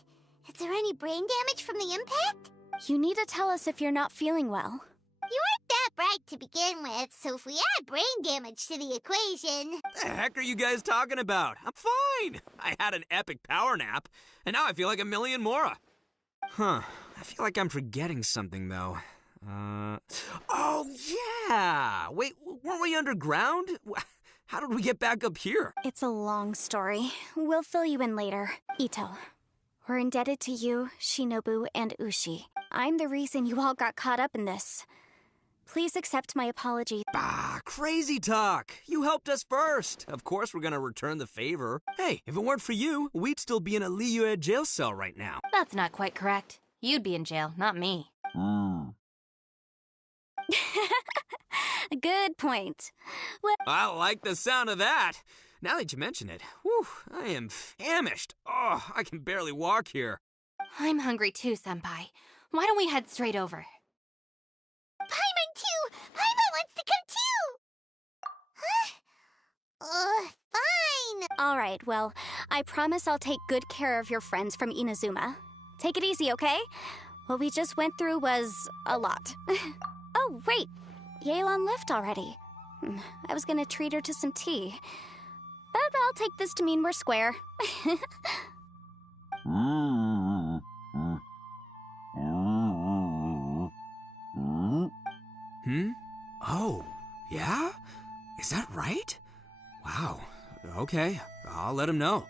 Is there any brain damage from the impact? You need to tell us if you're not feeling well. You weren't that bright to begin with, so if we add brain damage to the equation... The heck are you guys talking about? I'm fine. I had an epic power nap, and now I feel like a million more. Huh. I feel like I'm forgetting something, though. Oh, yeah! Wait, weren't we underground? How did we get back up here? It's a long story. We'll fill you in later. Ito, we're indebted to you, Shinobu, and Ushi. I'm the reason you all got caught up in this. Please accept my apology. Crazy talk. You helped us first. Of course we're gonna return the favor. Hey, if it weren't for you, we'd still be in a Liyue jail cell right now. That's not quite correct. You'd be in jail, not me. Good point. Well, I like the sound of that. Now that you mention it, whew, I am famished. Oh, I can barely walk here. I'm hungry too, Senpai. Why don't we head straight over? Paimon too! Paimon wants to come too! Huh? Fine! Alright, well, I promise I'll take good care of your friends from Inazuma. Take it easy, okay? What we just went through was a lot. Oh, wait! Yelan left already. I was gonna treat her to some tea. But I'll take this to mean we're square. Oh, yeah? Is that right? Wow. Okay, I'll let him know.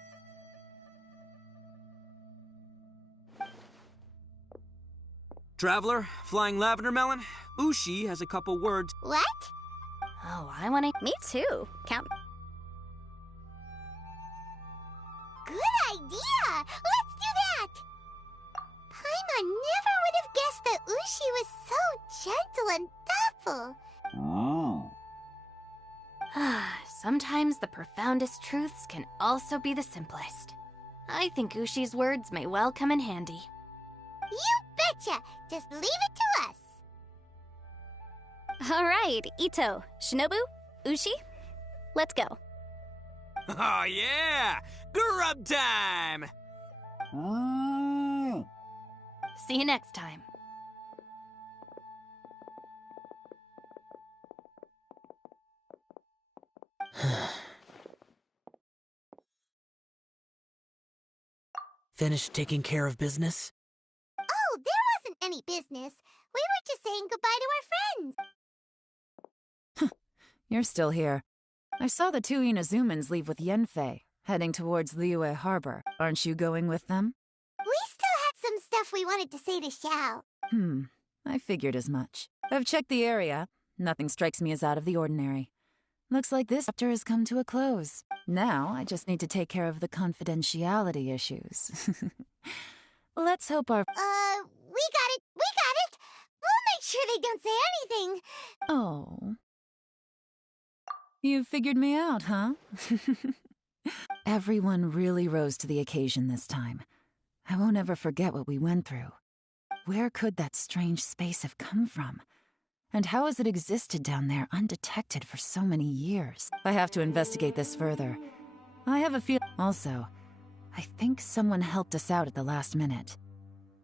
Traveler, Flying Lavender Melon, Ushi has a couple words. What? Oh, I wanna... Me too. Count. Good idea! Let's do that! Paimon never would have guessed that Ushi was so gentle and thoughtful. Sometimes the profoundest truths can also be the simplest. I think Ushi's words may well come in handy. You betcha! Just leave it to us. Alright, Ito, Shinobu, Ushi, let's go. Oh, yeah! Grub time! See you next time. Finished taking care of business? Oh, there wasn't any business. We were just saying goodbye to our friends. You're still here. I saw the two Inazumans leave with Yanfei, heading towards Liyue Harbor. Aren't you going with them? We still had some stuff we wanted to say to Xiao. I figured as much. I've checked the area. Nothing strikes me as out of the ordinary. Looks like this chapter has come to a close. Now, I just need to take care of the confidentiality issues. Let's hope our... We got it! We got it! We'll make sure they don't say anything! Oh. You figured me out, huh? Everyone really rose to the occasion this time. I won't ever forget what we went through. Where could that strange space have come from? And how has it existed down there undetected for so many years? I have to investigate this further. I have a feeling... Also, I think someone helped us out at the last minute.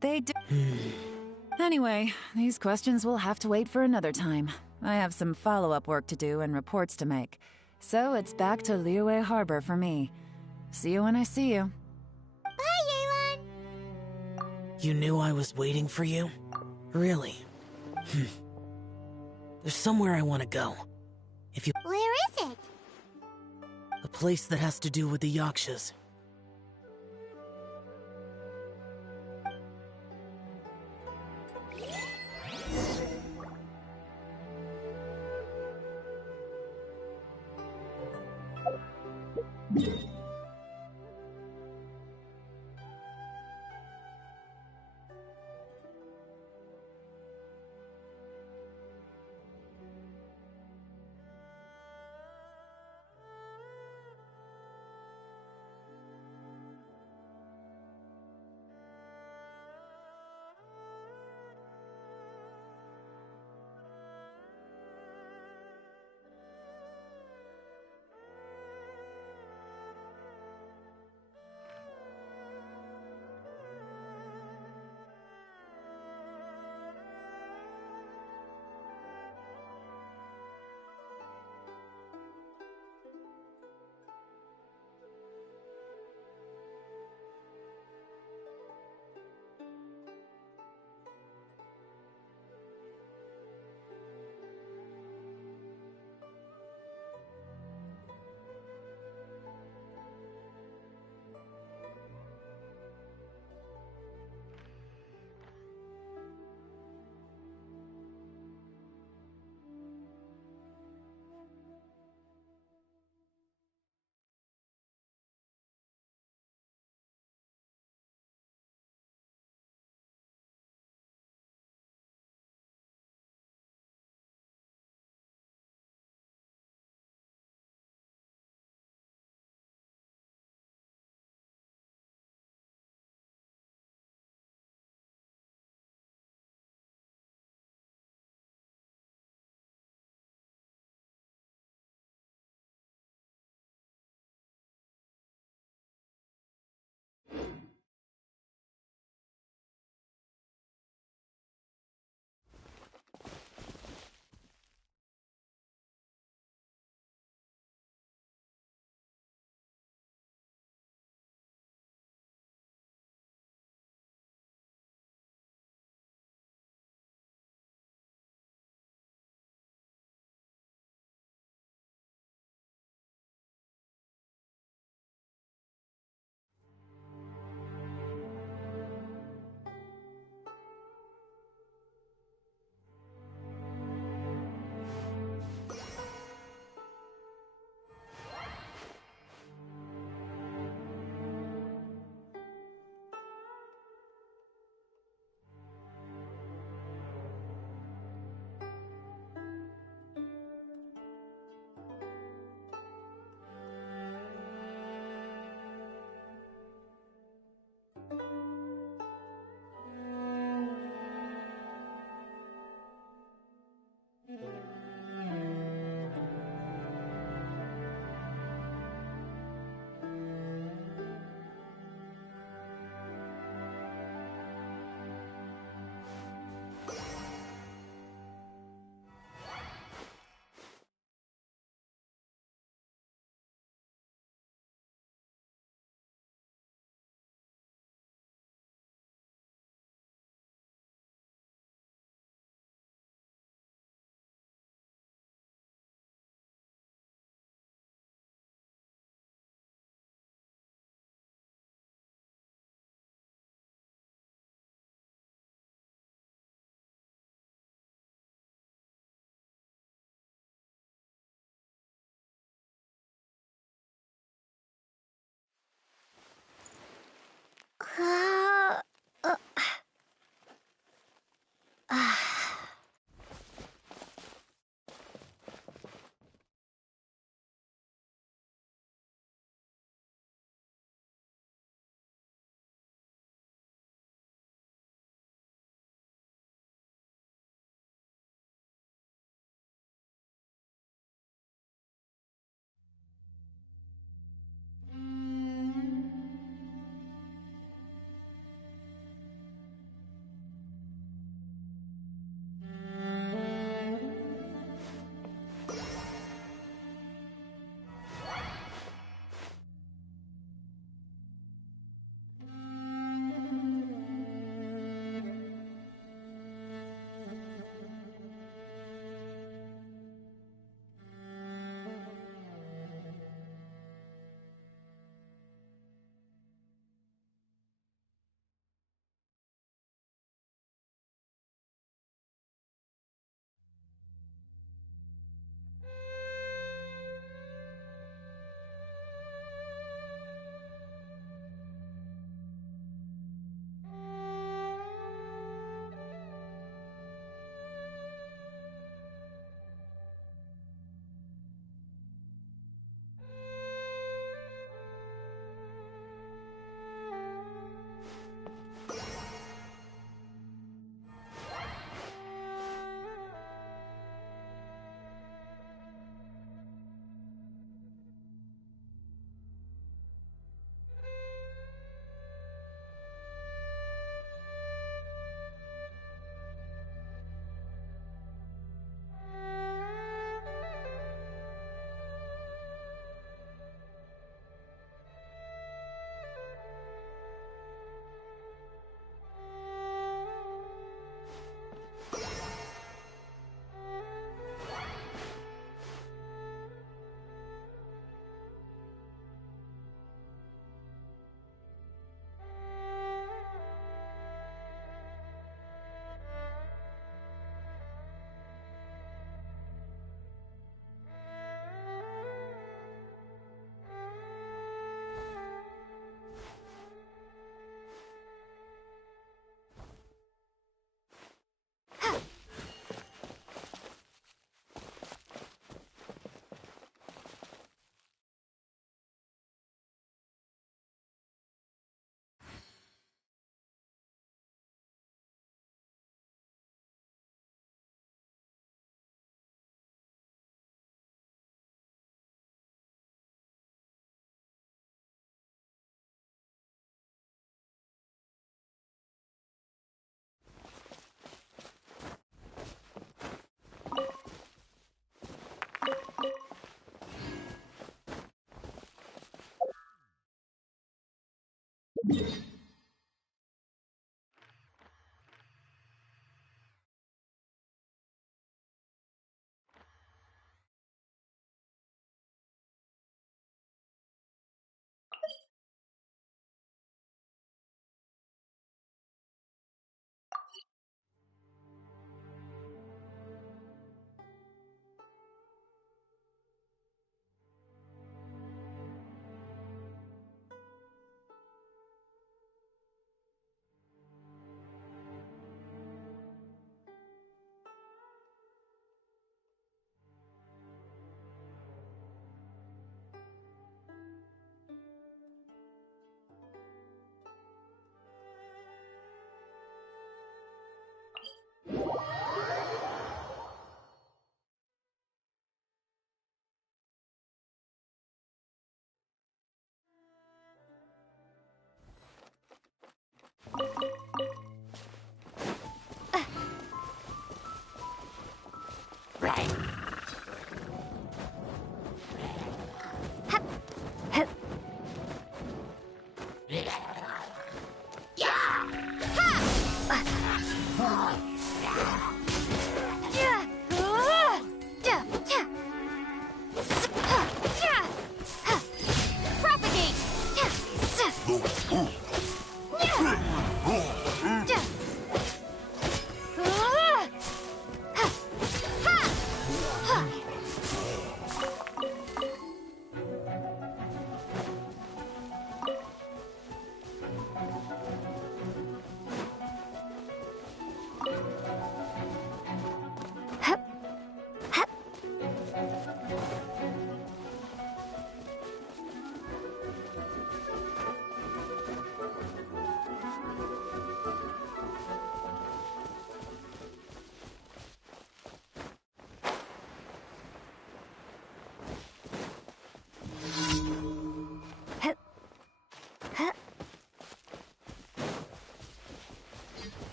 They did... Anyway, these questions will have to wait for another time. I have some follow-up work to do and reports to make. So it's back to Liyue Harbor for me. See you when I see you. Bye, Yelan! You knew I was waiting for you? Really? There's somewhere I want to go. If you... Where is it? A place that has to do with the Yakshas.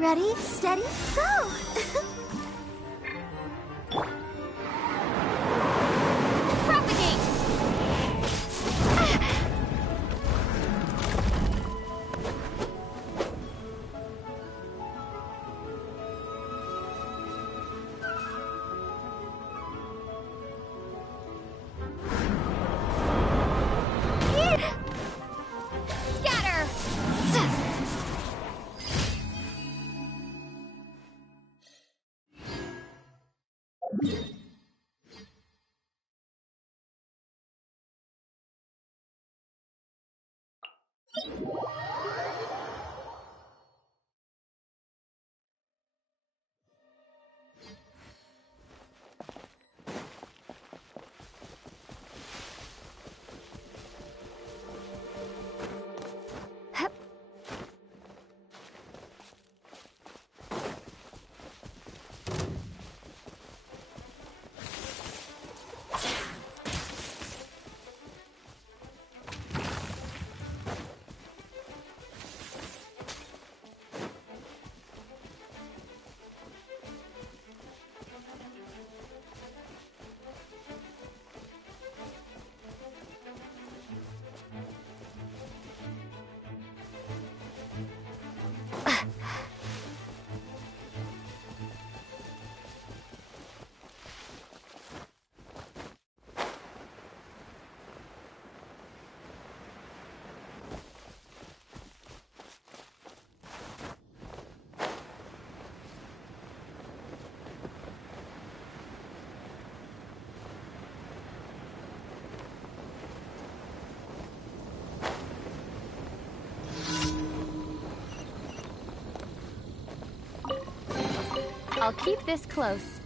Ready, steady, go! Propagate! Scatter! I'll keep this close.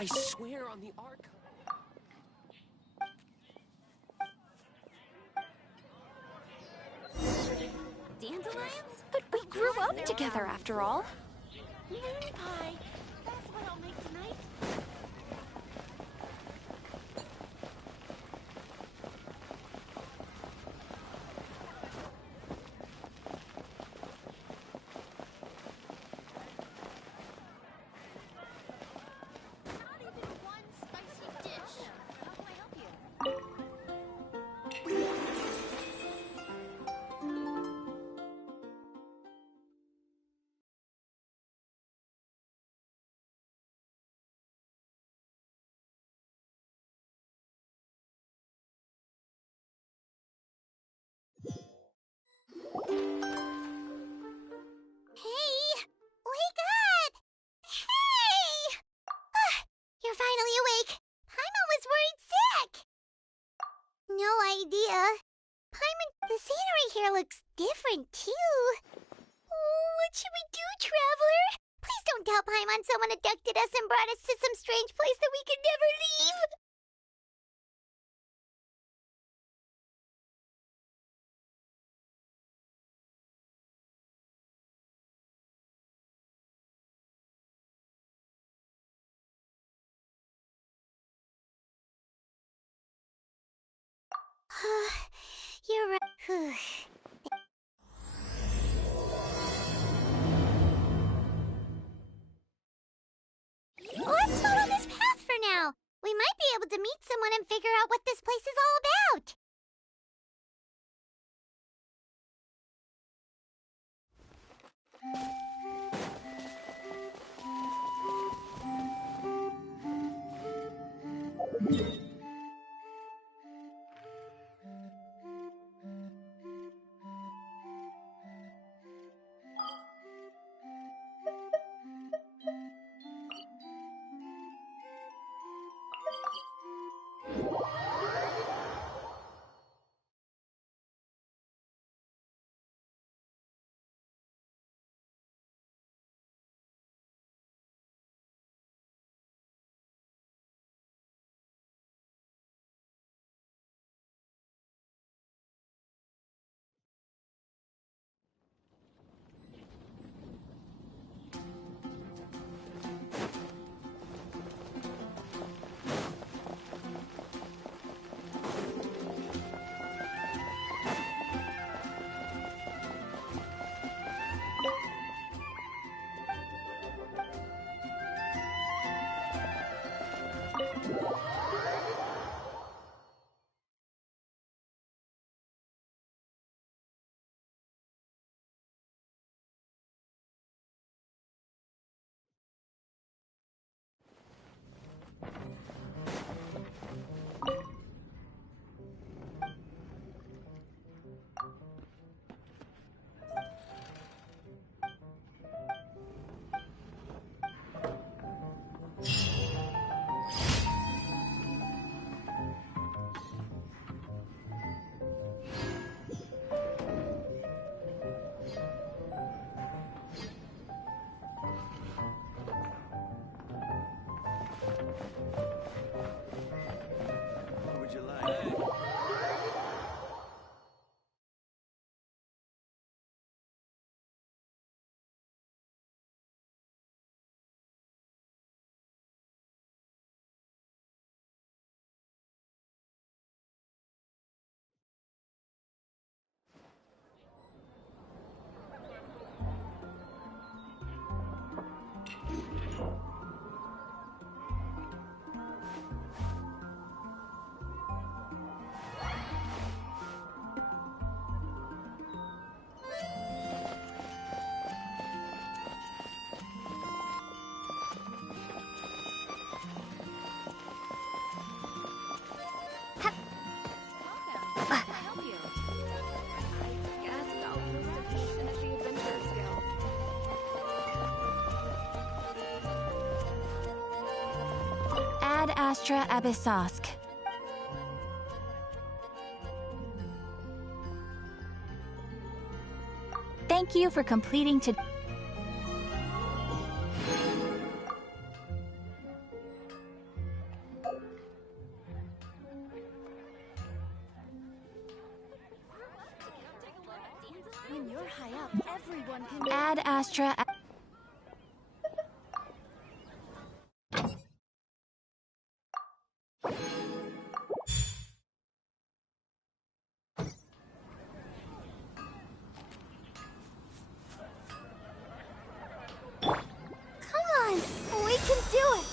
I swear on the Ark. Dandelions? But we grew up together after all. Moon pie. That's what I'll make tonight. Not even one spicy dish. How can I help you? idea. Paimon, the scenery here looks different, too. Oh, what should we do, Traveler? Please don't tell Paimon someone abducted us and brought us to some strange place that we could never leave. You're right. Let's follow this path for now. We might be able to meet someone and figure out what this place is all about. What would you like? Ad Astra Abyssosk. Thank you for completing to. When you're high up, everyone can. Ad Astra. Come on, we can do it.